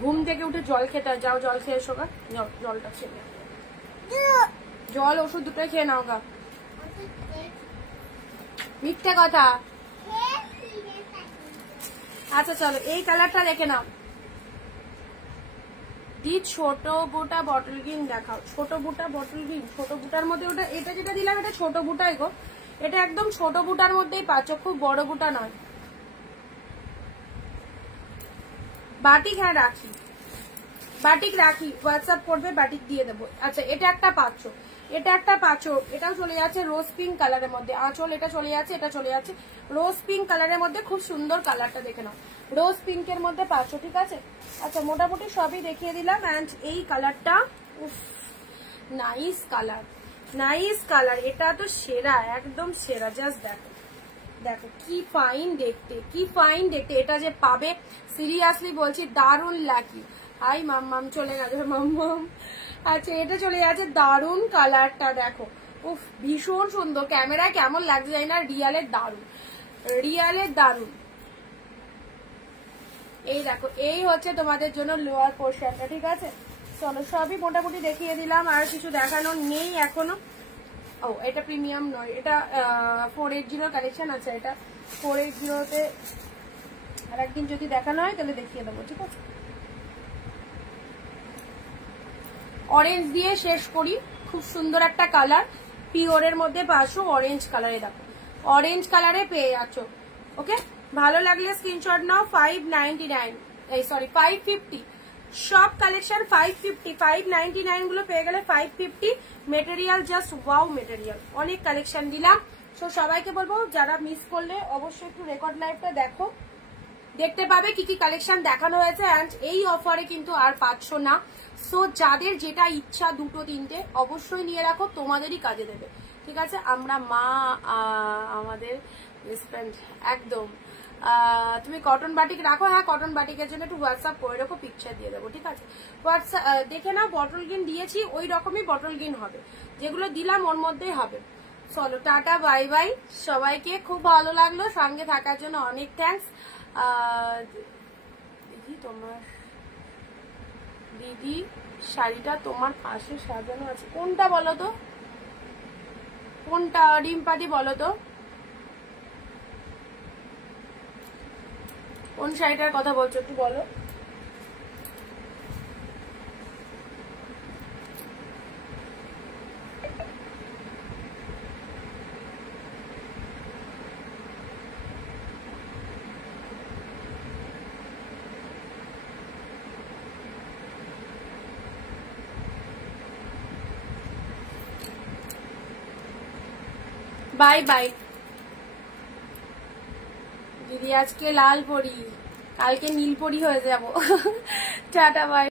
ঘুম থেকে উঠে জল খেতে হয়, যাও জল খেয়ে এসো গা। যাও জলটা খেয়ে নাও, জল ওষুধ দুটোই খেয়ে নাও গা। মিথ্যে কথা। আচ্ছা চলো এই কালারটা দেখে নাও। দি ছোট বুটা বটল গ্রিন দেখাও। ছোট বুটা বটল গ্রিন, ছোট বুটার মধ্যে ওটা, এটা যেটা দিলাম এটা ছোট বুটাই গো, এটা একদম ছোট বুটার মধ্যেই পাচ্ছ, খুব বড় বুটা নয়। বাটিক, হ্যাঁ রাখি, বাটিক রাখি, হোয়াটসঅ্যাপ করবে, বাটিক দিয়ে দেবো। আচ্ছা এটা একটা পাচ্ছ, এটা একটা পাচ্ছ, এটাও চলে যাচ্ছে রোজ পিঙ্ক কালারের মধ্যে। আঁচল এটা চলে যাচ্ছে, এটা চলে যাচ্ছে রোজ পিঙ্ক কালারের মধ্যে। খুব সুন্দর কালারটা দেখে নাও, রোজ পিঙ্কের মধ্যে পাচ্ছ, ঠিক আছে। আচ্ছা মোটামুটি সবই দেখিয়ে দিলাম। অ্যান্ড এই কালারটা, উফ নাইস কালার, নাইস কালার, এটা তো সেরা, একদম সেরা। জাস্ট দেখো, দেখো কি ফাইন দেখতে, কি ফাইন দেখতে। এটা যে পাবে সিরিয়াসলি বলছি, দারুণ লাকি। হাই মাম্মাম চলে গেছে, মাম্মাম। আচ্ছা এটা চলে যাচ্ছে, দারুণ কালারটা দেখো, উফ ভীষণ সুন্দর। ক্যামেরায় কেমন লাগছে জানি না, রিয়ালের দারুণ, রিয়ালের দারুণ। এই দেখো, এই হচ্ছে তোমাদের জন্য লোয়ার পোর্শনটা, ঠিক আছে। চলো সবই মোটামুটি দেখিয়ে দিলাম, আর কিছু দেখানোর নেই এখনো। ও এটা প্রিমিয়াম নয়, এটা 480 কালেকশন আছে। এটা 480-তে আর একদিন যদি দেখানো হয় তাহলে দেখিয়ে দেবো, ঠিক আছে। অরেঞ্জ দিয়ে শেষ করি, খুব সুন্দর একটা কালার, পিওরের মধ্যে পাচ্ছো অরেঞ্জ কালারে। দেখো অরেঞ্জ কালারে পেয়ে যাচ্ছ, ওকে। ভালো লাগলে স্ক্রিনশট নাও। 599, এই সরি 550, সব কালেকশন 550, 599 গুলো পেয়ে গেলে 550। মেটেরিয়াল জাস্ট ওয়াও মেটেরিয়াল, অনেক কালেকশন দিলাম। সো সবাইকে বলবো যারা মিস করলে অবশ্যই একটু রেকর্ড লাইভটা দেখো, দেখতে পাবে কি কি কালেকশন দেখানো হয়েছে। অ্যান্ড এই অফারে কিন্তু আর পাচ্ছ না। সো যাদের যেটা ইচ্ছা দুটো তিনটে অবশ্যই নিয়ে রাখো, তোমাদেরই কাজে দেবে, ঠিক আছে। আমরা মা, আমাদের রেসপেন্ড একদম। তুমি কটন বাটিক রাখো, হ্যাঁ কটন বাটিকের জন্য একটু হোয়াটসঅ্যাপ করে রাখো, পিকচার দিয়ে দেবো, ঠিক আছে। হোয়াটসঅ্যাপ দেখে নাও, বটল গ্রিন দিয়েছি ওই রকমই বটল গ্রিন হবে, যেগুলো দিলাম ওর মধ্যেই হবে। চলো টাটা বাই বাই সবাইকে, খুব ভালো লাগলো, সঙ্গে থাকার জন্য অনেক থ্যাংকস। দিদি তোমার, দিদি শাড়িটা তোমার পাশে সাজানো আছে, কোনটা বলো তো, কোনটা ডিমপাটি বলো তো, কোন শাড়িটার কথা বলছো একটু বলো। বাই বাই দিদি, আজকে লাল পরি, কালকে নীল পরি হয়ে যাব। Tata bye.